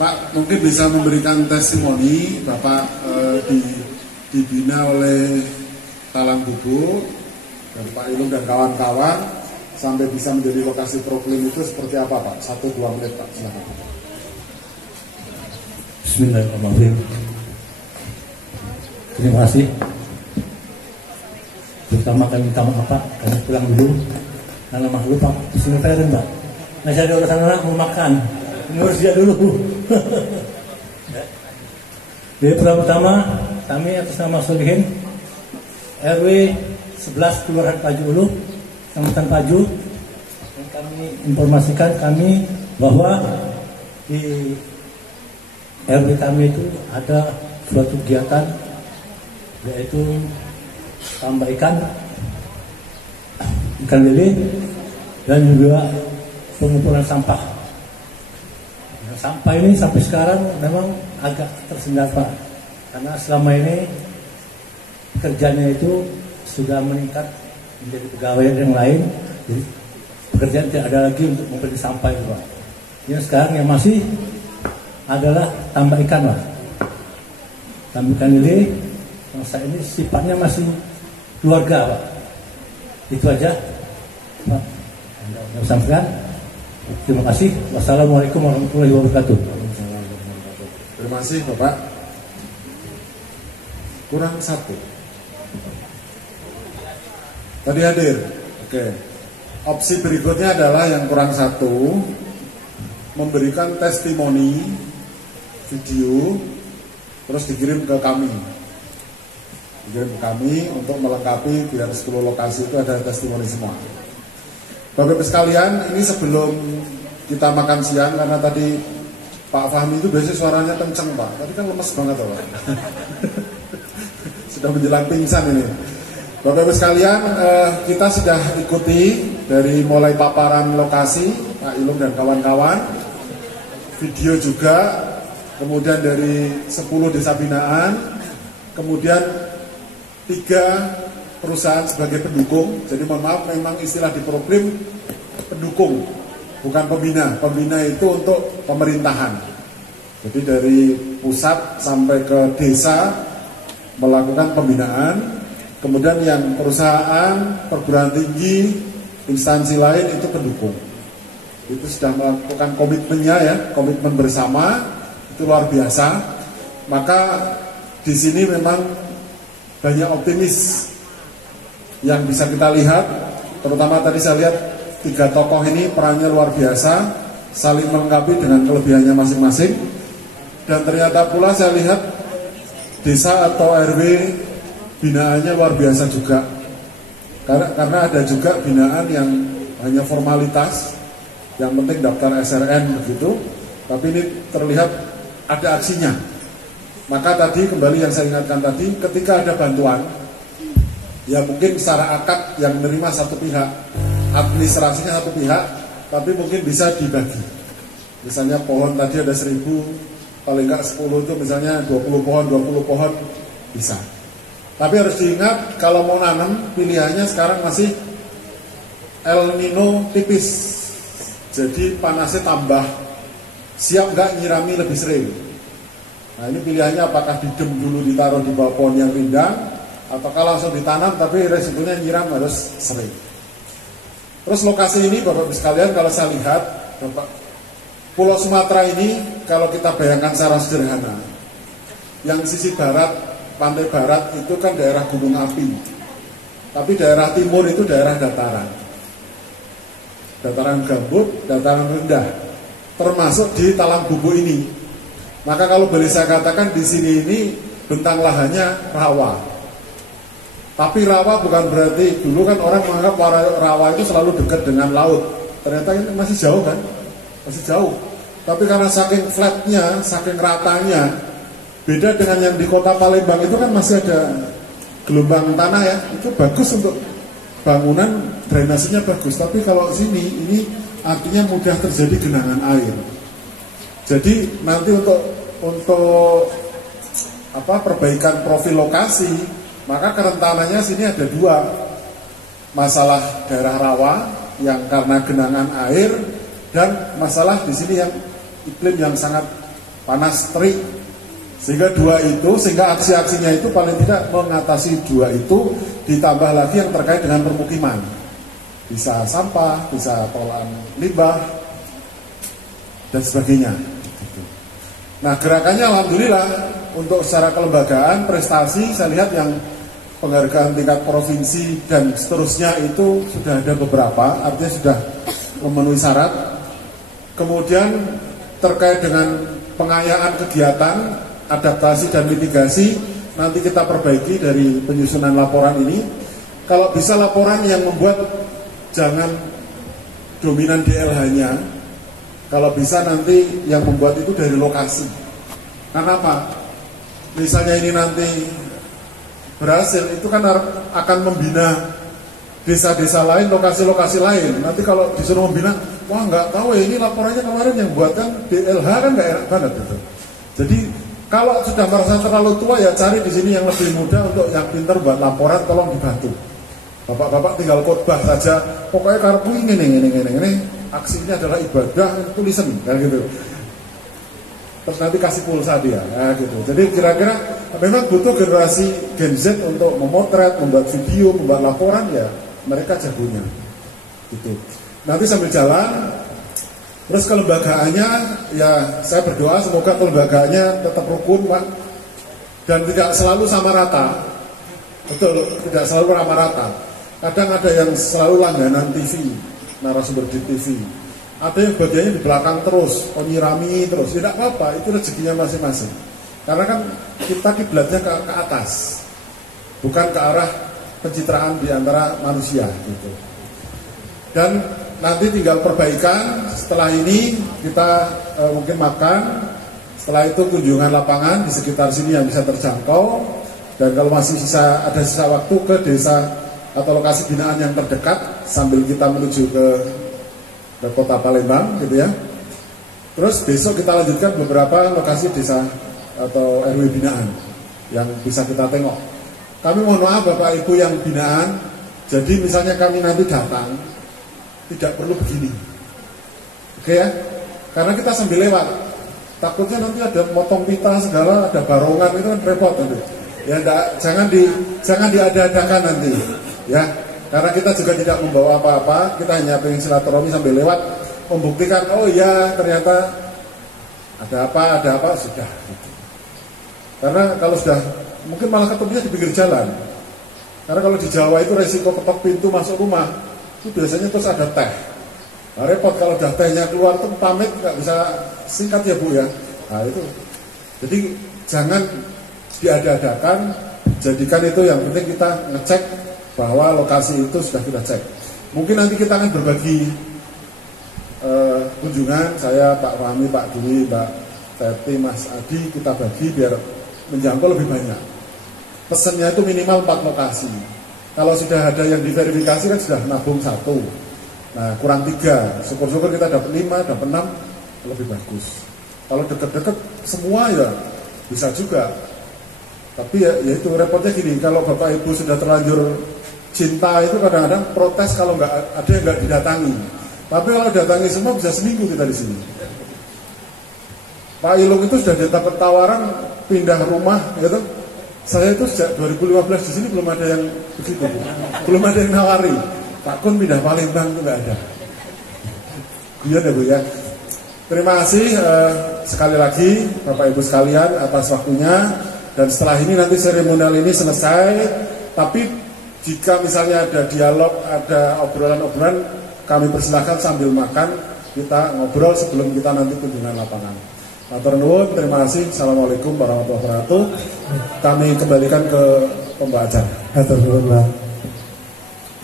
Pak mungkin bisa memberikan testimoni Bapak dibina oleh Talang Bubuk dan Pak Ilung dan kawan-kawan sampai bisa menjadi lokasi Proklim itu seperti apa Pak? 1-2 menit Pak, silakan. Bismillahirrahmanirrahim. Terima kasih. Pertama kami minta maaf Pak, kami pulang dulu. Karena makhluk Pak, disini parent Pak. Nah saya ada urusan anak mau makan, ngurus dia dulu. Jadi pertama kami atas nama Solihin RW 11 Kelurahan Pelaju Ulu, Kecamatan Pelaju, dan kami informasikan kami bahwa di RW kami itu ada suatu kegiatan yaitu tambah ikan lele dan juga pengumpulan sampah. Nah, sampah ini sampai sekarang memang agak tersendat Pak, karena selama ini kerjanya itu sudah meningkat menjadi pegawai yang lain, Jadi pekerjaan tidak ada lagi untuk membeli sampah itu Pak. Yang sekarang yang masih adalah tambak ikan Pak. Tambak ikan lele yang saya ini sifatnya masih keluarga Pak. Itu aja Pak. Yang sampaikan. Terima kasih. Wassalamualaikum warahmatullahi wabarakatuh. Terima kasih Bapak. Kurang satu. Tadi hadir. Oke. Opsi berikutnya adalah yang kurang satu, memberikan testimoni video terus dikirim ke kami. Dikirim ke kami untuk melengkapi biar 10 lokasi itu ada testimoni semua. Bapak-Bapak sekalian, ini sebelum kita makan siang, karena tadi Pak Fahmi itu biasanya suaranya kenceng Pak. Tadi kan lemes banget Pak. Sudah menjelang pingsan ini. Bapak-Bapak sekalian, kita sudah ikuti dari mulai paparan lokasi Pak Ilum dan kawan-kawan, video juga, kemudian dari 10 desa binaan, kemudian 3 perusahaan sebagai pendukung. Jadi mohon maaf, memang istilah di Proklim pendukung, bukan pembina. Pembina itu untuk pemerintahan. Jadi dari pusat sampai ke desa melakukan pembinaan. Kemudian yang perusahaan, perguruan tinggi, instansi lain itu pendukung. Itu sudah melakukan komitmennya ya, komitmen bersama, itu luar biasa. Maka di sini memang banyak optimis yang bisa kita lihat. Terutama tadi saya lihat 3 tokoh ini perannya luar biasa, saling melengkapi dengan kelebihannya masing-masing. Dan ternyata pula saya lihat desa atau RW binaannya luar biasa juga, karena ada juga binaan yang hanya formalitas, yang penting daftar SRN begitu, tapi ini terlihat ada aksinya. Maka tadi kembali yang saya ingatkan tadi, ketika ada bantuan, ya mungkin secara akad yang menerima satu pihak, administrasinya satu pihak, tapi mungkin bisa dibagi. Misalnya pohon tadi ada 1000, paling enggak 10 itu misalnya 20 pohon bisa. Tapi harus diingat, kalau mau nanam, pilihannya sekarang masih El Nino tipis. Jadi panasnya tambah, siap nggak nyirami lebih sering. Nah ini pilihannya, apakah didem dulu ditaruh di bawah pohon yang rindang, ataukah langsung ditanam tapi resikonya nyiram harus sering. Terus lokasi ini Bapak-Bapak sekalian, kalau saya lihat Pulau Sumatera ini, kalau kita bayangkan secara sederhana, yang sisi barat, pantai barat itu kan daerah gunung api, tapi daerah timur itu daerah dataran gambut, dataran rendah, termasuk di Talang Bubuk ini. Maka kalau boleh saya katakan di sini ini bentang lahannya rawa. Tapi rawa bukan berarti, dulu kan orang menganggap rawa itu selalu dekat dengan laut. Ternyata ini masih jauh kan, masih jauh. Tapi karena saking flatnya, saking ratanya, beda dengan yang di kota Palembang itu kan masih ada gelombang tanah ya, itu bagus untuk bangunan, drainasinya bagus. Tapi kalau sini, ini artinya mudah terjadi genangan air. Jadi nanti untuk perbaikan profil lokasi, maka kerentanannya sini ada 2. Masalah daerah rawa yang karena genangan air, dan masalah di sini yang iklim yang sangat panas terik. Sehingga 2 itu, sehingga aksi-aksinya itu paling tidak mengatasi 2 itu, ditambah lagi yang terkait dengan permukiman. Bisa sampah, bisa pengolahan limbah, dan sebagainya. Nah gerakannya alhamdulillah, untuk secara kelembagaan, prestasi, saya lihat yang penghargaan tingkat provinsi dan seterusnya itu sudah ada beberapa, artinya sudah memenuhi syarat. Kemudian terkait dengan pengayaan kegiatan, adaptasi dan mitigasi, nanti kita perbaiki dari penyusunan laporan ini. Kalau bisa laporan yang membuat jangan dominan DLH-nya, kalau bisa nanti yang membuat itu dari lokasi. Karena apa? Misalnya ini nanti berhasil, itu kan akan membina desa-desa lain, lokasi-lokasi lain. Nanti kalau disuruh membina, wah nggak tahu ya, ini laporannya kemarin yang buatkan DLH kan nggak enak banget gitu. Jadi kalau sudah merasa terlalu tua, ya cari di sini yang lebih muda, untuk yang pintar buat laporan, tolong dibantu. Bapak-bapak tinggal khotbah saja, pokoknya karpu ini, aksinya adalah ibadah, tulisan, kan gitu. Terus nanti kasih pulsa dia, ya gitu. Jadi kira-kira memang butuh generasi Gen Z untuk memotret, membuat video, membuat laporan, ya mereka jagonya, gitu. Nanti sambil jalan, terus kelembagaannya, ya saya berdoa semoga kelembagaannya tetap rukun, Pak, dan tidak selalu sama rata. Betul, tidak selalu sama rata. Kadang ada yang selalu langganan TV, narasumber di TV. Ada yang bagiannya di belakang terus, nyirami terus. Tidak apa-apa, itu rezekinya masing-masing. Karena kan kita kiblatnya ke atas, bukan ke arah pencitraan di antara manusia gitu. Dan nanti tinggal perbaikan. Setelah ini kita mungkin makan. Setelah itu kunjungan lapangan di sekitar sini yang bisa terjangkau. Dan kalau masih ada sisa waktu ke desa atau lokasi binaan yang terdekat sambil kita menuju ke kota Palembang gitu ya. Terus besok kita lanjutkan beberapa lokasi desa atau RW binaan yang bisa kita tengok. Kami mohon maaf Bapak Ibu yang binaan, jadi misalnya kami nanti datang tidak perlu begini, oke ya, karena kita sambil lewat, takutnya nanti ada motong pita segala, ada barongan, itu kan repot nanti. Ya jangan diada-adakan nanti. Ya, karena kita juga tidak membawa apa-apa, kita hanya pengen silaturahmi sambil lewat, membuktikan, oh ya ternyata ada apa, sudah. Karena kalau sudah, mungkin malah ketemunya di pinggir jalan. Karena kalau di Jawa itu resiko ketok pintu masuk rumah, itu biasanya terus ada teh. Nah, repot kalau udah tehnya keluar tuh pamit, nggak bisa singkat ya Bu ya. Nah itu, jadi jangan diada-adakan, jadikan itu yang penting kita ngecek bahwa lokasi itu sudah kita cek. Mungkin nanti kita akan berbagi kunjungan, saya, Pak Fahmi, Pak Dwi, Mbak Teti, Mas Adi, kita bagi biar menjangkau lebih banyak. Pesannya itu minimal 4 lokasi. Kalau sudah ada yang diverifikasi kan sudah nabung 1. Nah kurang 3, syukur-syukur kita dapat 5, dapat 6, lebih bagus. Kalau deket-deket semua ya bisa juga. Tapi ya itu repotnya gini, kalau Bapak Ibu sudah terlanjur cinta itu kadang-kadang protes kalau nggak ada yang nggak didatangi. Tapi kalau datangi semua bisa seminggu kita di sini. Pak Ilung itu sudah dapat tawaran pindah rumah, gitu. Saya itu sejak 2015 di sini belum ada yang begitu, belum ada yang nawari. Pak Kun pindah Palembang itu nggak ada. Guyon ya Bu ya. Terima kasih sekali lagi Bapak Ibu sekalian atas waktunya. Dan setelah ini nanti seremonial ini selesai. Tapi jika misalnya ada dialog, ada obrolan-obrolan, kami persilahkan sambil makan kita ngobrol sebelum kita nanti kunjungan lapangan. Matur nuwun, terima kasih. Assalamualaikum warahmatullahi wabarakatuh. Kami kembalikan ke pembaca. Matur nuwun, Pak.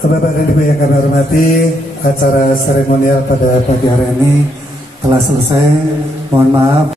Bapak dan Ibu yang kami hormati, acara seremonial pada pagi hari ini telah selesai. Mohon maaf